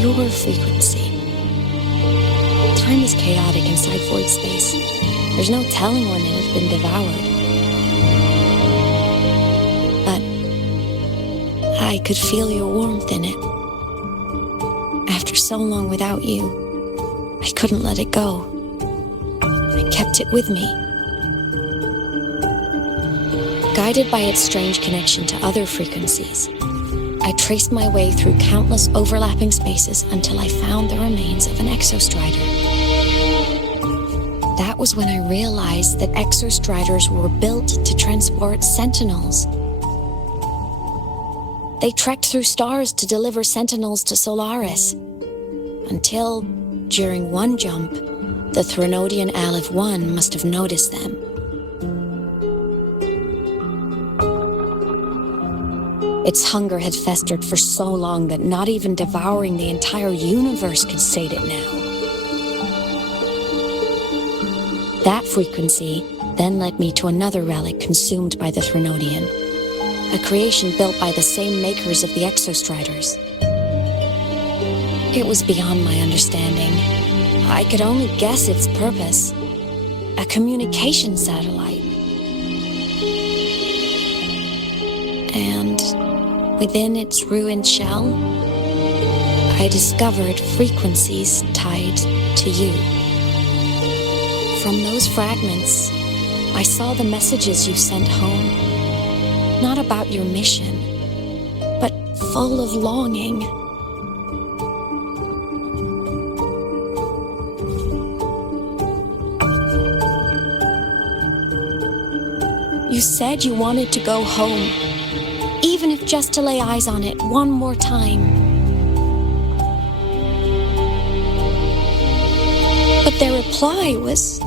Your frequency. Time is chaotic inside void space. There's no telling when it has been devoured. I could feel your warmth in it. After so long without you, I couldn't let it go. I kept it with me. Guided by its strange connection to other frequencies, I traced my way through countless overlapping spaces until I found the remains of an Exostrider. That was when I realized that Exostriders were built to transport Sentinels. They trekked through stars to deliver Sentinels to Solaris, until, during one jump, the Threnodian Aleph 1 must have noticed them. Its hunger had festered for so long that not even devouring the entire universe could sate it now. That frequency then led me to another relic consumed by the Threnodian, a creation built by the same makers of the Exostriders. It was beyond my understanding. I could only guess its purpose. A communication satellite. And within its ruined shell, I discovered frequencies tied to you. From those fragments, I saw the messages you sent home. Not about your mission, but full of longing. You said you wanted to go home, even if just to lay eyes on it one more time. But their reply was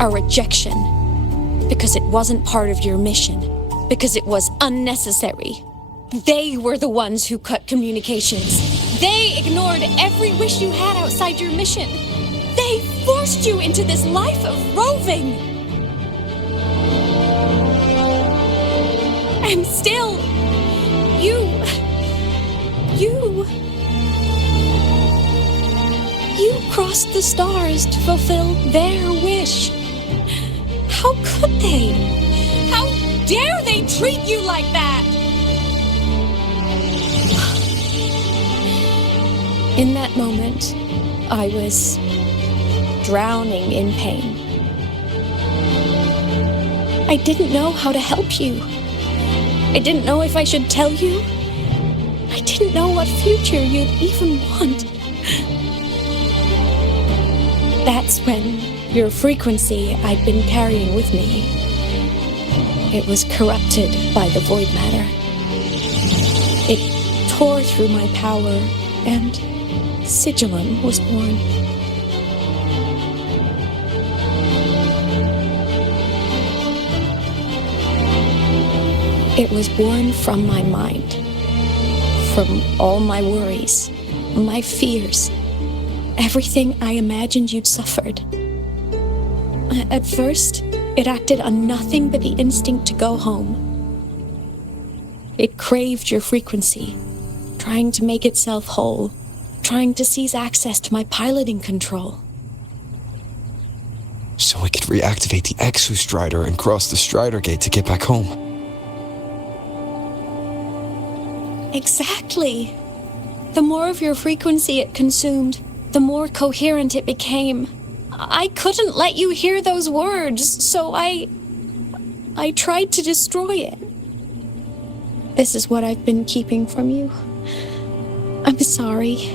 a rejection, because it wasn't part of your mission, because it was unnecessary. They were the ones who cut communications. They ignored every wish you had outside your mission. They forced you into this life of roving. And still, you crossed the stars to fulfill their wish. How could they? How dare they treat you like that? In that moment, I was drowning in pain. I didn't know how to help you. I didn't know if I should tell you. I didn't know what future you'd even want. That's when your frequency I'd been carrying with me, it was corrupted by the void matter. It tore through my power, and Sigillum was born. It was born from my mind, from all my worries, my fears, everything I imagined you'd suffered. At first, it acted on nothing but the instinct to go home. It craved your frequency, trying to make itself whole, trying to seize access to my piloting control. So it could reactivate the Exostrider and cross the Strider Gate to get back home. Exactly. The more of your frequency it consumed, the more coherent it became. I couldn't let you hear those words, so I tried to destroy it. This is what I've been keeping from you. I'm sorry.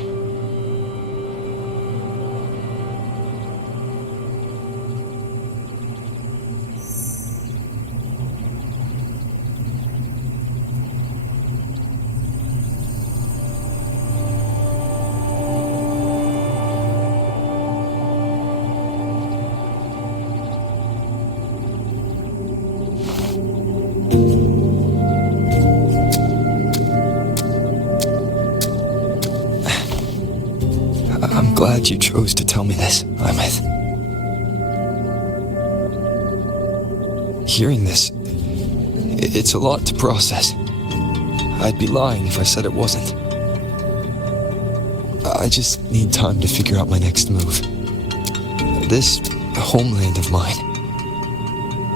I'm glad you chose to tell me this, Imeth. Hearing this, it's a lot to process. I'd be lying if I said it wasn't. I just need time to figure out my next move. This homeland of mine,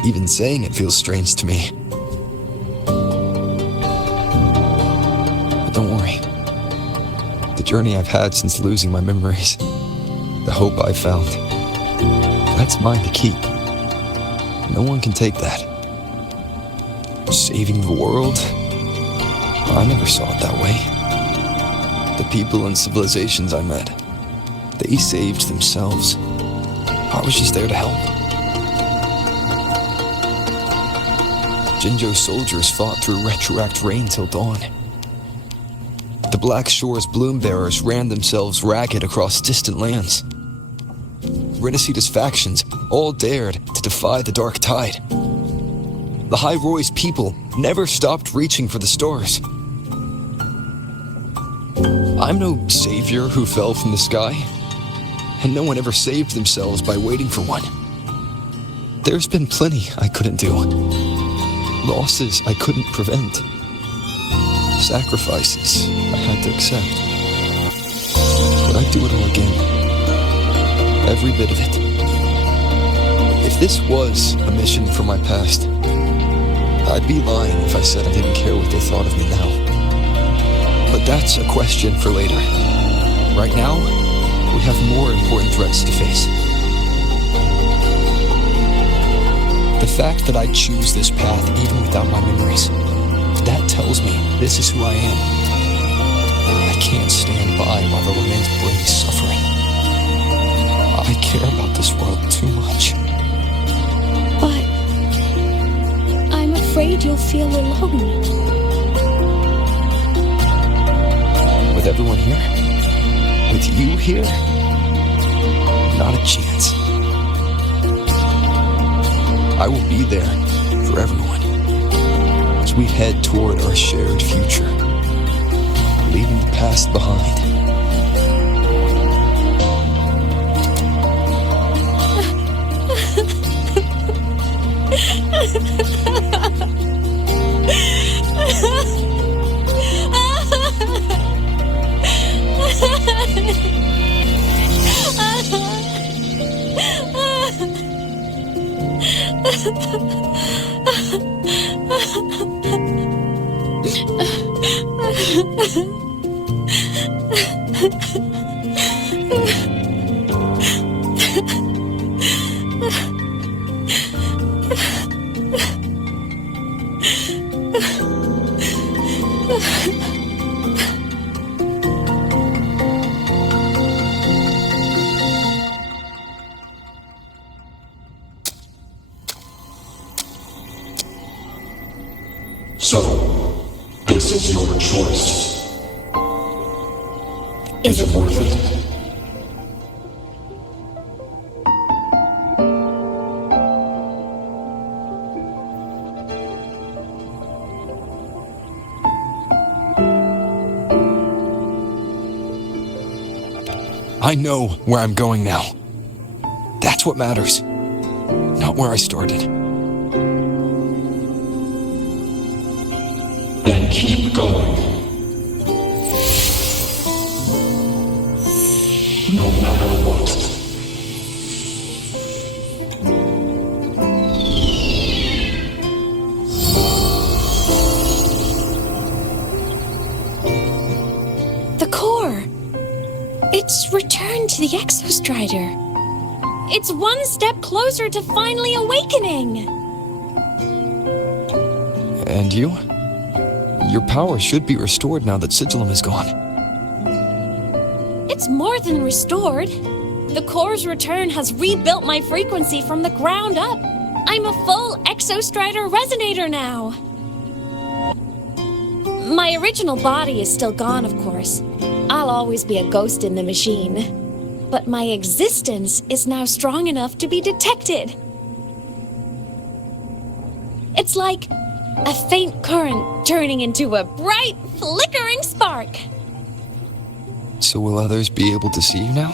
even saying it feels strange to me. But don't worry. The journey I've had since losing my memories, the hope I've found, that's mine to keep. No one can take that. Saving the world? I never saw it that way. The people and civilizations I met, they saved themselves. I was just there to help. Jinjo's soldiers fought through retroact rain till dawn. The Black Shore's bloom bearers ran themselves ragged across distant lands. Renacita's factions all dared to defy the dark tide. The High Roy's people never stopped reaching for the stars. I'm no savior who fell from the sky, and no one ever saved themselves by waiting for one. There's been plenty I couldn't do. Losses I couldn't prevent. Sacrifices I had to accept. But I'd do it all again. Every bit of it. If this was a mission from my past, I'd be lying if I said I didn't care what they thought of me now. But that's a question for later. Right now, we have more important threats to face. The fact that I choose this path even without my memories, that tells me this is who I am. I can't stand by while the lament brings suffering. I care about this world too much. But I'm afraid you'll feel alone. With everyone here? With you here? Not a chance. I will be there for everyone as we head toward our shared future, leaving the past behind. So, this is your choice. Is it worth it? I know where I'm going now. That's what matters. Not where I started. Then keep going. No matter what. The core. It's returned to the Exostrider. It's one step closer to finally awakening. And you? Your power should be restored now that Sigillum is gone. It's more than restored. The core's return has rebuilt my frequency from the ground up. I'm a full Exostrider resonator now. My original body is still gone, of course. I'll always be a ghost in the machine. But my existence is now strong enough to be detected. It's like a faint current turning into a bright, flickering spark. So will others be able to see you now?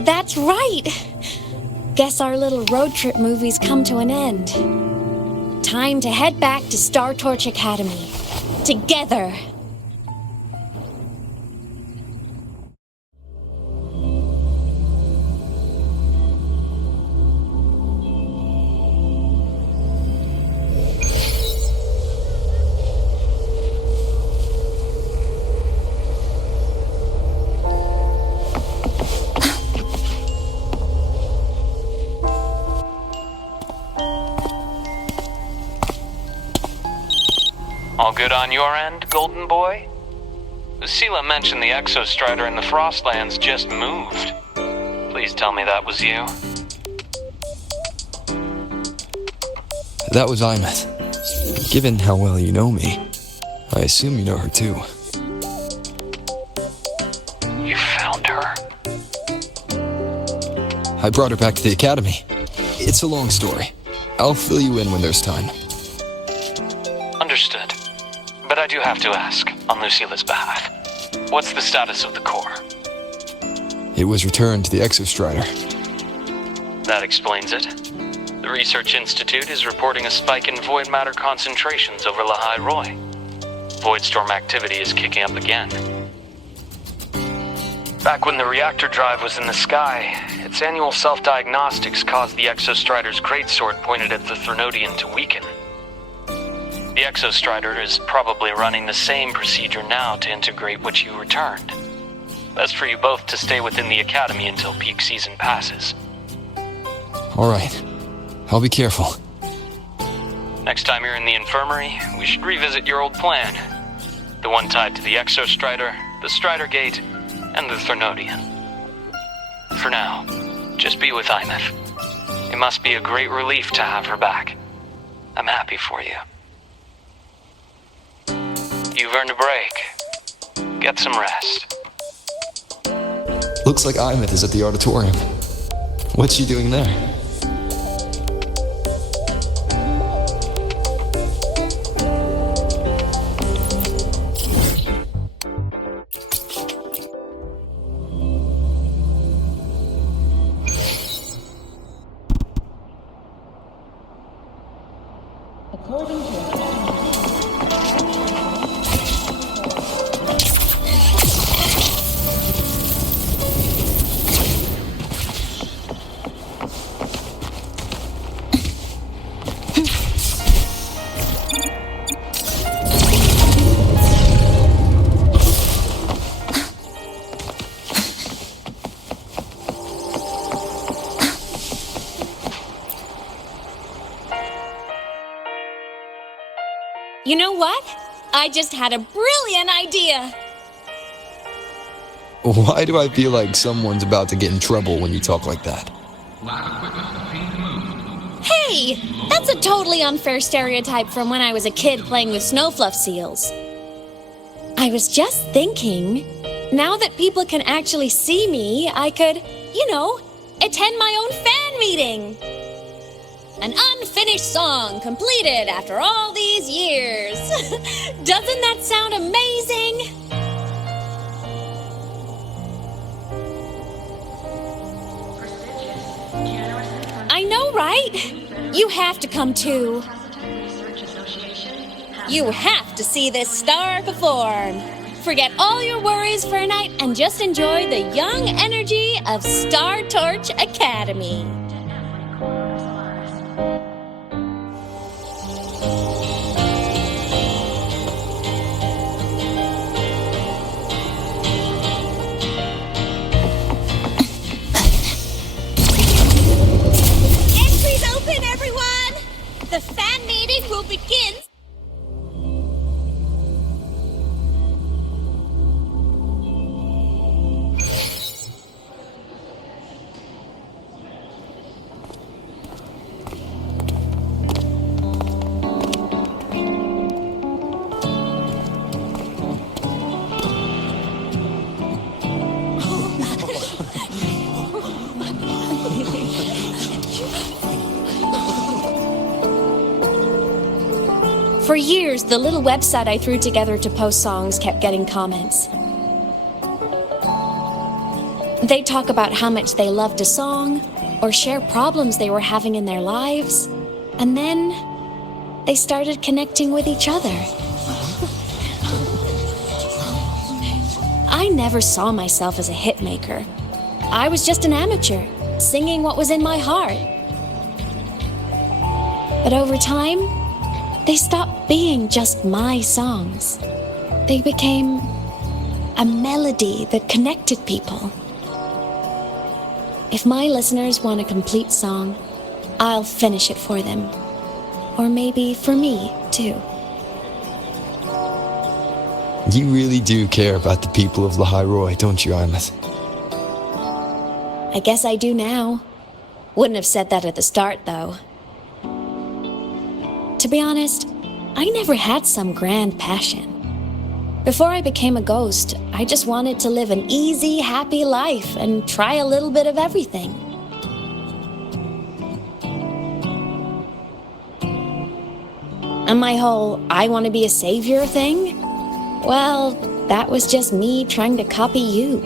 That's right. Guess our little road trip movie's come to an end. Time to head back to Star Torch Academy. Together. All good on your end, Golden Boy? Sela mentioned the Exostrider in the Frostlands just moved. Please tell me that was you. That was Imeth. Given how well you know me, I assume you know her too. You found her? I brought her back to the academy. It's a long story. I'll fill you in when there's time. Understood. But I do have to ask, on Lucila's behalf, what's the status of the core? It was returned to the Exostrider. That explains it. The Research Institute is reporting a spike in void matter concentrations over Lahai Roi. Voidstorm activity is kicking up again. Back when the reactor drive was in the sky, its annual self-diagnostics caused the Exostrider's greatsword pointed at the Threnodian to weaken. The Exostrider is probably running the same procedure now to integrate what you returned. Best for you both to stay within the Academy until peak season passes. All right. I'll be careful. Next time you're in the infirmary, we should revisit your old plan. The one tied to the Exostrider, the Strider Gate, and the Threnodian. For now, just be with Imeth. It must be a great relief to have her back. I'm happy for you. You've earned a break. Get some rest. Looks like Imeth is at the auditorium. What's she doing there? You know what? I just had a brilliant idea. Why do I feel like someone's about to get in trouble when you talk like that? Hey, that's a totally unfair stereotype from when I was a kid playing with snowfluff seals. I was just thinking, now that people can actually see me, I could, attend my own fan meeting. An unfinished song completed after all these years. Doesn't that sound amazing? I know, right? You have to come too. You have to see this star perform. Forget all your worries for a night and just enjoy the young energy of Star Torch Academy. The fan meeting will begin. For years, the little website I threw together to post songs kept getting comments. They'd talk about how much they loved a song, or share problems they were having in their lives, and then they started connecting with each other. I never saw myself as a hitmaker. I was just an amateur, singing what was in my heart. But over time, they stopped being just my songs. They became a melody that connected people. If my listeners want a complete song, I'll finish it for them. Or maybe for me, too. You really do care about the people of Lahai Roi, don't you, Imeth? I guess I do now. Wouldn't have said that at the start, though. To be honest, I never had some grand passion. Before I became a ghost, I just wanted to live an easy, happy life and try a little bit of everything. And my whole I want to be a savior thing? Well, that was just me trying to copy you.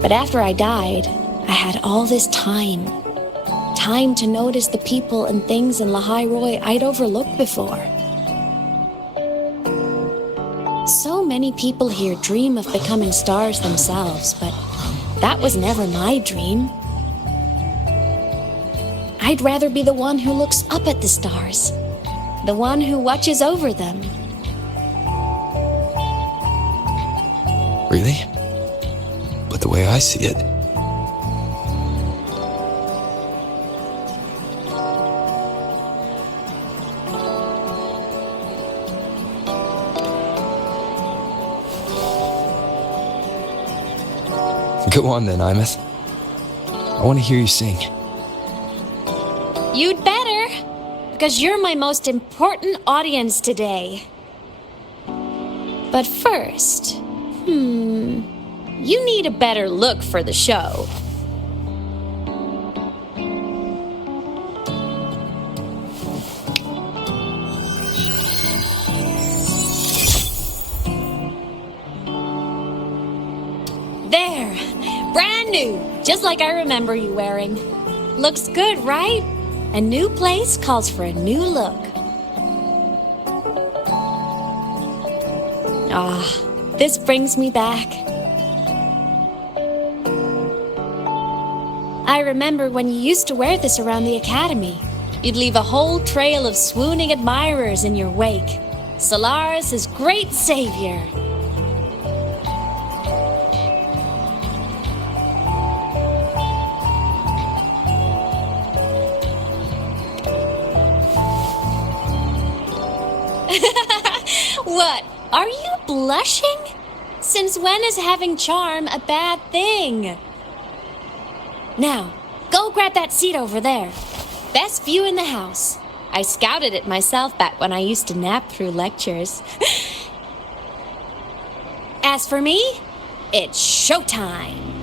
But after I died, I had all this time. Time to notice the people and things in Lahai Roi I'd overlooked before. So many people here dream of becoming stars themselves, but that was never my dream. I'd rather be the one who looks up at the stars, the one who watches over them. Really? But the way I see it, go on then, Imeth. I want to hear you sing. You'd better, because you're my most important audience today. But first, you need a better look for the show. There, brand new, just like I remember you wearing. Looks good, right? A new place calls for a new look. This brings me back. I remember when you used to wear this around the academy. You'd leave a whole trail of swooning admirers in your wake. Solaris' great savior. What? Are you blushing? Since when is having charm a bad thing? Now, go grab that seat over there. Best view in the house. I scouted it myself back when I used to nap through lectures. As for me, it's showtime.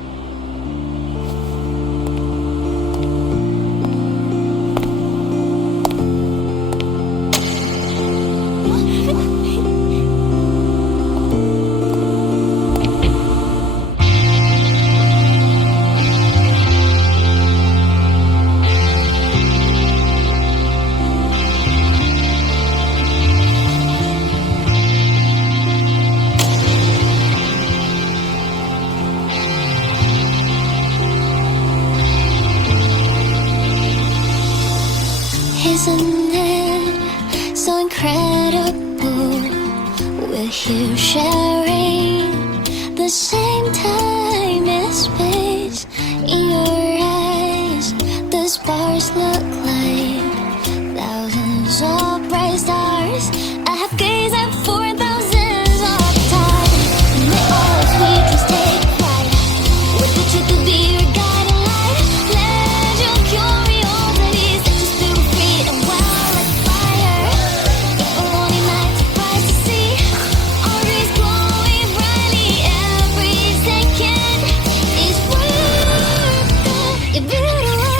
Isn't it so incredible? We're here sharing the same time and space. In your eyes, the stars look like thousands of bright stars. I have gazed at for thousands of times, and they all sweet dreams take flight. With the truth to be your guiding light, let your curiosity set your spirit free and wild like fire. If a lonely night surprised to see our rays glowing brightly, every second is worth it. You're beautiful,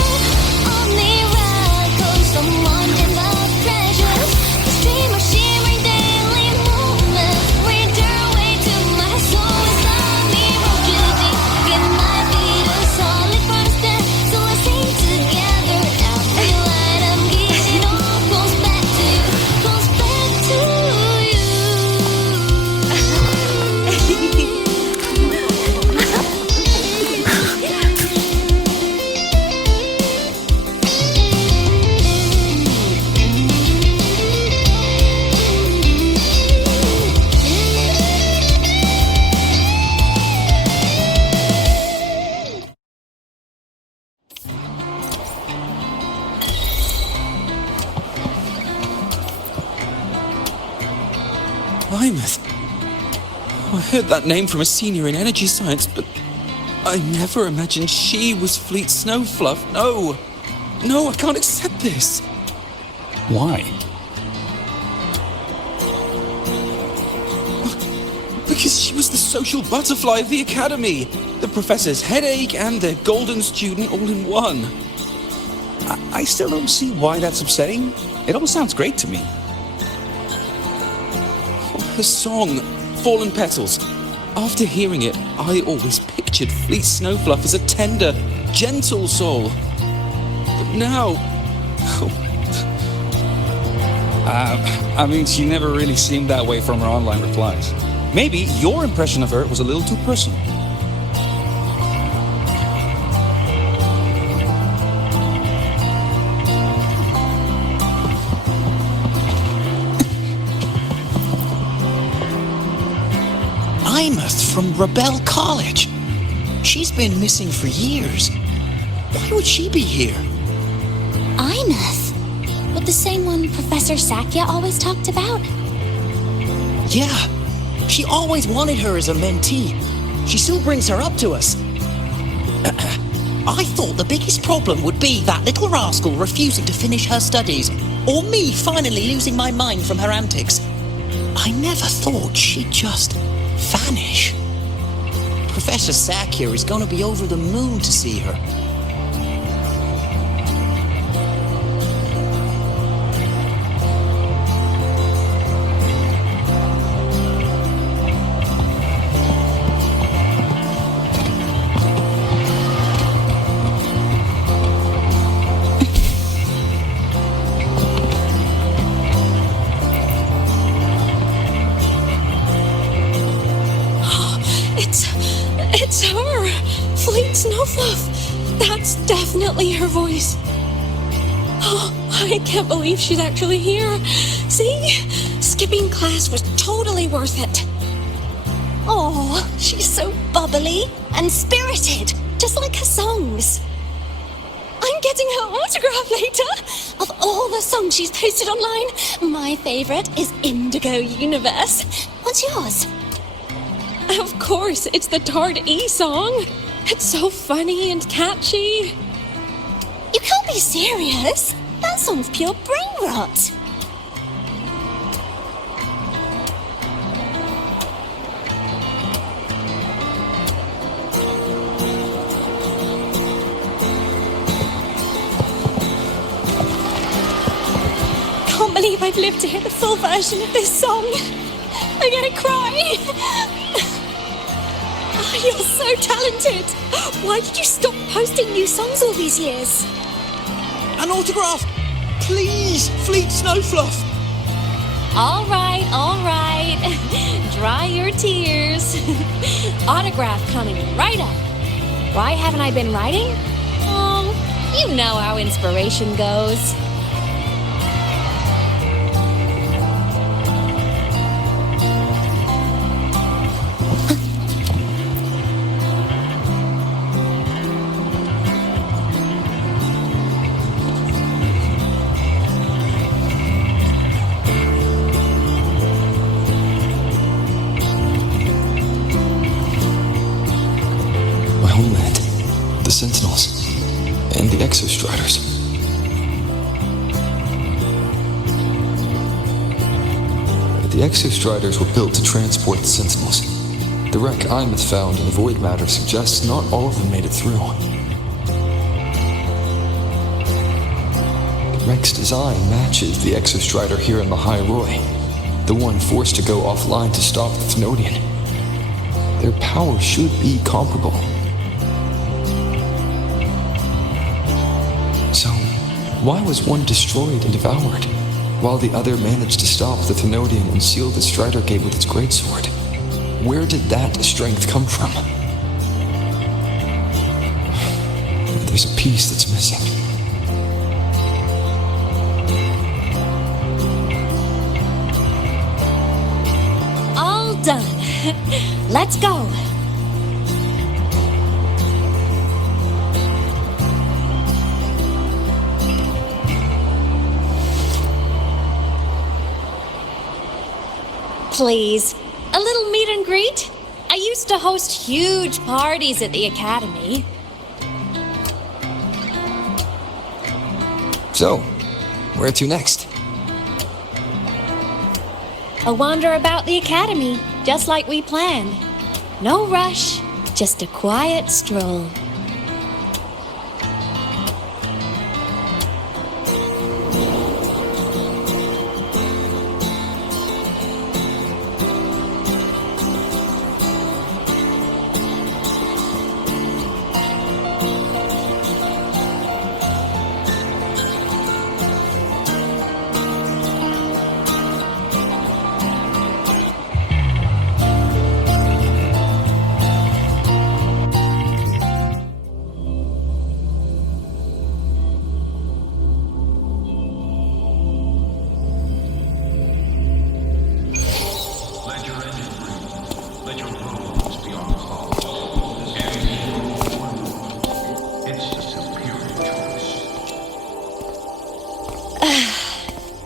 all miracles, someone in love treasures. The stream of shimmering daily moments reach your way to my soul. It's love me, broke you deep. It might be the solid constant, so I sing together. Every light I'm giving all goes back to you, goes back to you. Imeth. I heard that name from a senior in energy science, but I never imagined she was Fleet Snowfluff. No, I can't accept this. Why? Because she was the social butterfly of the academy, the professor's headache and their golden student all in one. I still don't see why that's upsetting. It all sounds great to me. Her song, Fallen Petals. After hearing it, I always pictured Fleet Snowfluff as a tender, gentle soul. But now... I mean, she never really seemed that way from her online replies. Maybe your impression of her was a little too personal. Imeth from Rebel College. She's been missing for years. Why would she be here? Imeth? But the same one Professor Sakya always talked about? Yeah. She always wanted her as a mentee. She still brings her up to us. I thought the biggest problem would be that little rascal refusing to finish her studies, or me finally losing my mind from her antics. I never thought she'd just vanish. Professor Sakya is going to be over the moon to see her. It's her! Fleet Snowfluff! That's definitely her voice. Oh, I can't believe she's actually here. See? Skipping class was totally worth it. Oh, she's so bubbly and spirited, just like her songs. I'm getting her autograph later. Of all the songs she's posted online, my favourite is Indigo Universe. What's yours? Of course, it's the Tard E song. It's so funny and catchy. You can't be serious. That song's pure brain rot. Can't believe I've lived to hear the full version of this song. I'm gonna cry. You're so talented! Why did you stop posting new songs all these years? An autograph! Please, Fleet Snowfluff! All right. Dry your tears. Autograph coming right up. Why haven't I been writing? You know how inspiration goes. Homeland, the Sentinels, and the Exostriders. The Exostriders were built to transport the Sentinels. The wreck Imeth found in the void matter suggests not all of them made it through. The wreck's design matches the Exostrider here in the High Roy, the one forced to go offline to stop the Thenodian. Their power should be comparable. So, why was one destroyed and devoured, while the other managed to stop the Thenodian and seal the Strider Gate with its greatsword? Where did that strength come from? There's a piece that's missing. All done. Let's go. Please, a little meet and greet? I used to host huge parties at the Academy. So, where to next? A wander about the Academy, just like we planned. No rush, just a quiet stroll.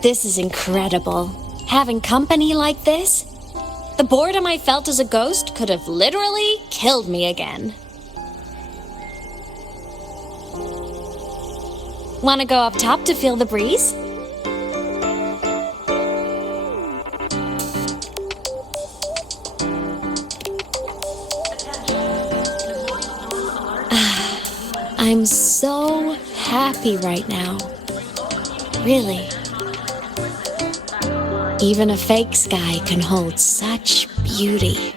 This is incredible. Having company like this? The boredom I felt as a ghost could have literally killed me again. Want to go up top to feel the breeze? I'm so happy right now. Really. Even a fake sky can hold such beauty.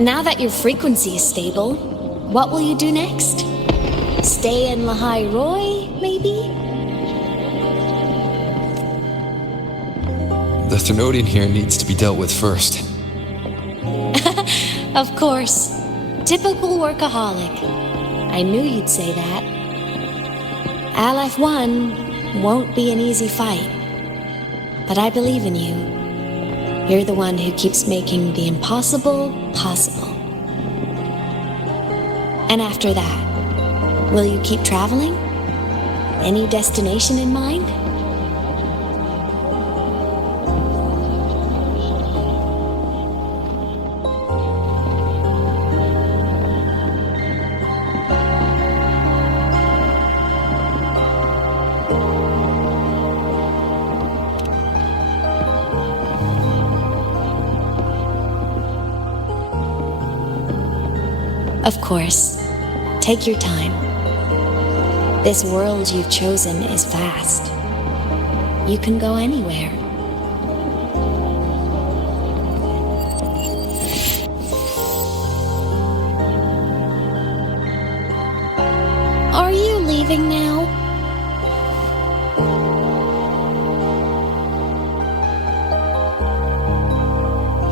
Now that your frequency is stable, what will you do next? Stay in Lahai Roy, maybe? The Thermodian here needs to be dealt with first. Of course. Typical workaholic. I knew you'd say that. Aleph 1 won't be an easy fight. But I believe in you. You're the one who keeps making the impossible possible. And after that, will you keep traveling? Any destination in mind? Of course. Take your time. This world you've chosen is vast. You can go anywhere. Are you leaving now?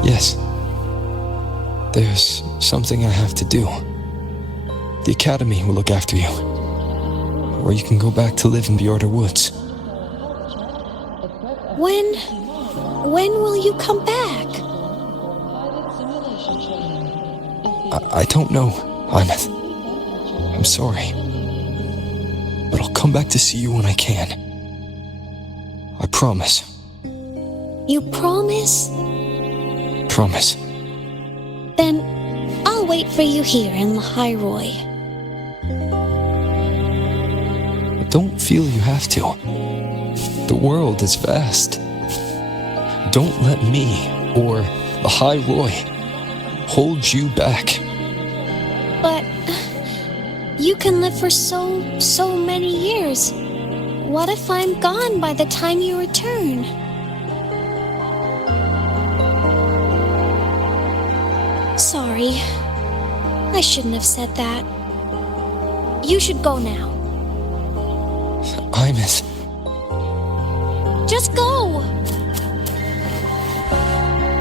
Yes. There's something I have to do. The Academy will look after you. Or you can go back to live in Bjorda Woods. When will you come back? I don't know, Imeth. I'm sorry. But I'll come back to see you when I can. I promise. You promise? Promise. Then I'll wait for you here in Lahai Roy. But don't feel you have to. The world is vast. Don't let me or Lahai Roy hold you back. But you can live for so many years. What if I'm gone by the time you return? Sorry. I shouldn't have said that. You should go now. Imeth. Just go!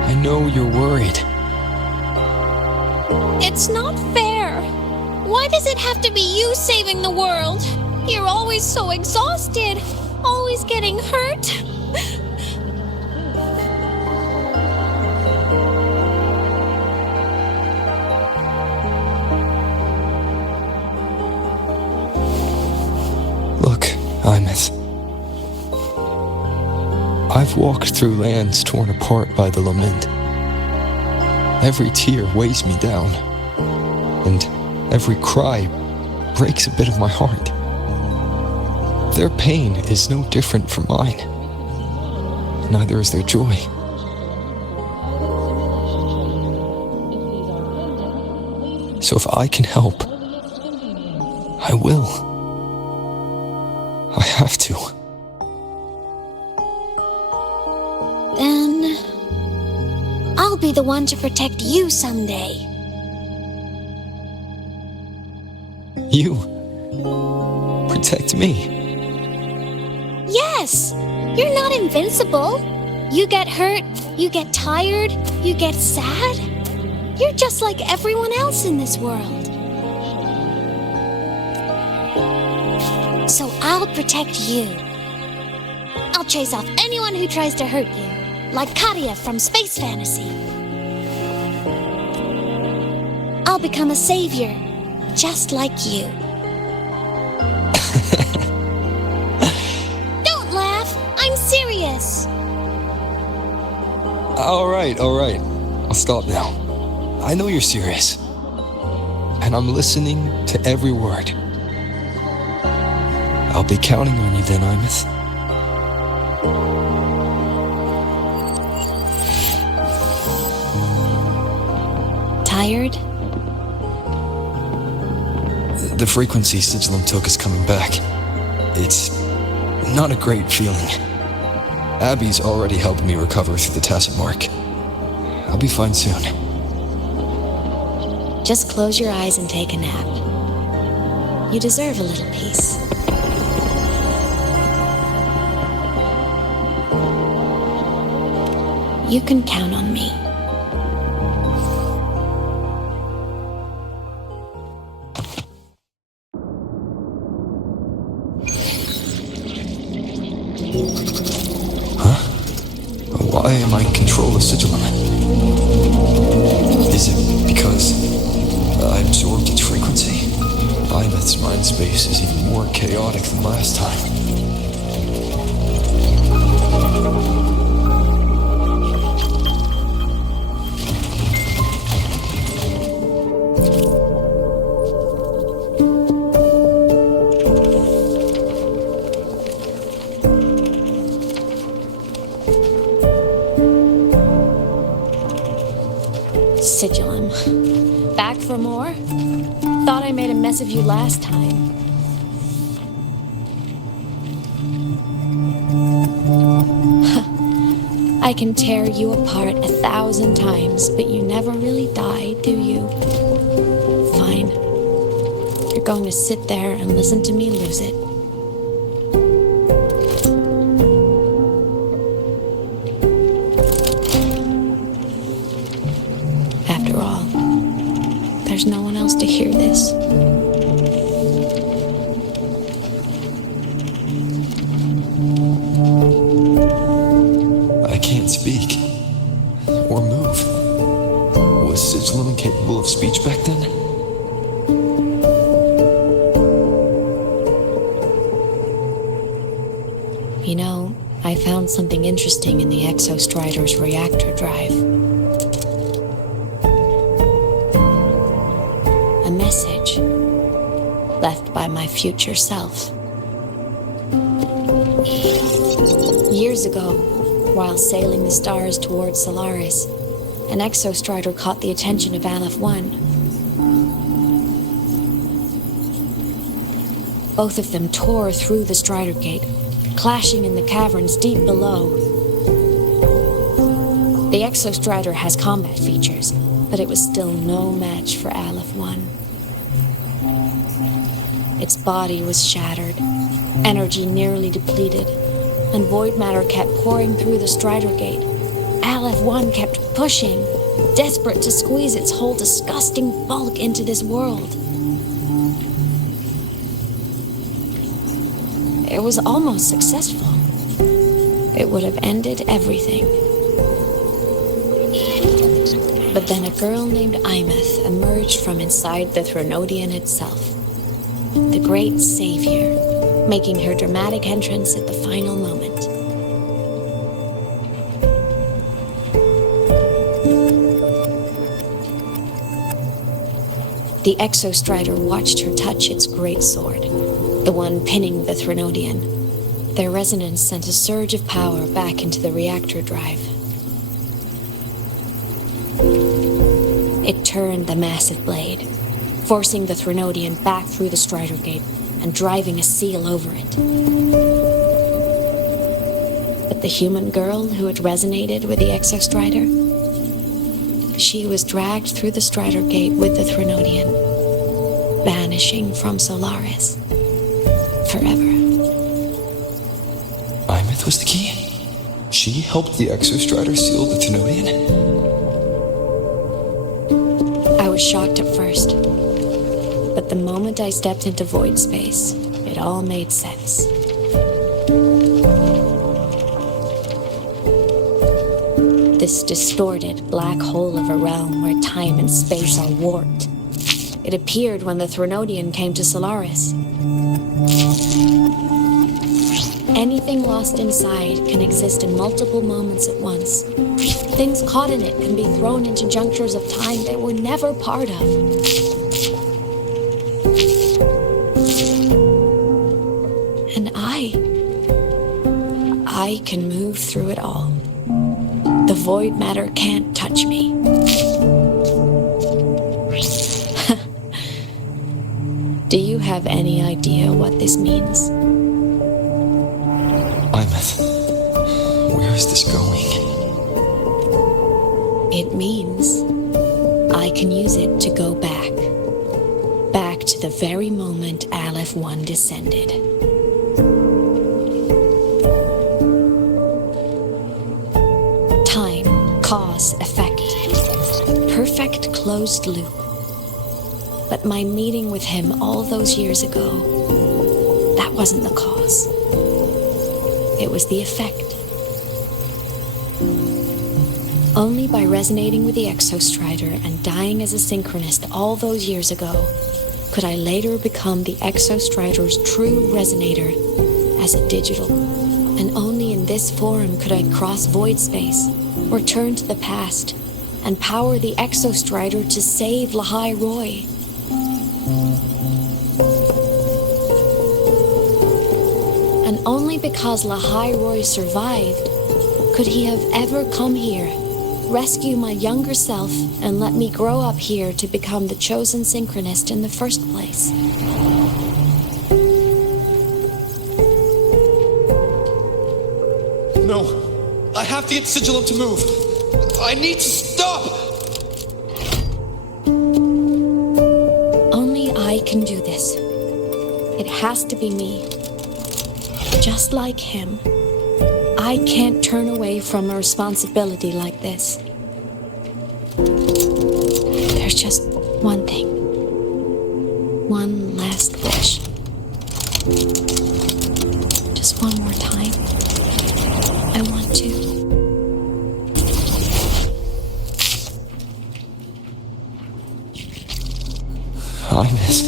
I know you're worried. It's not fair. Why does it have to be you saving the world? You're always so exhausted. Always getting hurt. Look, Imeth. I've I've walked through lands torn apart by the lament. Every tear weighs me down, and every cry breaks a bit of my heart. Their pain is no different from mine. Neither is their joy. So if I can help, I will. I have to. Then I'll be the one to protect you someday. You protect me. Yes! You're not invincible. You get hurt, you get tired, you get sad. You're just like everyone else in this world. So I'll protect you. I'll chase off anyone who tries to hurt you, like Katia from Space Fantasy. I'll become a savior, just like you. Don't laugh! I'm serious! All right. I'll stop now. I know you're serious. And I'm listening to every word. I'll be counting on you then, Imeth. Tired? The frequency Sigilum took is coming back. It's not a great feeling. Abby's already helped me recover through the tacit mark. I'll be fine soon. Just close your eyes and take a nap. You deserve a little peace. You can count on me. Why am I in control of Sigilum? Is it because I absorbed its frequency? Imeth's mind space is even more chaotic than last time. Sigilum. Back for more? Thought I made a mess of you last time. I can tear you apart 1,000 times, but you never really die, do you? Fine. You're going to sit there and listen to me lose it. After all, there's no one else to hear this. I can't speak or move. Was Sigilum incapable of speech back then? You know, I found something interesting in the Exostrider's reactor drive. A message left by my future self. Years ago, while sailing the stars towards Solaris, an Exostrider caught the attention of Aleph 1. Both of them tore through the Strider Gate, clashing in the caverns deep below. The Exostrider has combat features, but it was still no match for Aleph 1. Its body was shattered, energy nearly depleted, and void matter kept pouring through the Strider Gate. Aleph 1 kept pushing, desperate to squeeze its whole disgusting bulk into this world. It was almost successful. It would have ended everything. But then a girl named Imeth emerged from inside the Threnodian itself. The great savior, making her dramatic entrance at the final moment. the Exostrider watched her touch its great sword, the one pinning the Threnodian. Their resonance sent a surge of power back into the reactor drive. It turned the massive blade, forcing the Threnodian back through the Strider Gate and driving a seal over it. But the human girl who had resonated with the Exostrider, she was dragged through the Strider Gate with the Threnodian, vanishing from Solaris forever. Imeth was the key? She helped the Exostrider seal the Thenodian? I was shocked at first, but the moment I stepped into void space, it all made sense. This distorted black hole of a realm where time and space are warped. It appeared when the Threnodian came to Solaris. Anything lost inside can exist in multiple moments at once. Things caught in it can be thrown into junctures of time they were never part of. And I can move through it all. The void matter can't touch me. Do you have any idea what this means? Imeth, where is this going? It means I can use it to go back. Back to the very moment Aleph 1 descended. Time, cause, effect. Perfect closed loop. But my meeting with him all those years ago, that wasn't the cause. It was the effect. Only by resonating with the Exostrider and dying as a synchronist all those years ago could I later become the Exostrider's true resonator as a digital. And only in this form could I cross void space, return to the past, and power the Exostrider to save Lahai Roy. And only because Lahai Roy survived could he have ever come here, rescue my younger self, and let me grow up here to become the chosen synchronist in the first place. No, I have to get Sigillum to move. I need to stop! Only I can do this. It has to be me. Just like him, I can't turn away from a responsibility like this. There's just one thing. One last wish. Just one more time. I want to. Imeth.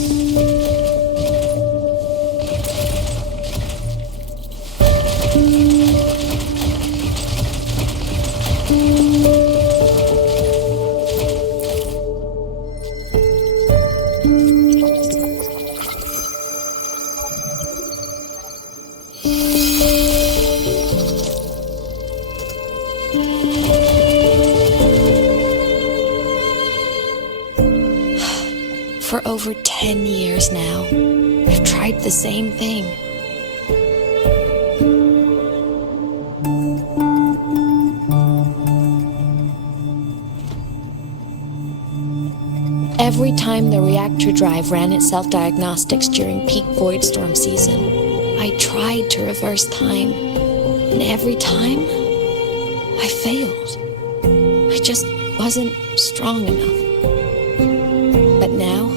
For over 10 years now, I've tried the same thing. Every time the reactor drive ran its self-diagnostics during peak void storm season, I tried to reverse time. And every time, I failed. I just wasn't strong enough. But now,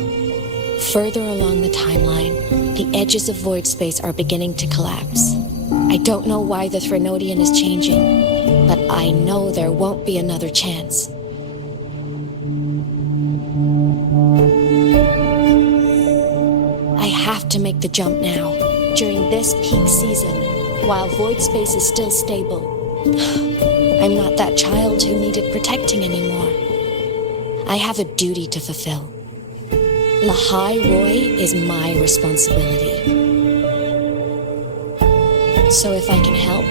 further along the timeline, the edges of void space are beginning to collapse. I don't know why the Threnodian is changing, but I know there won't be another chance. I have to make the jump now, during this peak season, while void space is still stable. I'm not that child who needed protecting anymore. I have a duty to fulfill. Lahai Roy is my responsibility. So if I can help,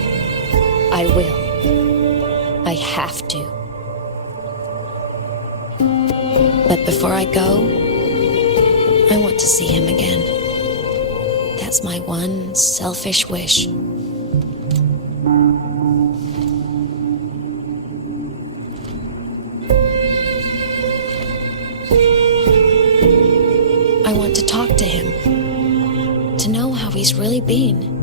I will. I have to. But before I go, I want to see him again. That's my one selfish wish. I want to talk to him, to know how he's really been.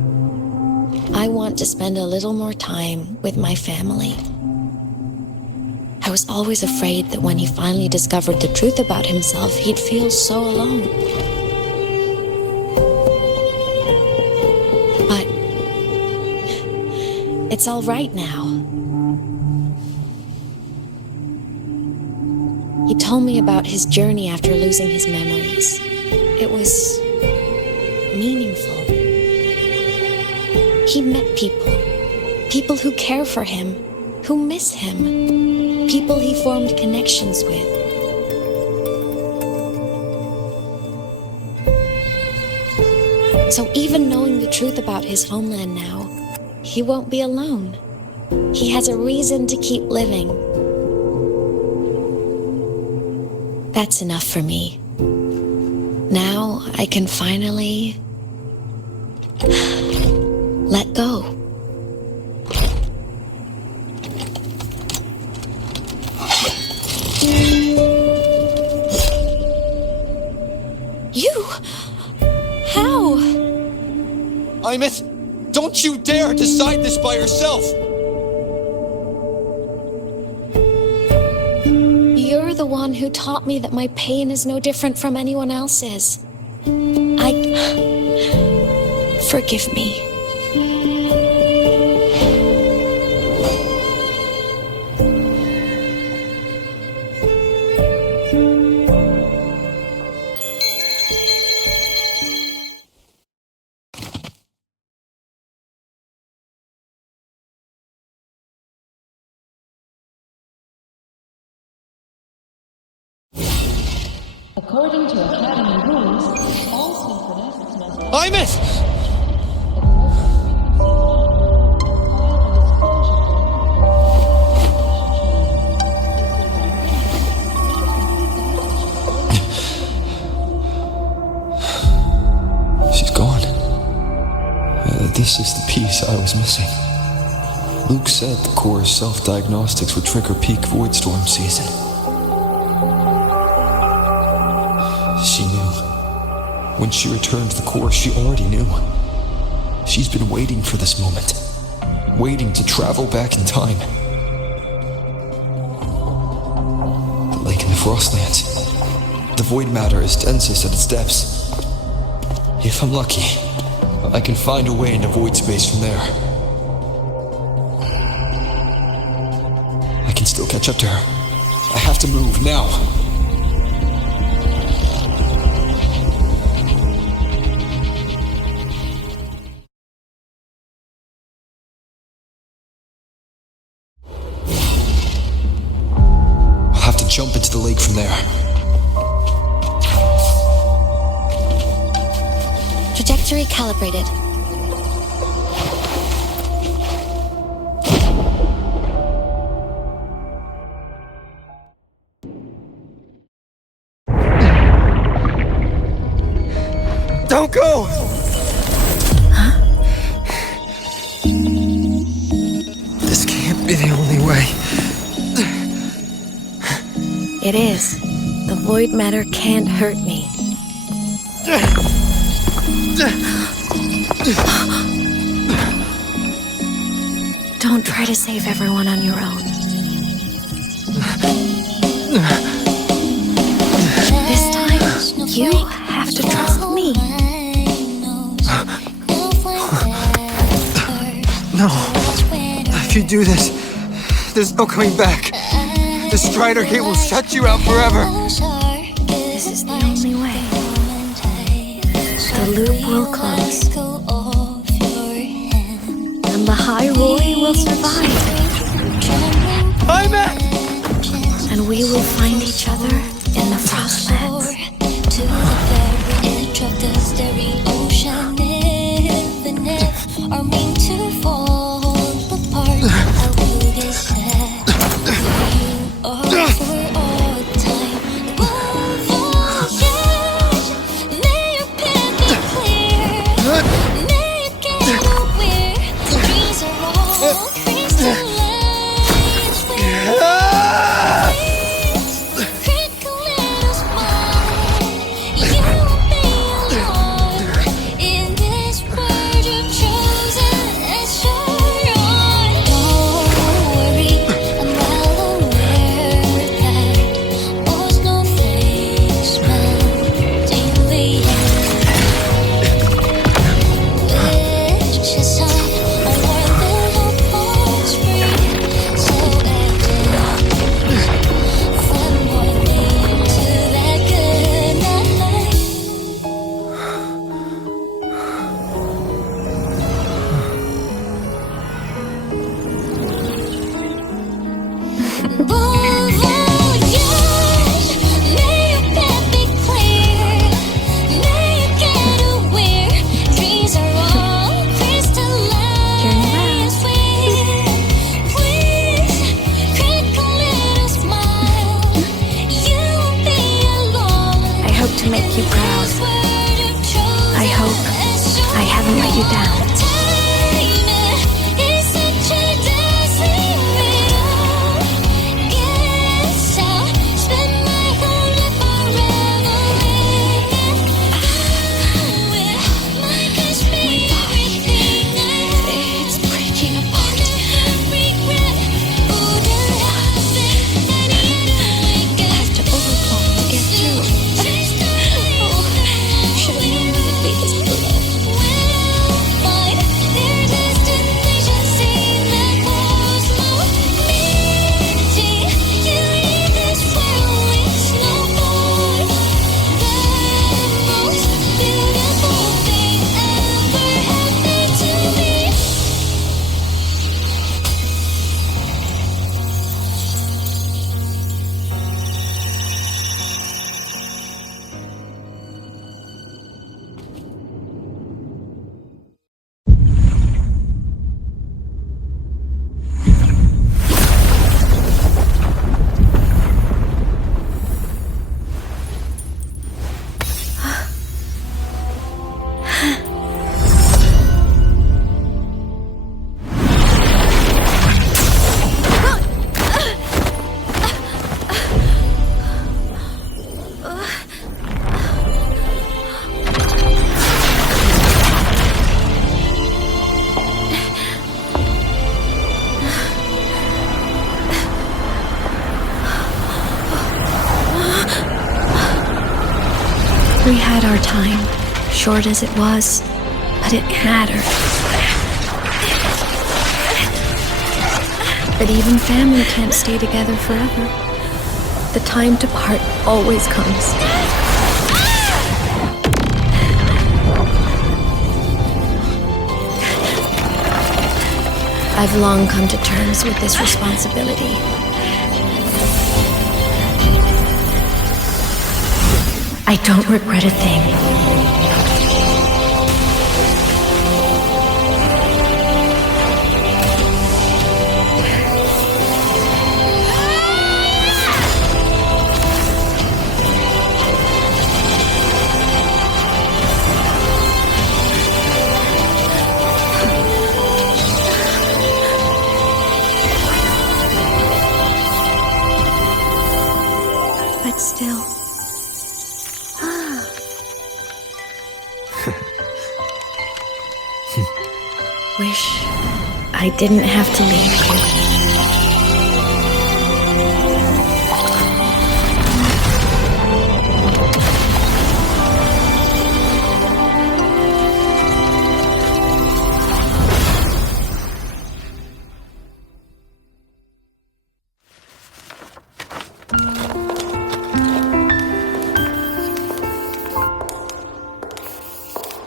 I want to spend a little more time with my family. I was always afraid that when he finally discovered the truth about himself, he'd feel so alone. But it's all right now. He told me about his journey after losing his memories. It was meaningful. He met people who care for him, who miss him, people he formed connections with. So even knowing the truth about his homeland now, he won't be alone. He has a reason to keep living. That's enough for me. Now I can finally let go. You? How? Imeth, don't you dare decide this by yourself! You're the one who taught me that my pain is no different from anyone else's. Forgive me. According to Academy rules, all synchronous must... Imeth! She's gone. This is the piece I was missing. Luke said the core's self-diagnostics would trigger peak void storm season. She knew. When she returned to the core, she already knew. She's been waiting for this moment. Waiting to travel back in time. The lake in the Frostlands. The void matter is densest at its depths. If I'm lucky, I can find a way into void space from there. I can still catch up to her. I have to move now. I'll have to jump into the lake from there. Trajectory calibrated. Don't go! Huh? This can't be the only way. It is. The void matter can't hurt me. Don't try to save everyone on your own. This time, you have to trust me. No. If you do this, there's no coming back. The Strider Gate will shut you out forever. This is the only way. The loop will close. And the High Roy will survive. Imeth! And we will find each other in the Frostlands. make you proud. I hope I haven't let you down. We had our time, short as it was, but it mattered. But even family can't stay together forever. The time to part always comes. I've long come to terms with this responsibility. I don't regret a thing. But still. Wish I didn't have to leave you.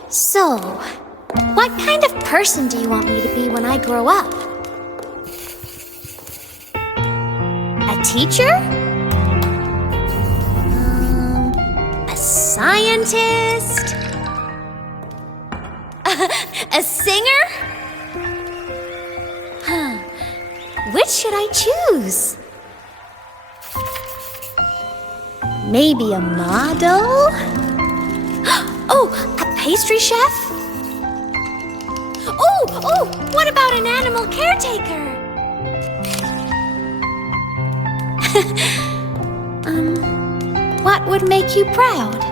So, what kind of person do you want me to be when I grow up? A teacher? A scientist? A singer? Huh. Which should I choose? Maybe a model? Oh, a pastry chef? Oh, what about an animal caretaker? What would make you proud?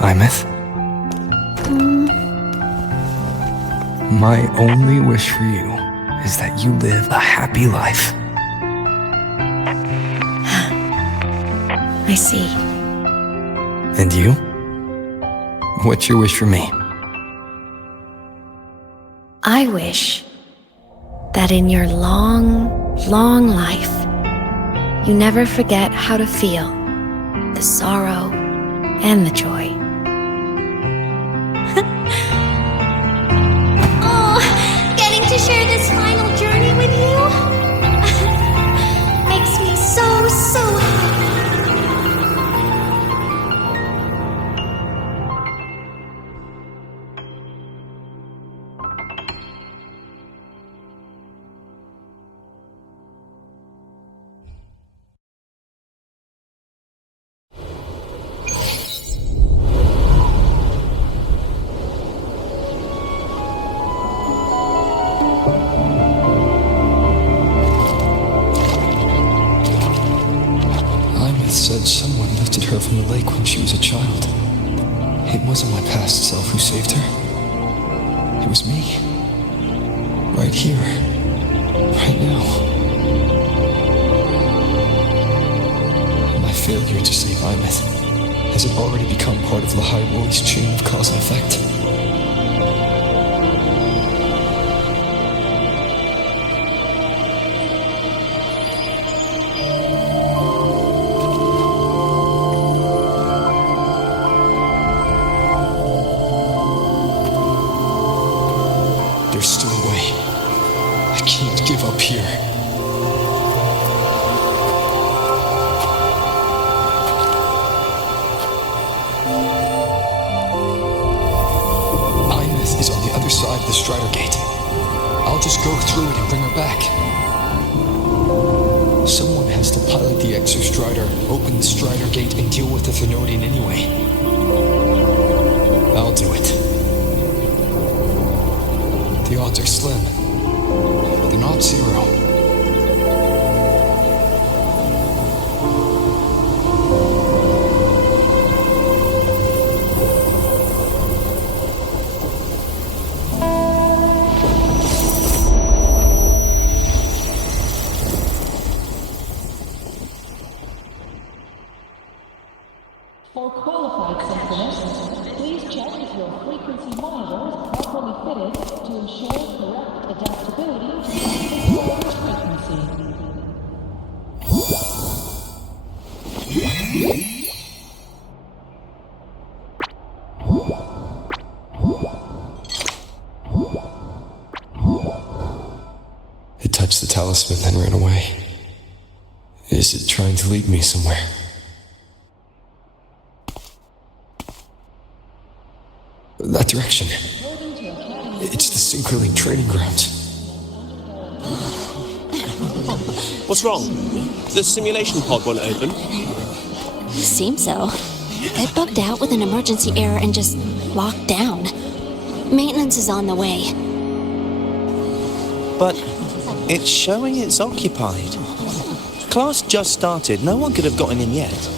Imeth? My only wish for you is that you live a happy life. I see. And you? What's your wish for me? I wish that in your long, long life, you never forget how to feel the sorrow and the joy. Oh, getting to share this final journey with you makes me so happy. said someone lifted her from the lake when she was a child. It wasn't my past self who saved her. It was me. Right here. Right now. My failure to save Imeth, has it already become part of the High Roy's chain of cause and effect? There's still a way. I can't give up here. Imeth is on the other side of the Strider Gate. I'll just go through it and bring her back. Someone has to pilot the Exostrider, open the Strider Gate, and deal with the Thenodian anyway. I'll do it. The odds are slim, but they're not zero. For qualified symphonists, please check if your frequency monitor is properly fitted to ensure correct adaptability to the required frequency. It touched the talisman, then ran away. Is it trying to lead me somewhere? That direction. It's the Synchroling training grounds. What's wrong? The simulation pod won't open? Seems so. It bugged out with an emergency error and just locked down. Maintenance is on the way. But it's showing it's occupied. Class just started. No one could have gotten in yet.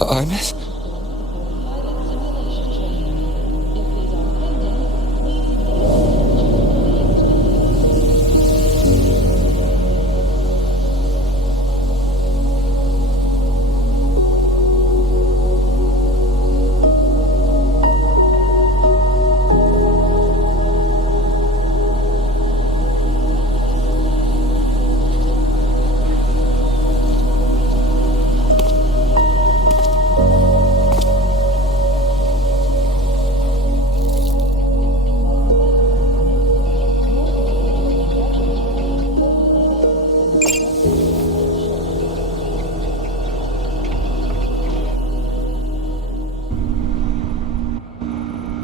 Imeth?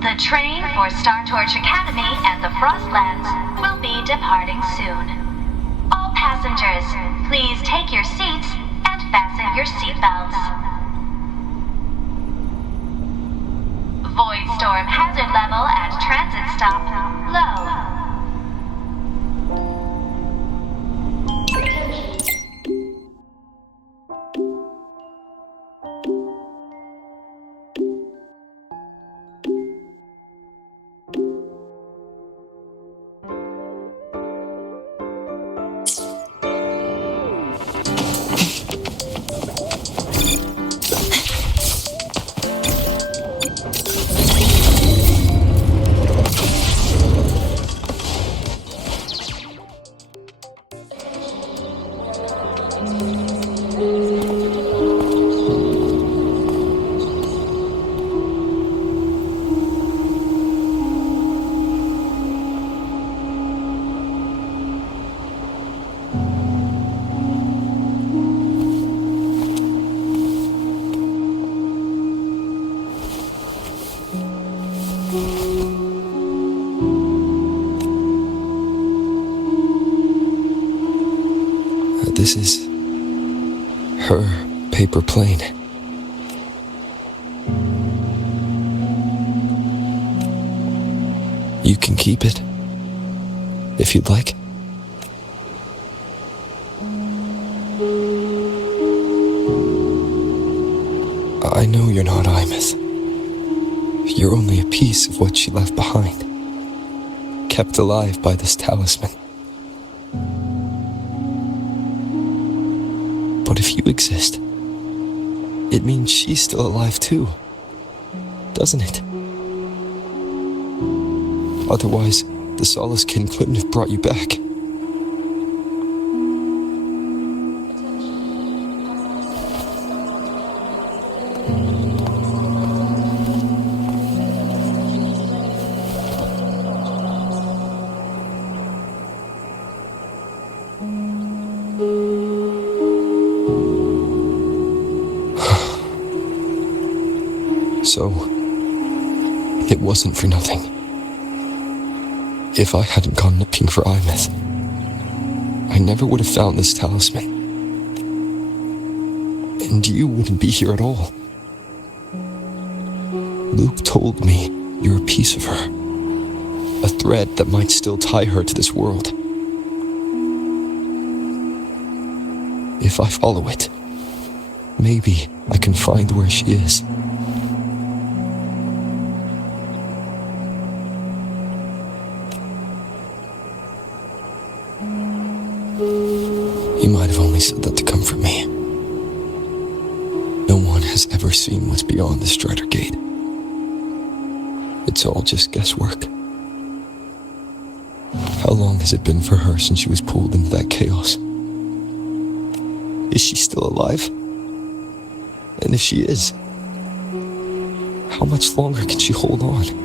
The train for Star Torch Academy and the Frostlands will be departing soon. All passengers, please take your seats and fasten your seatbelts. level at transit stop low. This is her paper plane. You can keep it if you'd like. I know you're not Imeth. You're only a piece of what she left behind, kept alive by this talisman. But if you exist, it means she's still alive too, doesn't it? Otherwise, the Solace Kin couldn't have brought you back. So, it wasn't for nothing. If I hadn't gone looking for Imeth, I never would have found this talisman. And you wouldn't be here at all. Luke told me you're a piece of her. A thread that might still tie her to this world. If I follow it, maybe I can find where she is. You might have only said that to comfort me. No one has ever seen what's beyond the Strider Gate. It's all just guesswork. How long has it been for her since she was pulled into that chaos? Is she still alive? And if she is, how much longer can she hold on?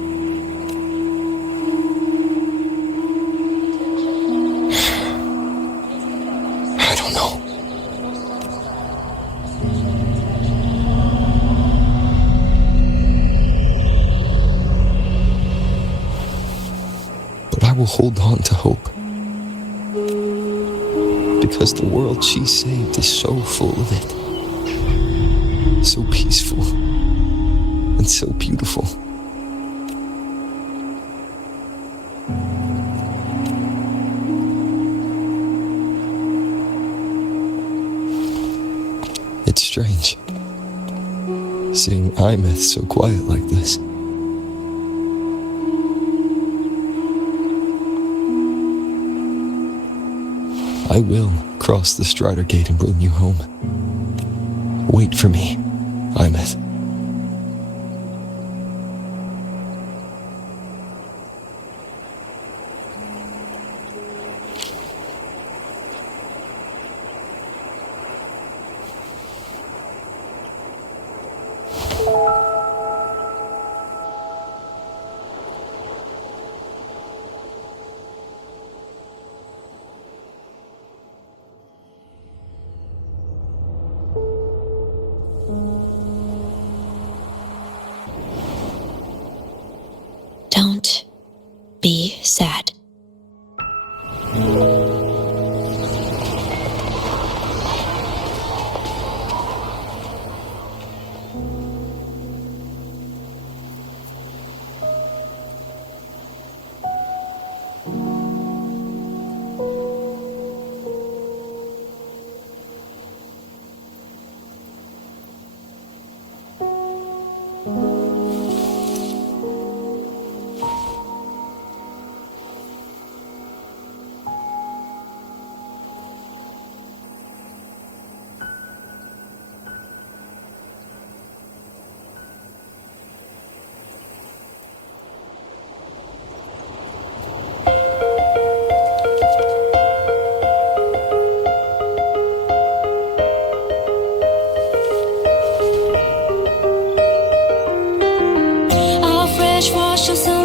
I will hold on to hope. Because the world she saved is so full of it. So peaceful. And so beautiful. It's strange. Seeing Imeth so quiet like this. I will cross the Strider Gate and bring you home. Wait for me, Imeth. Don't be sad. wash your soul